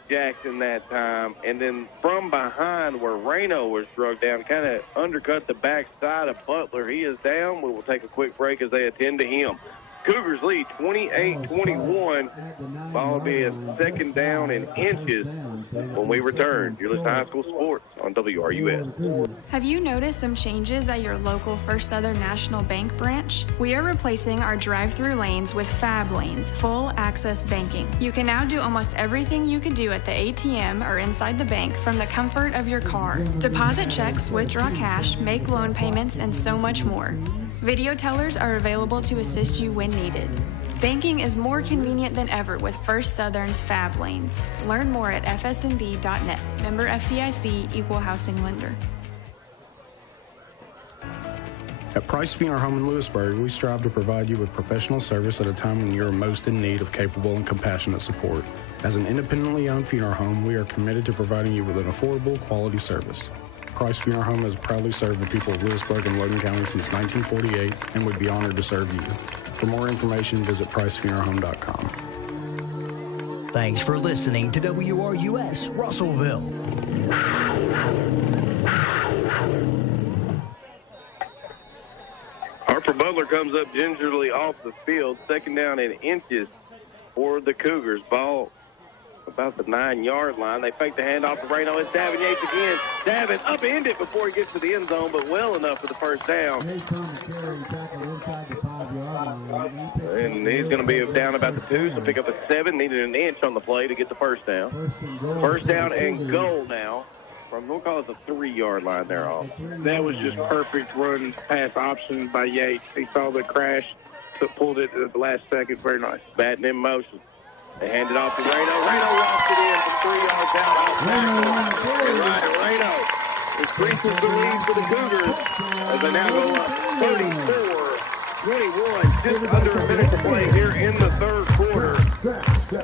Jackson that time, and then from behind where Reno was drugged down, kind of undercut the backside of Butler. He is down. We will take a quick break as they attend to him. Cougars lead 28-21. Ball will be a second down in inches when we return. You're listening to High School Sports on WRUS. Have you noticed some changes at your local First Southern National Bank branch? We are replacing our drive-through lanes with Fab lanes, full access banking. You can now do almost everything you could do at the ATM or inside the bank from the comfort of your car. Deposit checks, withdraw cash, make loan payments, and so much more. Video tellers are available to assist you when needed. Banking is more convenient than ever with First Southern's Fab lanes. Learn more at fsnb.net. Member FDIC, Equal Housing Lender. At Price Funeral Home in Lewisburg, we strive to provide you with professional service at a time when you are most in need of capable and compassionate support. As an independently owned funeral home, we are committed to providing you with an affordable, quality service. Price Funeral Home has proudly served the people of Lewisburg and Logan County since 1948 and would be honored to serve you. For more information, visit pricefuneralhome.com. Thanks for listening to WRUS Russellville. Harper Butler comes up gingerly off the field, second down in inches for the Cougars. Ball about the 9-yard line. They fake the handoff to Reno. It's Davin Yates again. Davin upended before he gets to the end zone, but well enough for the first down. And he's going to be down about the 2, so pick up a 7. Needed an inch on the play to get the first down. First down and goal now. We'll call it the 3-yard line there off. That was just perfect run pass option by Yates. He saw the crash, pulled it at the last second. Very nice. Batting in motion. They hand it off to Reno. Reno walks it in from 3 yards out. Reno increases the lead for the Cougars as they now go up 34-21. Just under a minute to play here in the third quarter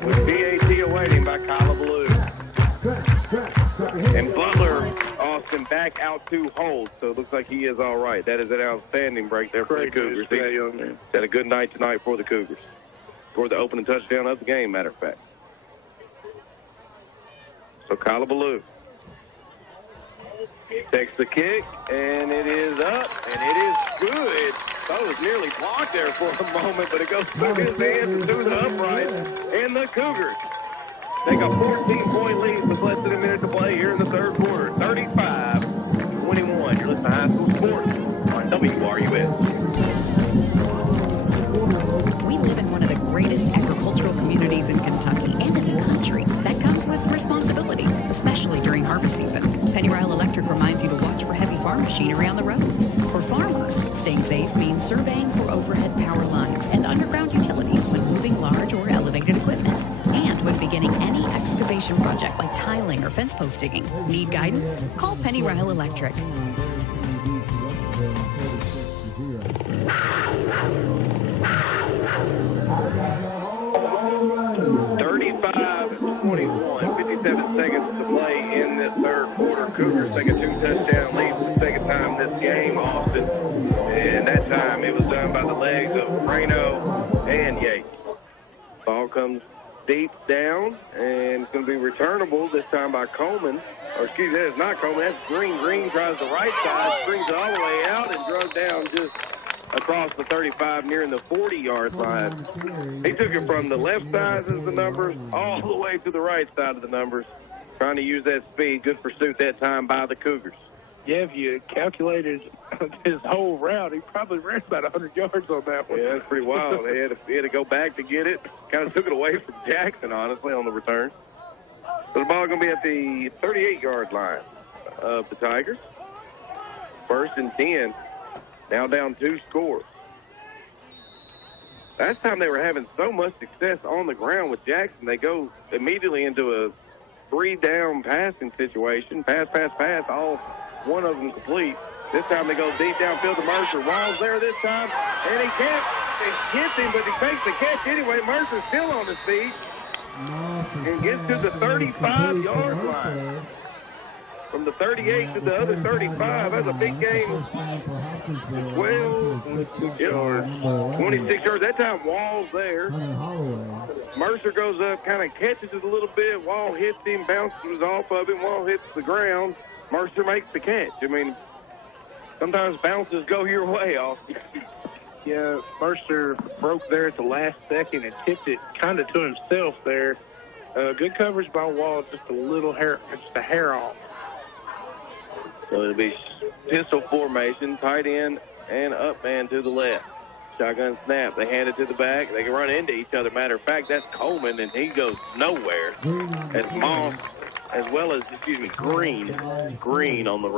with DAT awaiting by Kyla Blue. And Butler, Austin, back out 2 holds, so it looks like he is all right. That is an outstanding break there for the Cougars. He's had a good night tonight for the Cougars. Scored the opening touchdown of the game, matter of fact. So Kyla Blue takes the kick, and it is up, and it is good. Thought it was nearly blocked there for a moment, but it goes through his hands and through the upright. And the Cougars take a 14-point lead with less than a minute to play here in the third quarter. 35-21. You're listening to High School Sports on WRUS. We live in one of the greatest agricultural communities in Kentucky and in the country. That comes with responsibility, especially during harvest season. Pennyrile Electric reminds you to watch for heavy farm machinery on the roads. For farmers, staying safe means surveying for overhead power lines and underground utilities when moving large or elevated equipment. And when beginning any excavation project like tiling or fence post digging. Need guidance? Call Pennyrile Electric. 35-21, 57 seconds to play in this third quarter. Cougars take a 2-touchdown lead for the second time this game, Austin. And that time it was done by the legs of Reno and Yates. Ball comes deep down, and it's going to be returnable this time by Coleman. Or excuse me, that is not Coleman, that's Green. Green tries the right side, springs it all the way out, and drug down just across the 35 near the 40-yard line. He took it from the left side of the numbers all the way to the right side of the numbers, trying to use that speed. Good pursuit that time by the Cougars. Yeah, if you calculated his whole route, he probably ran about 100 yards on that one. Yeah, that's pretty wild. He had to go back to get it. Kind of took it away from Jackson, honestly, on the return. So the ball going to be at the 38-yard line of the Tigers. 1st and 10. Now down 2 scores. last time they were having so much success on the ground with Jackson, they go immediately into a 3-down passing situation. Pass, all one of them complete. This time they go deep downfield to Mercer. Wall's there this time, and he can't. He hits him, but he takes the catch anyway. Mercer's still on his feet and gets to the 35-yard line. From the 38 to the other 35, that's a big game. 12 yards, 26 yards. That time Wall's there. Mercer goes up, kind of catches it a little bit. Wall hits him, bounces off of him. Wall hits the ground. Mercer makes the catch. I mean, sometimes bounces go your way, Austin. Yeah, Mercer broke there at the last second and tipped it kind of to himself there. Good coverage by Wall, just a hair off. So it'll be pistol formation, tight end and up man to the left. Shotgun snap. They hand it to the back. They can run into each other. Matter of fact, that's Coleman, and he goes nowhere. That's Moss, as well as, Green on the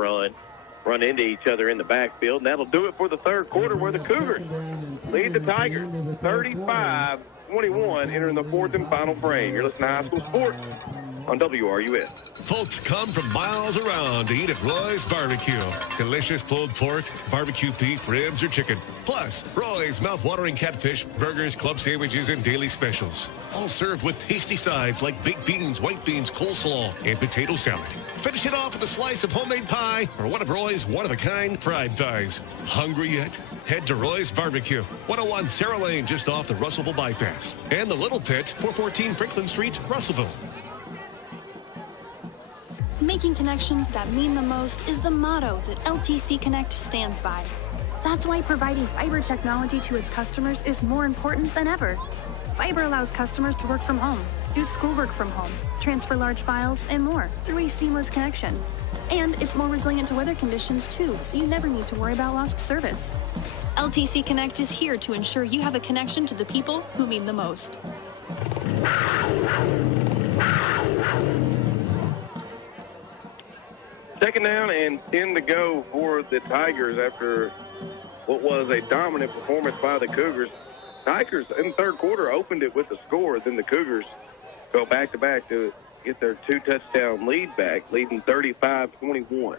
run into each other in the backfield. And that'll do it for the third quarter, where the Cougars lead the Tigers 35-21, entering the fourth and final frame. You're listening to High School Sports on WRUS. Folks come from miles around to eat at Roy's Barbecue. Delicious pulled pork, barbecue beef, ribs, or chicken. Plus, Roy's mouth-watering catfish, burgers, club sandwiches, and daily specials. All served with tasty sides like baked beans, white beans, coleslaw, and potato salad. Finish it off with a slice of homemade pie or one of Roy's one-of-a-kind fried thighs. Hungry yet? Head to Roy's Barbecue, 101 Sarah Lane, just off the Russellville Bypass. And the Little Pit, 414 Franklin Street, Russellville. Making connections that mean the most is the motto that LTC Connect stands by. That's why providing fiber technology to its customers is more important than ever. Fiber allows customers to work from home, do schoolwork from home, transfer large files, and more through a seamless connection. And it's more resilient to weather conditions too, so you never need to worry about lost service. LTC Connect is here to ensure you have a connection to the people who mean the most. Second down and 10 to go for the Tigers after what was a dominant performance by the Cougars. Tigers in the third quarter opened it with a score. Then the Cougars go back-to-back to get their 2-touchdown lead back, leading 35-21.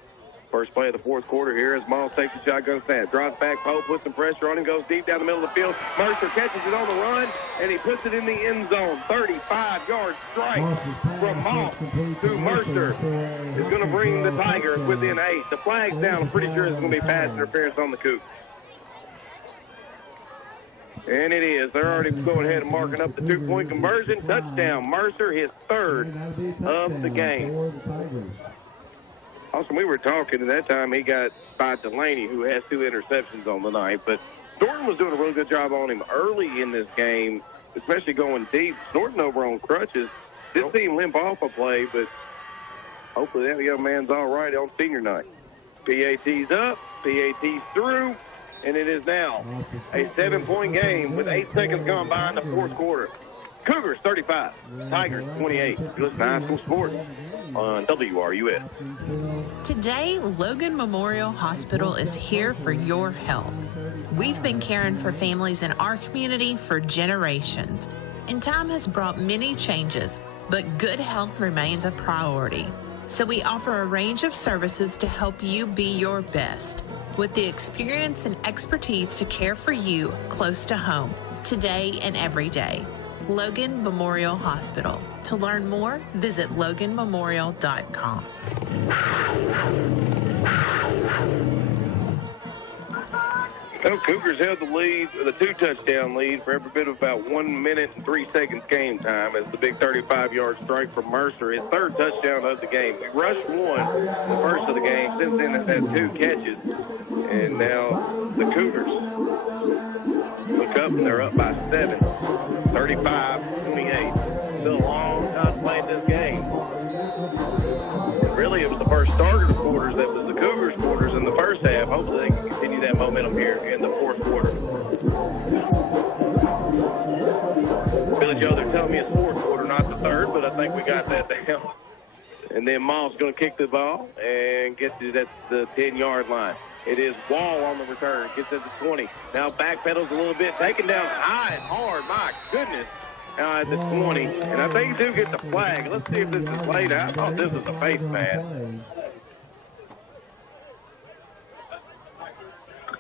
First play of the fourth quarter here as Miles takes the shotgun snap. Drops back, Poe puts some pressure on him, goes deep down the middle of the field. Mercer catches it on the run, and he puts it in the end zone. 35-yard strike from Moss to Mercer is going to bring the Tigers within 8. The flag's down. I'm pretty sure it's going to be pass interference on the Cougs. And it is. They're already going ahead and marking up the 2-point conversion. Touchdown, Mercer, his third of the game. Also, we were talking at that time, he got by Delaney, who has 2 interceptions on the night. But Norton was doing a really good job on him early in this game, especially going deep. Norton over on crutches. Didn't see him limp off a play, but hopefully that young man's all right on senior night. PAT's up, PAT's through, and it is now a 7-point game with 8 seconds gone by in the fourth quarter. Cougars 35, Tigers 28. You listen to High School Sports on WRUS. Today, Logan Memorial Hospital is here for your health. We've been caring for families in our community for generations, and time has brought many changes, but good health remains a priority. So we offer a range of services to help you be your best, with the experience and expertise to care for you close to home, today and every day. Logan Memorial Hospital. To learn more, visit loganmemorial.com. Well, Cougars held the lead, the 2-touchdown lead, for every bit of about 1 minute and 3 seconds game time as the big 35-yard strike from Mercer, his third touchdown of the game. We rushed one the first of the game. Since then, it's had 2 catches. And now the Cougars look up, and they're up by 7, 35-28. Still a long time playing this game. And really, it was the first starter quarters that was the Cougars quarters in the first half. Hopefully, they can continue that momentum here in the fourth quarter. Billy Joe, they're telling me it's fourth quarter, not the third, but I think we got that down. And then Moss going to kick the ball and gets it at the 10-yard line. It is Wall on the return. Gets it to 20. Now backpedals a little bit. Taken down high and hard. My goodness. Now at the 20. And I think he do get the flag. Let's see if this is laid out. I thought this was a face mask.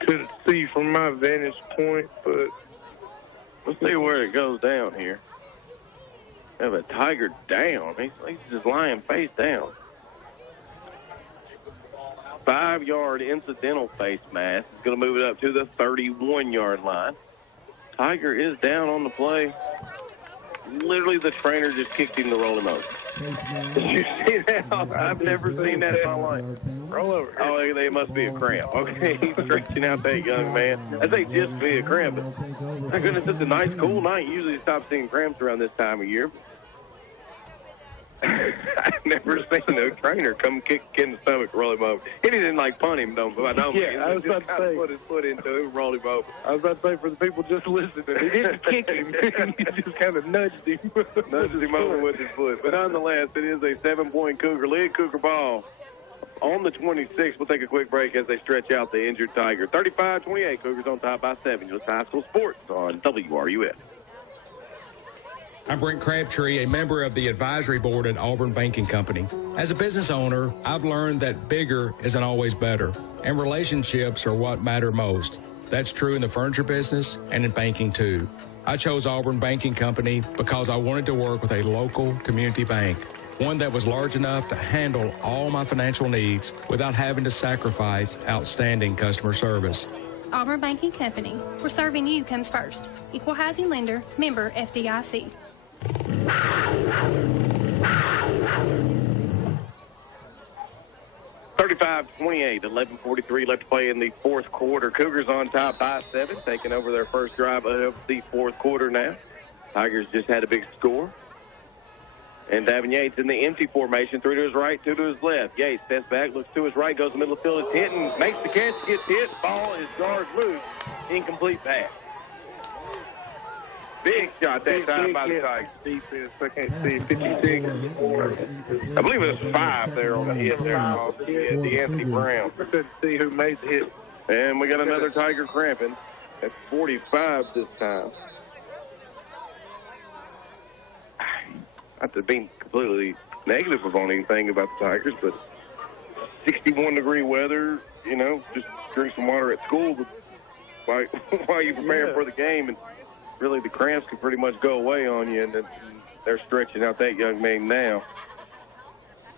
Couldn't see from my vantage point, but let's see where it goes down here. Have a Tiger down. He's just lying face down. 5-yard incidental face mask. He's going to move it up to the 31-yard line. Tiger is down on the play. Literally, the trainer just kicked him to roll him over. Did you see that? I've never seen that in my life. Roll over. Oh, it must be a cramp. Okay, he's stretching out that young man. I say just be a cramp. But my goodness, it's a nice, cool night. Usually stop seeing cramps around this time of year. I've never seen a trainer come kick in the stomach, roll him over. He didn't punt him, though. But I know. Yeah, I was about to say, put his foot into him, roll him over. I was about to say, for the people just listening, he didn't kick him. He just kind of nudged him. Nudged him over with his foot. But nonetheless, it is a 7-point Cougar lead. Cougar ball on the 26. We'll take a quick break as they stretch out the injured Tiger. 35-28, Cougars on top by 7. You're listening to High School Sports on WRUF. I'm Brent Crabtree, a member of the advisory board at Auburn Banking Company. As a business owner, I've learned that bigger isn't always better, and relationships are what matter most. That's true in the furniture business and in banking, too. I chose Auburn Banking Company because I wanted to work with a local community bank, one that was large enough to handle all my financial needs without having to sacrifice outstanding customer service. Auburn Banking Company, where serving you comes first. Equal housing lender, member FDIC. 35-28, 11:43 left to play in the fourth quarter. Cougars on top by 7, taking over their first drive of the fourth quarter now. Tigers just had a big score. And Davin Yates in the empty formation, 3 to his right, 2 to his left. Yates steps back, looks to his right, goes to the middle of the field. It's Hinton, makes the catch, gets hit. Ball is guard loose. Incomplete pass. Big shot that time by the Tigers. Defense, I can't see, 56. I believe it was 5 there on the hit there. D'Anthony Brown. I couldn't see who made the hit. And we got another Tiger cramping at 45 this time. Not to be completely negative about anything about the Tigers, but 61-degree weather, just drink some water at school while you're preparing for the game, and really the cramps can pretty much go away on you, and they're stretching out that young man now.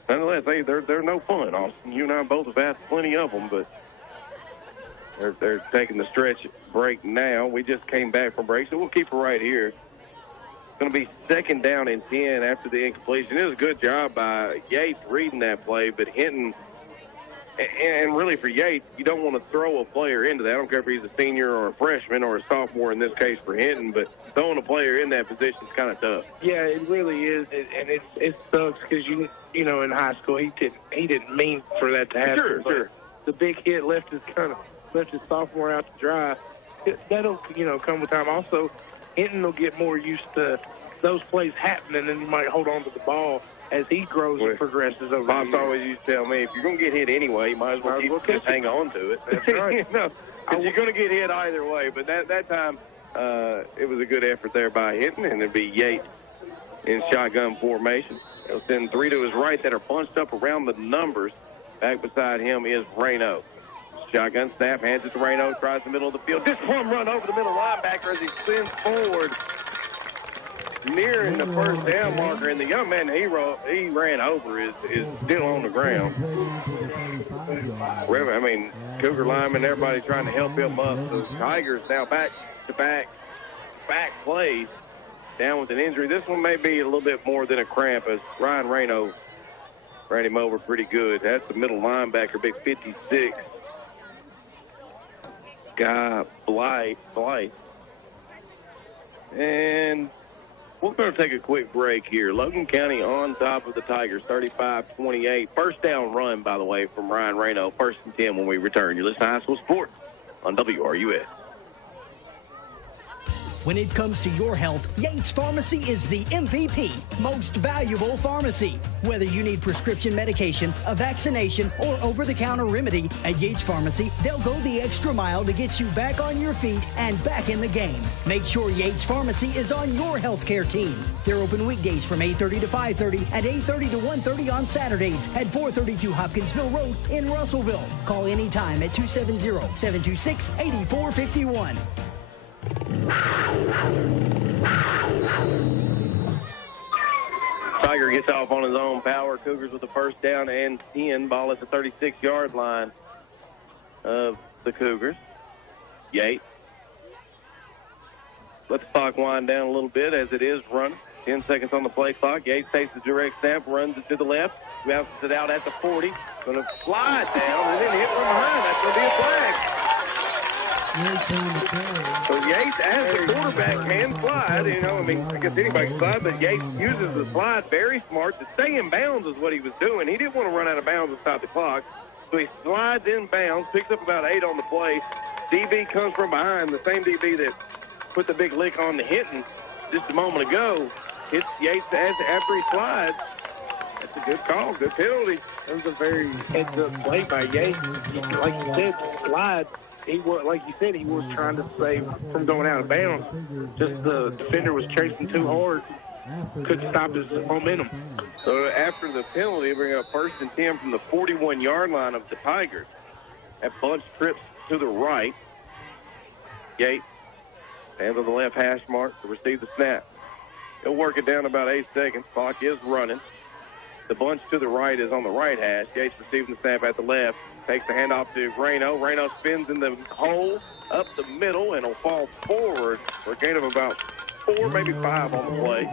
Nonetheless, they're no fun, Austin. You and I both have had plenty of them, but they're taking the stretch break now. We just came back from break, so we'll keep it right here. It's going to be 2nd down and 10 after the incompletion. It was a good job by Yates reading that play, but Hinton, and really for Yates, you don't want to throw a player into that. I don't care if he's a senior or a freshman or a sophomore in this case for Hinton, but throwing a player in that position is kind of tough. Yeah, it really is, and it sucks because you know in high school he didn't mean for that to happen. Sure. The big hit left his sophomore out to dry. That'll come with time. Also, Hinton will get more used to those plays happening, and he might hold on to the ball as he grows and progresses over Pops always used to tell me, if you're going to get hit anyway, you might as well just hang on to it. That's right. Because you're going to get hit either way. But that time, it was a good effort there by Hinton, and it'd be Yates in shotgun formation. He'll send 3 to his right that are bunched up around the numbers. Back beside him is Rayno. Shotgun snap, hands it to Rayno, tries the middle of the field. This plumb run over the middle linebacker as he spins forward, nearing the first down marker, and the young man he ran over is still on the ground. I mean, Cougar linemen, everybody trying to help him up. So Tigers now back-to-back plays, down with an injury. This one may be a little bit more than a cramp, as Ryan Rayno ran him over pretty good. That's the middle linebacker, big 56. Guy Blythe. And we're going to take a quick break here. Logan County on top of the Tigers, 35-28. First down run, by the way, from Ryan Rayno. 1st and 10 when we return. You're listening to High School Sports on WRUF. When it comes to your health, Yates Pharmacy is the MVP, most valuable pharmacy. Whether you need prescription medication, a vaccination, or over-the-counter remedy, at Yates Pharmacy, they'll go the extra mile to get you back on your feet and back in the game. Make sure Yates Pharmacy is on your healthcare team. They're open weekdays from 8:30 to 5:30 and 8:30 to 1:30 on Saturdays at 432 Hopkinsville Road in Russellville. Call anytime at 270-726-8451. Tiger gets off on his own power. Cougars with the first down and 10. Ball at the 36-yard line of the Cougars. Yates. Let the clock wind down a little bit as it is running. 10 seconds on the play clock. Yates takes the direct snap, runs it to the left, bounces it out at the 40. Going to slide down and then hit from behind. That's going to be a flag. So Yates, as the quarterback, can slide. I guess anybody can slide, but Yates uses the slide very smart to stay in bounds is what he was doing. He didn't want to run out of bounds and stop the clock. So he slides in bounds, picks up about 8 on the play. DB comes from behind, the same DB that put the big lick on the Hinton just a moment ago. Hits Yates after he slides. That's a good call, good penalty. That was a very heads-up play by Yates. Like you said, slide. He was, like you said, he was trying to save from going out of bounds. Just the defender was chasing too hard. Couldn't stop his momentum. So after the penalty, bring up 1st and 10 from the 41-yard line of the Tigers. That bunch trips to the right. Yates stands on the left hash mark to receive the snap. He'll work it down about 8 seconds. Clock is running. The bunch to the right is on the right hash. Yates receiving the snap at the left. Takes the handoff to Reno. Reno spins in the hole up the middle and will fall forward for a gain of about 4, maybe 5 on the play.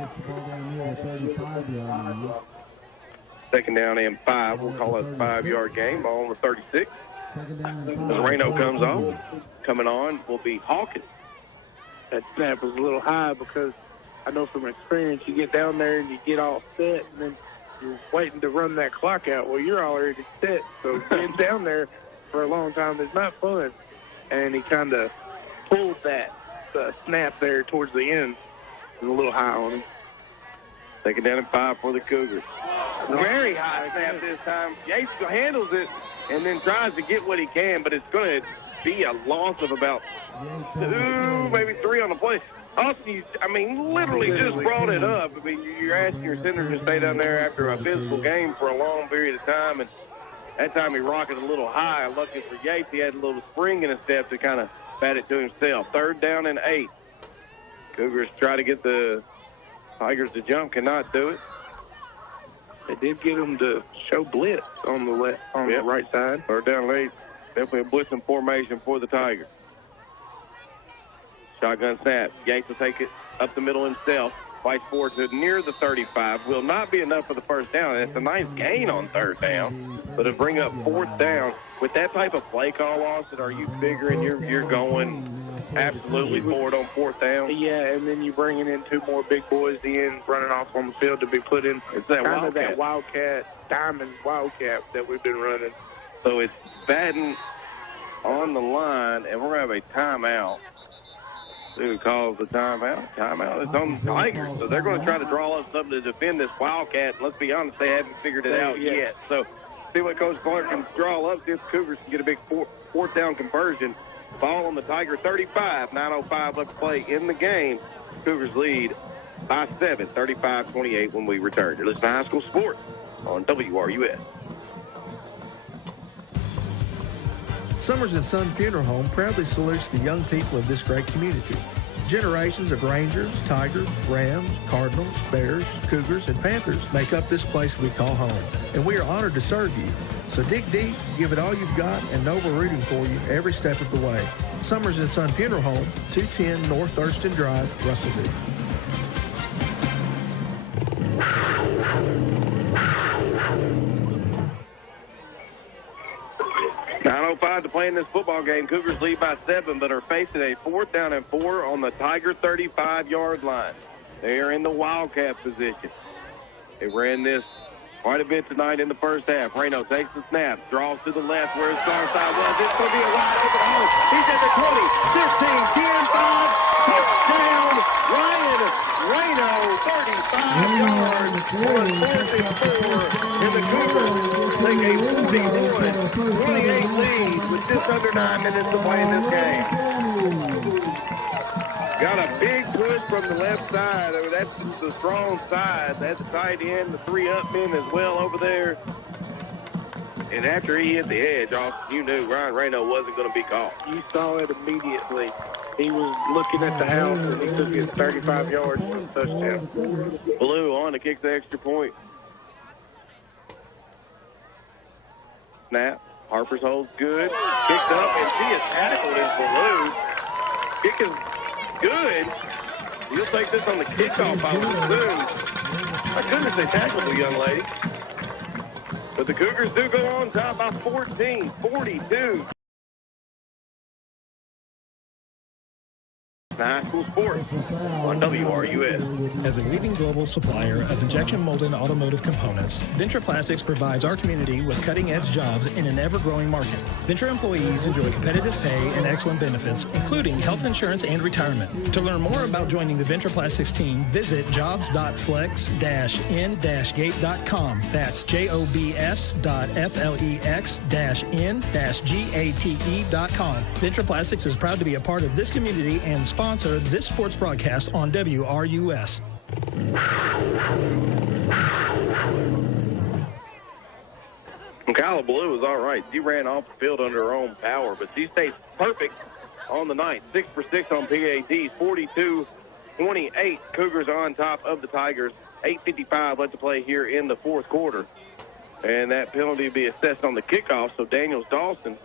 2nd down and 5. We'll call it a 5-yard gain. Ball on the 36. As Reno comes off, coming on will be Hawkins. That snap was a little high because I know from experience you get down there and you get all set and then you're waiting to run that clock out. Well, you're already set, so being down there for a long time is not fun. And he kind of pulled that snap there towards the end. It was a little high on him. 2nd down and 5 for the Cougars. Very high snap this time. Yates handles it and then tries to get what he can, but it's going to be a loss of about 2, maybe 3 on the play. Austin, literally just brought it up. You're asking your center to stay down there after a physical game for a long period of time, and that time he rocketed a little high. Lucky for Yates, he had a little spring in his step to kind of bat it to himself. 3rd down and 8. Cougars try to get the Tigers to jump, cannot do it. They did get them to show blitz on the left, the right side. 3rd down and 8. Definitely a blitzing formation for the Tigers. Shotgun snap. Yates will take it up the middle himself. Fights forward to near the 35. Will not be enough for the first down. It's a nice gain on 3rd down. But to bring up 4th down, with that type of play call, Austin, are you figuring you're going absolutely forward on 4th down? Yeah, and then you're bringing in 2 more big boys in, running off on the field to be put in. It's that kind of that wildcat, diamond wildcat that we've been running. So it's Batten on the line, and we're going to have a timeout. Who calls the timeout? Timeout is on the Tigers, so they're going to try to draw up something to defend this Wildcat. Let's be honest, they haven't figured it out yet. So see what Coach Clark can draw up. See if the Cougars can get a big 4th down conversion. Ball on the Tiger 35. 9:05 left to play in the game. Cougars lead by 7, 35-28 when we return. You're listening to High School Sports on WRUS. Summers and Son Funeral Home proudly salutes the young people of this great community. Generations of Rangers, Tigers, Rams, Cardinals, Bears, Cougars, and Panthers make up this place we call home, and we are honored to serve you. So dig deep, give it all you've got, and know we're rooting for you every step of the way. Summers and Son Funeral Home, 210 North Thurston Drive, Russellville. 9:05 to play in this football game. Cougars lead by 7, but are facing a 4th down and 4 on the Tiger 35-yard line. They are in the Wildcat position. They ran this quite a bit tonight in the first half. Reno takes the snap, draws to the left where his strong side was. It's going to be a wide open hole. He's at the 20, 15, 10, 5. Touchdown, Ryan Reno, 35 yards on 4th and 4. And the Cougars take a 41-28 lead with just under 9 minutes to play in this game. Got a big push from the left side. I mean, that's the strong side. That's the tight end, the 3-up men as well over there. And after he hit the edge, you knew Ryan Reno wasn't going to be caught. You saw it immediately. He was looking at the house, and he took it 35 yards for the touchdown. Blue on to kick the extra point. Snap. Harper's holds good. Kicked up, and she is tackled as Blue. Kick is good. You'll take this on the kickoff, I would assume. My goodness, they tackled the young lady. But the Cougars do go on top by 14, 42. High school sports on WRUS. As a leading global supplier of injection molded automotive components, Venture Plastics provides our community with cutting-edge jobs in an ever-growing market. Venture employees enjoy competitive pay and excellent benefits, including health insurance and retirement. To learn more about joining the Venture Plastics team, visit jobs.flex-in-gate.com. That's jobs.flex-in-gate.com. Venture Plastics is proud to be a part of this community and sponsor this sports broadcast on WRUS. Kyla Blue is all right. She ran off the field under her own power, but she stayed perfect on the night. 6 for 6 on PATs, 42-28. Cougars on top of the Tigers. 8:55 left to play here in the fourth quarter. And that penalty will be assessed on the kickoff, so Daniels Dawson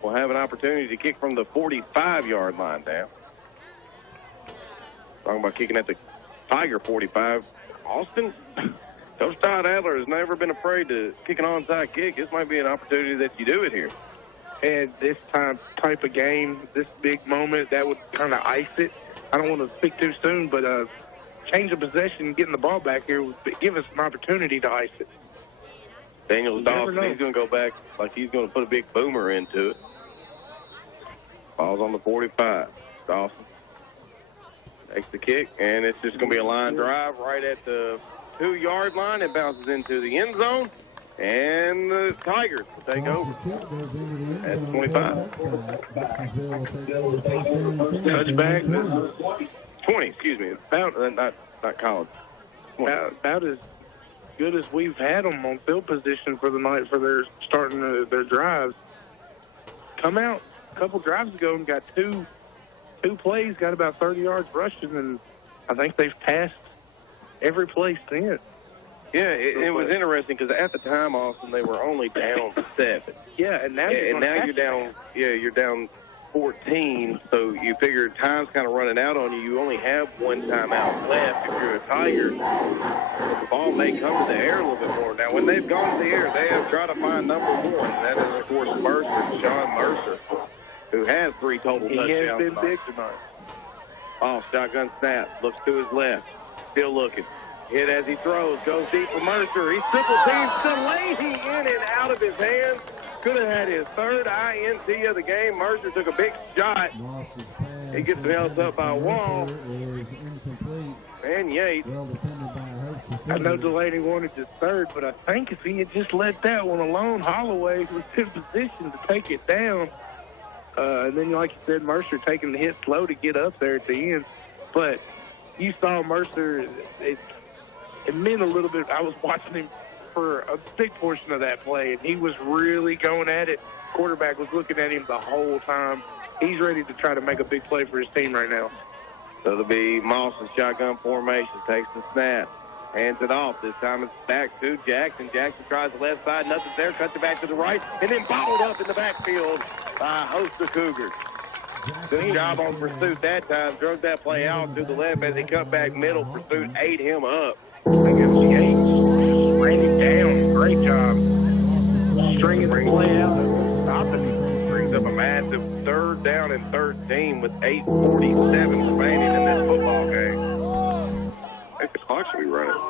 will have an opportunity to kick from the 45-yard line down. Talking about kicking at the Tiger 45. Austin, Coach Todd Adler has never been afraid to kick an onside kick. This might be an opportunity that you do it here. And this type of game, this big moment, that would kind of ice it. I don't want to speak too soon, but change of possession, getting the ball back here would give us an opportunity to ice it. Daniels Dawson, he's going to go back like he's going to put a big boomer into it. Ball's on the 45. Dawson takes the kick, and it's just going to be a line drive right at the 2-yard line. It bounces into the end zone, and the Tigers will take over at 25. Touchback. 20, excuse me. About, not college. About as good as we've had them on field position for the night for their starting their drives. Come out a couple drives ago and got two plays, got about 30 yards rushing, and I think they've passed every play since. Yeah, it was interesting because at the time, Austin, they were only down 7. Yeah, and now you're down. Yeah, you're down 14. So you figure time's kind of running out on you. You only have one timeout left if you're a Tiger. But the ball may come to the air a little bit more. Now, when they've gone to the air, they have tried to find number 1. And that is, of course, Sean Mercer, who has 3 total touchdowns. He has been big tonight. Off, shotgun snap, looks to his left, still looking. Hit as he throws, goes deep for Mercer. He's triple teamed, Delaney in and out of his hands. Could have had his 3rd INT of the game. Mercer took a big shot. He gets held up by a wall. And Yates. I know Delaney wanted his 3rd, but I think if he had just let that one alone, Holloway was in position to take it down. And then, like you said, Mercer taking the hit slow to get up there at the end. But you saw Mercer, it meant a little bit. I was watching him for a big portion of that play, and he was really going at it. Quarterback was looking at him the whole time. He's ready to try to make a big play for his team right now. So it'll be Moss in shotgun formation, takes the snap, hands it off. This time it's back to Jackson. Jackson tries the left side, nothing's there, cuts it back to the right, and then bobbled up in the backfield by a host of Cougars. Good job on Pursuit that time. Drug that play out to the left as he cut back middle. Pursuit ate him up. I guess the 8 ran him down. Great job. Stringing the play out and stopping him. Brings up a massive 3rd down and 13 with 8:47 remaining in this football game. I think the clock should be running.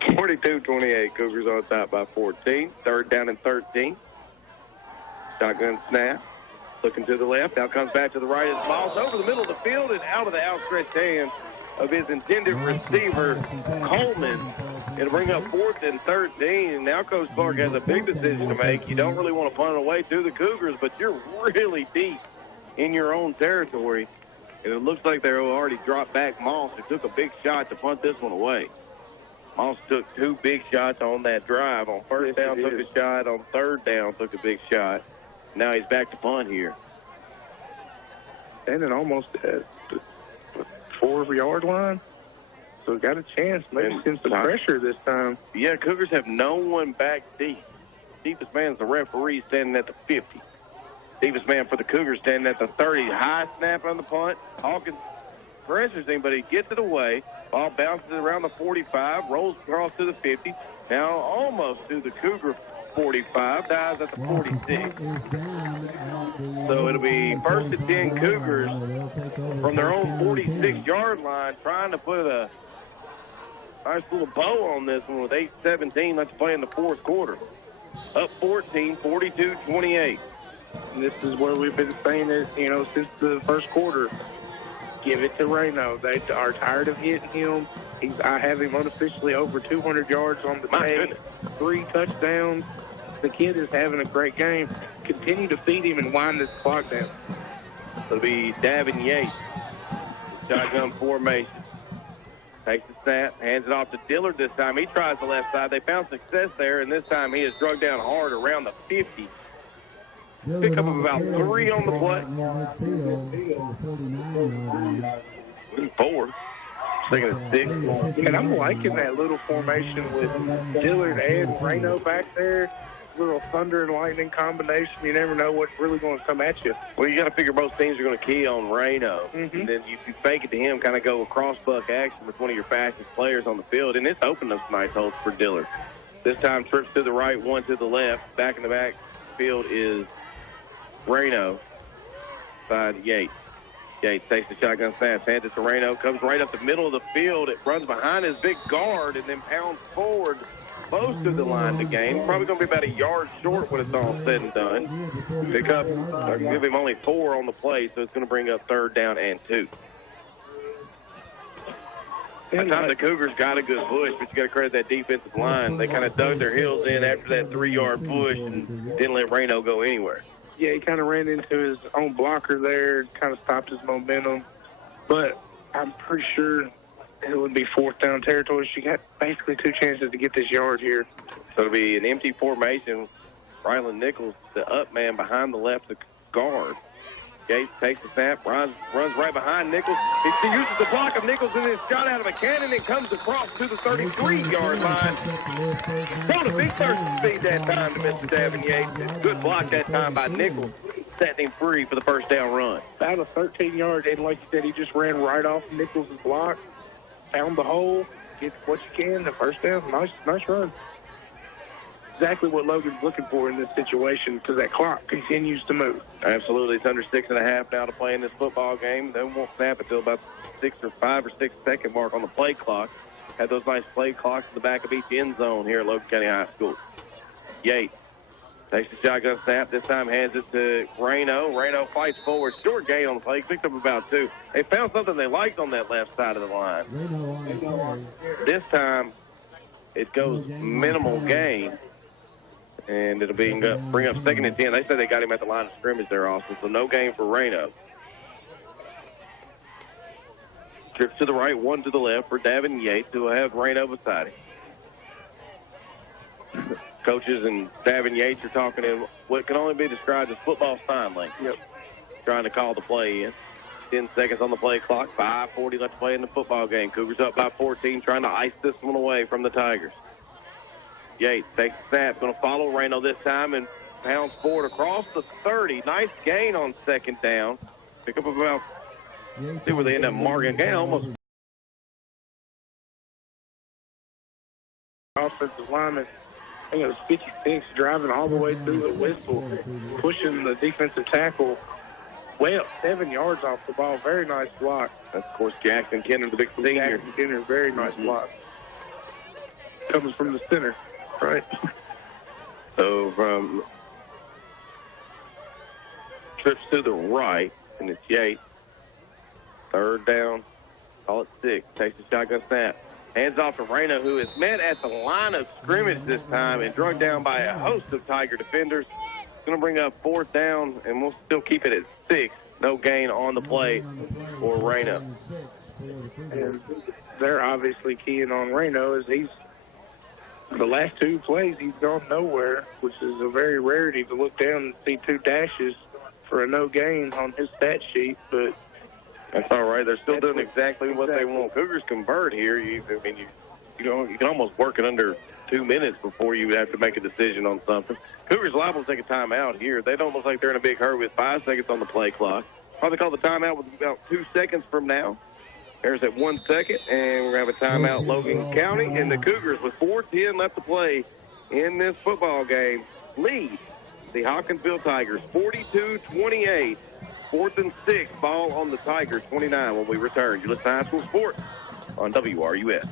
42-28, Cougars on top by 14. Third down and 13. Shotgun snap. Looking to the left. Now comes back to the right. It's Miles over the middle of the field and out of the outstretched hands of his intended receiver, Coleman. It'll bring up 4th and 13. And now Coach Clark has a big decision to make. You don't really want to punt it away to the Cougars, but you're really deep in your own territory. And it looks like they already dropped back Moss, who took a big shot to punt this one away. Moss took 2 big shots on that drive. On first down, took a shot. On third down, took a big shot. Now he's back to punt here. Standing almost at the 4-yard line. So got a chance. Maybe send some pressure this time. Yeah, Cougars have no one back deep. Deepest man's the referee standing at the 50. Deepest man for the Cougars standing at the 30. High snap on the punt. Hawkins pressures him, but he gets it away. Ball bounces around the 45, rolls across to the 50. Now almost to the Cougar 45, dives at the 46. So it'll be 1st and 10 Cougars from their own 46-yard line, trying to put a nice little bow on this one with 8:17 left to play in the fourth quarter. Up 14, 42-28. And this is where we've been saying this, since the first quarter. Give it to Reno. They are tired of hitting him. I have him unofficially over 200 yards on the day, 3 touchdowns. The kid is having a great game. Continue to feed him and wind this clock down. It'll be Davin Yates. Shotgun formation. Takes the snap, hands it off to Dillard this time. He tries the left side. They found success there, and this time he is drugged down hard around the 50. Pick up about 3 on the play. 4. Thinking of 6. And I'm liking that little formation with Dillard and Reno back there. Little thunder and lightning combination. You never know what's really going to come at you. Well, you got to figure both teams are going to key on Reno. And then if you fake it to him, kind of go a cross-buck action with one of your fastest players on the field. And it's opened up some nice holes for Dillard. This time trips to the right, one to the left. Back in the backfield is Reno. Side Yates. Yates takes the shotgun snap, hands it to Reno, comes right up the middle of the field. It runs behind his big guard and then pounds forward close to the line to gain. Probably going to be about a yard short when it's all said and done. Pick up, give him only 4 on the play, so it's going to bring up 3rd down and 2. That time the Cougars got a good push, but you got to credit that defensive line. They kind of dug their heels in after that 3-yard push and didn't let Reno go anywhere. Yeah, he kind of ran into his own blocker there, kind of stopped his momentum. But I'm pretty sure it would be 4th down territory. She got basically 2 chances to get this yard here. So it'll be an empty formation. Rylan Nichols, the up man behind the left guard. Gates takes the snap, runs right behind Nichols. He uses the block of Nichols and then shot out of a cannon and comes across to the 33-yard line. Showed a big thirst speed that time to Mr. Davin Yates. Good block that time by Nichols, setting him free for the first down run. About a 13 yards, and like you said, he just ran right off Nichols' block, found the hole, get what you can, the first down. Nice run. Exactly what Logan's looking for in this situation because that clock continues to move. Absolutely. It's under 6.5 now to play in this football game. They won't snap until about 5 or 6 second mark on the play clock. Had those nice play clocks in the back of each end zone here at Logan County High School. Yates takes the shotgun snap. This time hands it to Reno. Reno fights forward. Short gain on the play. Picked up about 2. They found something they liked on that left side of the line. This time it goes minimal gain. And it'll bring up 2nd and 10. They said they got him at the line of scrimmage there, Austin, so no gain for Reno. Trips to the right, 1 to the left for Davin Yates, who will have Reno beside him. Coaches and Davin Yates are talking in what can only be described as football sign language. Trying to call the play in. 10 seconds on the play clock, 5:40 left to play in the football game. Cougars up by 14, trying to ice this one away from the Tigers. Yates takes the snap, going to follow Reno this time and pounds forward across the 30. Nice gain on 2nd down. Pick up about, see where they end up marking. Gain almost. Offensive lineman, I think it was 56, driving all the way through the whistle, pushing the defensive tackle Well, 7 yards off the ball. Very nice block. That's, of course, Jackson Kenner, the big senior. Jackson Kenner, very nice block. Comes from the center, right? So from trips to the right, and it's Yates. Third down. Call it 6. Takes the shotgun snap. Hands off to Reyna, who is met at the line of scrimmage this time and drugged down by a host of Tiger defenders. It's going to bring up 4th down, and we'll still keep it at 6. No gain on the play for Reyna. And they're obviously keying on Reno as the last 2 plays, he's gone nowhere, which is a very rarity to look down and see 2 dashes for a no gain on his stat sheet, but that's all right. They're still doing exactly what they want. Cougars convert here. You can almost work it under 2 minutes before you have to make a decision on something. Cougars liable to take a timeout here. They don't look like they're in a big hurry with 5 seconds on the play clock. Probably call the timeout with about 2 seconds from now. There's at 1 second, and we're going to have a timeout, Logan County. And the Cougars, with 4:10 left to play in this football game, lead the Hopkinsville Tigers 42-28. 4th and 6, ball on the Tigers, 29 when we return. You listen to High School Sports on WRUS.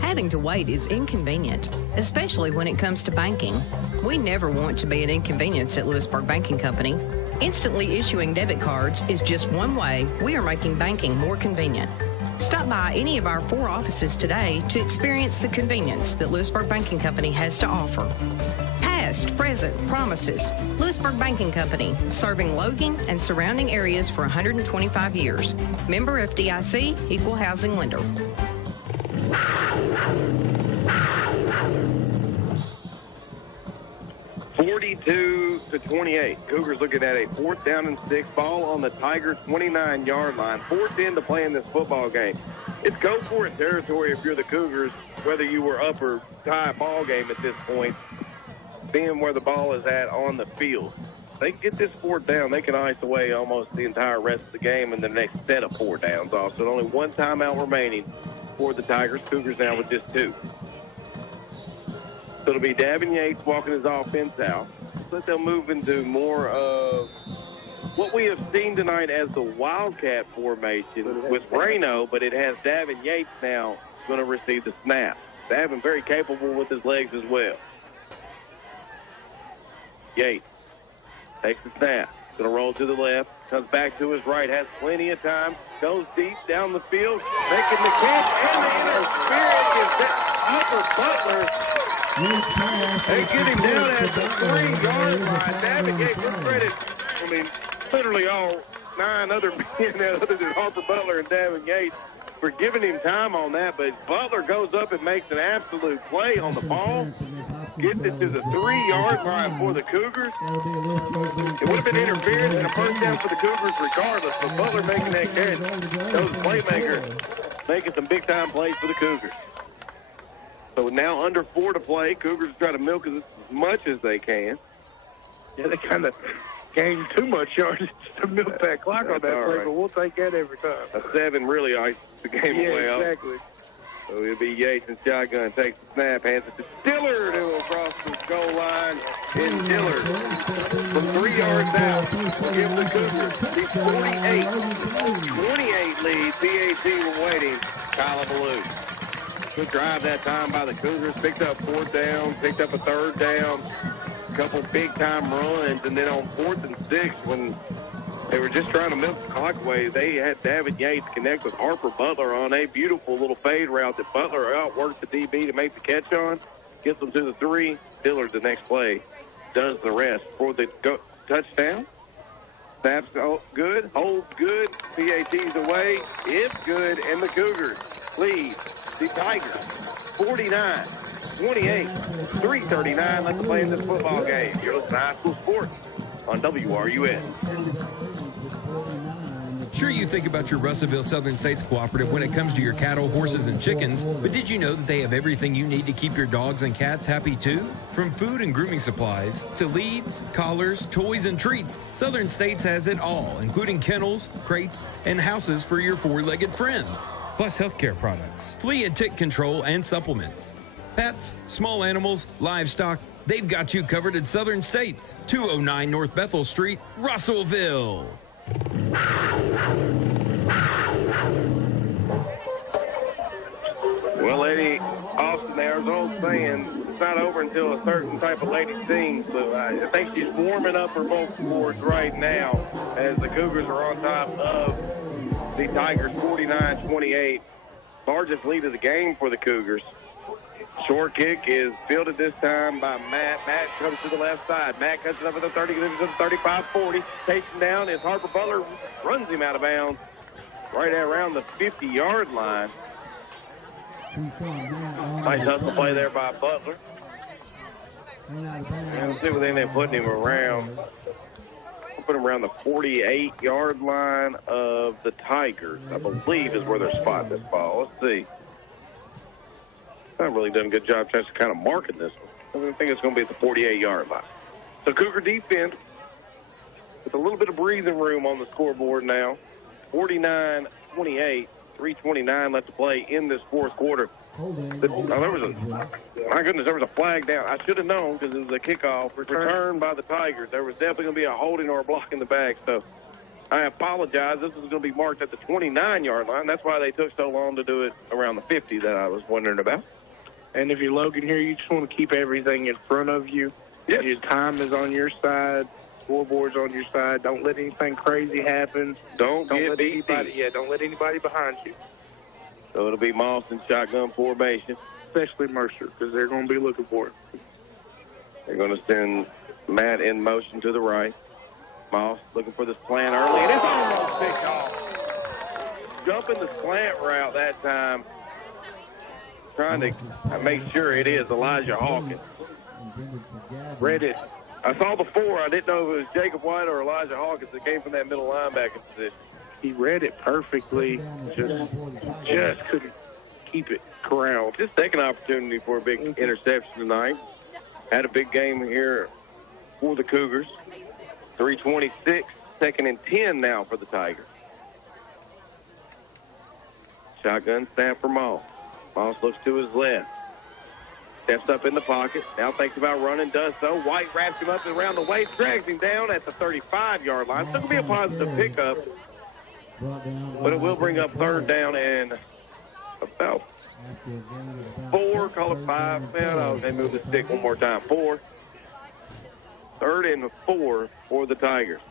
Having to wait is inconvenient, especially when it comes to banking. We never want to be an inconvenience at Lewisburg Banking Company. Instantly issuing debit cards is just one way we are making banking more convenient. Stop by any of our 4 offices today to experience the convenience that Lewisburg Banking Company has to offer. Past, present, promises. Lewisburg Banking Company, serving Logan and surrounding areas for 125 years. Member FDIC, equal housing lender. 42-28. Cougars looking at a 4th down and 6, ball on the Tigers' 29-yard line. 4:10 to play in this football game. It's go for it territory if you're the Cougars, whether you were up or tie ball game at this point, being where the ball is at on the field. They can get this 4th down, they can ice away almost the entire rest of the game in the next set of 4 downs off. So only 1 timeout remaining for the Tigers. Cougars now with just 2. So it'll be Davin Yates walking his offense out. So they'll move into more of what we have seen tonight as the Wildcat formation with Reno, but it has Davin Yates now going to receive the snap. Davin very capable with his legs as well. Yates takes the snap. Going to roll to the left. Comes back to his right. Has plenty of time. Goes deep down the field. Making the catch and the interference is Upper Butler. They get him down at the 3-yard line. Davin Yates, good credit. I mean, literally all 9 other men other than Harper Butler and Davin Yates for giving him time on that. But Butler goes up and makes an absolute play on the ball. Gets it to the 3-yard line for the Cougars. It would have been interference and a first down for the Cougars regardless, but Butler making that catch. Those playmakers making some big-time plays for the Cougars. So now under 4 to play, Cougars try to milk as much as they can. Yeah, they kind of gained too much yardage to milk that clock on that play, right. But we'll take that every time. A 7 really iced the game away out. Exactly. So it'll be Yates in shotgun, takes the snap, hands it to Dillard, who will cross the goal line. And Dillard from 3 yards out will give the Cougars the 48-28 lead. PAT were waiting. Kyla Ballou. Good drive that time by the Cougars. Picked up 4th down, picked up a 3rd down, a couple big-time runs, and then on 4th and 6, when they were just trying to milk the clock away, they had Davin Yates connect with Harper Butler on a beautiful little fade route that Butler outworked the DB to make the catch on. Gets them to the 3. Dillard, the next play, does the rest for the touchdown. Snaps good, holds good, PAT's away, it's good, and the Cougars lead the Tigers 49-28, 3:39 left to play in this football game. You're listening to High School Sports on WRUS. Sure, you think about your Russellville Southern States Cooperative when it comes to your cattle, horses, and chickens, but did you know that they have everything you need to keep your dogs and cats happy too? From food and grooming supplies to leads, collars, toys, and treats, Southern States has it all, including kennels, crates, and houses for your 4-legged friends. Plus healthcare products, flea and tick control, and supplements. Pets, small animals, livestock, they've got you covered at Southern States, 209 North Bethel Street, Russellville. Well, Lady Austin, there's an old saying, it's not over until a certain type of lady sings. So I think she's warming up her vocal cords right now as the Cougars are on top of the Tigers 49-28. Largest lead of the game for the Cougars. Short kick is fielded this time by Matt. Matt comes to the left side. Matt cuts it up at the 30, gives it to the 35-40. Takes him down as Harper Butler runs him out of bounds right around the 50-yard line. Nice hustle play there by Butler. And let's see what they end up putting him around. We'll put him around the 48-yard line of the Tigers, I believe is where they're spotting this ball. Let's see. I've really done a good job trying to kind of marking this one. I think it's going to be at the 48-yard line. So Cougar defense with a little bit of breathing room on the scoreboard now. 49-28, 3:29 left to play in this fourth quarter. There was a flag down. I should have known because it was a kickoff return by the Tigers. There was definitely going to be a holding or a block in the back. So I apologize. This is going to be marked at the 29-yard line. That's why they took so long to do it around the 50 that I was wondering about. And if you're Logan here, you just want to keep everything in front of you. Yep. Your time is on your side. Scoreboard's on your side. Don't let anything crazy happen. Don't get let anybody. Yeah, don't let anybody behind you. So it'll be Moss in shotgun formation. Especially Mercer, because they're going to be looking for it. They're going to send Matt in motion to the right. Moss looking for the slant early, and it's almost picked off. Jumping the slant route that time. Trying to make sure it is Elijah Hawkins. Read it. I saw the 4. I didn't know if it was Jacob White or Elijah Hawkins that came from that middle linebacker position. He read it perfectly. Just couldn't keep it corralled. Just take an opportunity for a big interception tonight. Had a big game here for the Cougars. 3:26, 2nd and 10 now for the Tigers. Shotgun snap for Moss. Moss looks to his left. Steps up in the pocket. Now thinks about running, does so. White wraps him up and around the waist, drags him down at the 35-yard line. Still going to be a positive pickup, but it will bring up 3rd down and about 4, call it 5. Man, they move the stick one more time. 4. 3rd and 4 for the Tigers.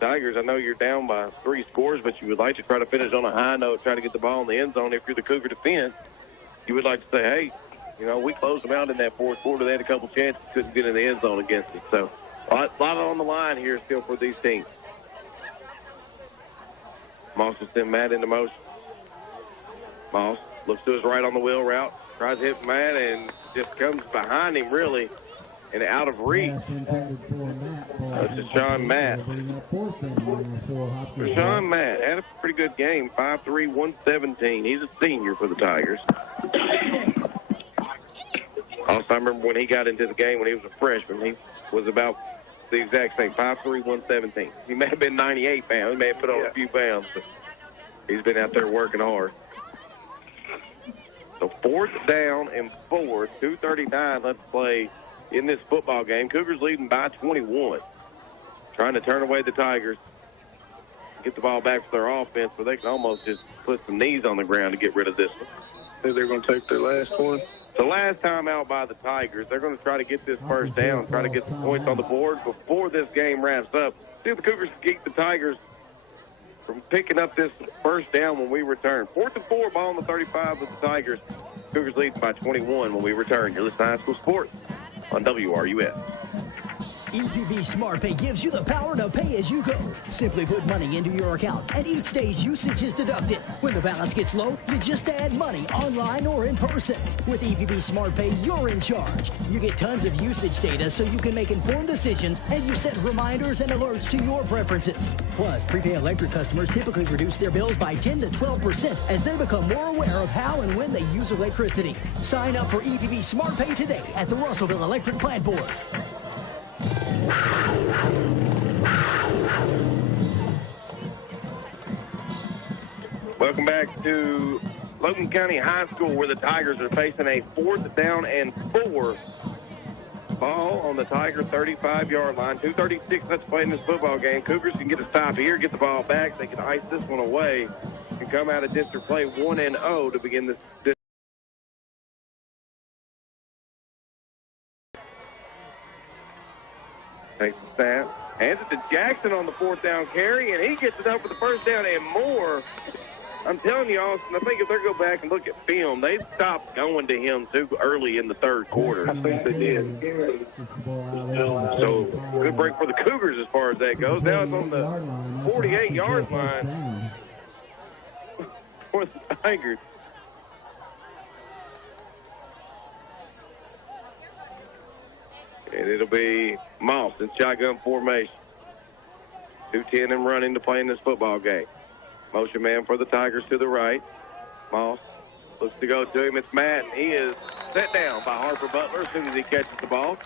Tigers, I know you're down by 3 scores, but you would like to try to finish on a high note, try to get the ball in the end zone. If you're the Cougar defense, you would like to say, hey, you know, we closed them out in that fourth quarter. They had a couple chances, couldn't get in the end zone against it. So a lot on the line here still for these teams. Moss will send Matt into motion. Moss looks to his right on the wheel route, tries to hit Matt, and just comes behind him, really, and out of reach. That's Deshaun Matt. Deshaun Matt had a pretty good game, 5'3", 117. He's a senior for the Tigers. Also, I remember when he got into the game when he was a freshman, he was about the exact same, 5'3", 117. He may have been 98 pounds. He may have put on a few pounds, but he's been out there working hard. So 4th down and 4, 2:39 left to play in this football game. Cougars leading by 21. Trying to turn away the Tigers. Get the ball back for their offense, but they can almost just put some knees on the ground to get rid of this one. So they're going to take their last one. The last time out by the Tigers, they're going to try to get this first down, try to get some points on the board before this game wraps up. See if the Cougars can keep the Tigers from picking up this first down when we return. 4th and 4, ball on the 35 with the Tigers. Cougars leading by 21 when we return. You're listening to High School Sports on WRUS. EPB Smart Pay gives you the power to pay as you go. Simply put money into your account, and each day's usage is deducted. When the balance gets low, you just add money online or in person. With EPB Smart Pay, you're in charge. You get tons of usage data so you can make informed decisions, and you set reminders and alerts to your preferences. Plus, prepaid electric customers typically reduce their bills by 10 to 12% as they become more aware of how and when they use electricity. Sign up for EPB Smart Pay today at the Russellville Electric Plant Board. Welcome back to Logan County High School, where the Tigers are facing a 4th down and 4 Ball on the Tiger 35-yard line. 2:36 left to play in this football game. Cougars can get a stop here, get the ball back. They can ice this one away and come out of district play 1-0 to begin this. Takes the snap. Hands it to Jackson on the 4th down carry, and he gets it up for the 1st down and more. I'm telling you, Austin, I think if they go back and look at film, they stopped going to him too early in the 3rd quarter. I think they did. So, good break for the Cougars as far as that goes. Now it's on the 48-yard line for the Tigers. And it'll be Moss in shotgun formation. 2-10 and running to play in this football game. Motion man for the Tigers to the right. Moss looks to go to him. It's Matt, and he is set down by Harper Butler as soon as he catches the ball.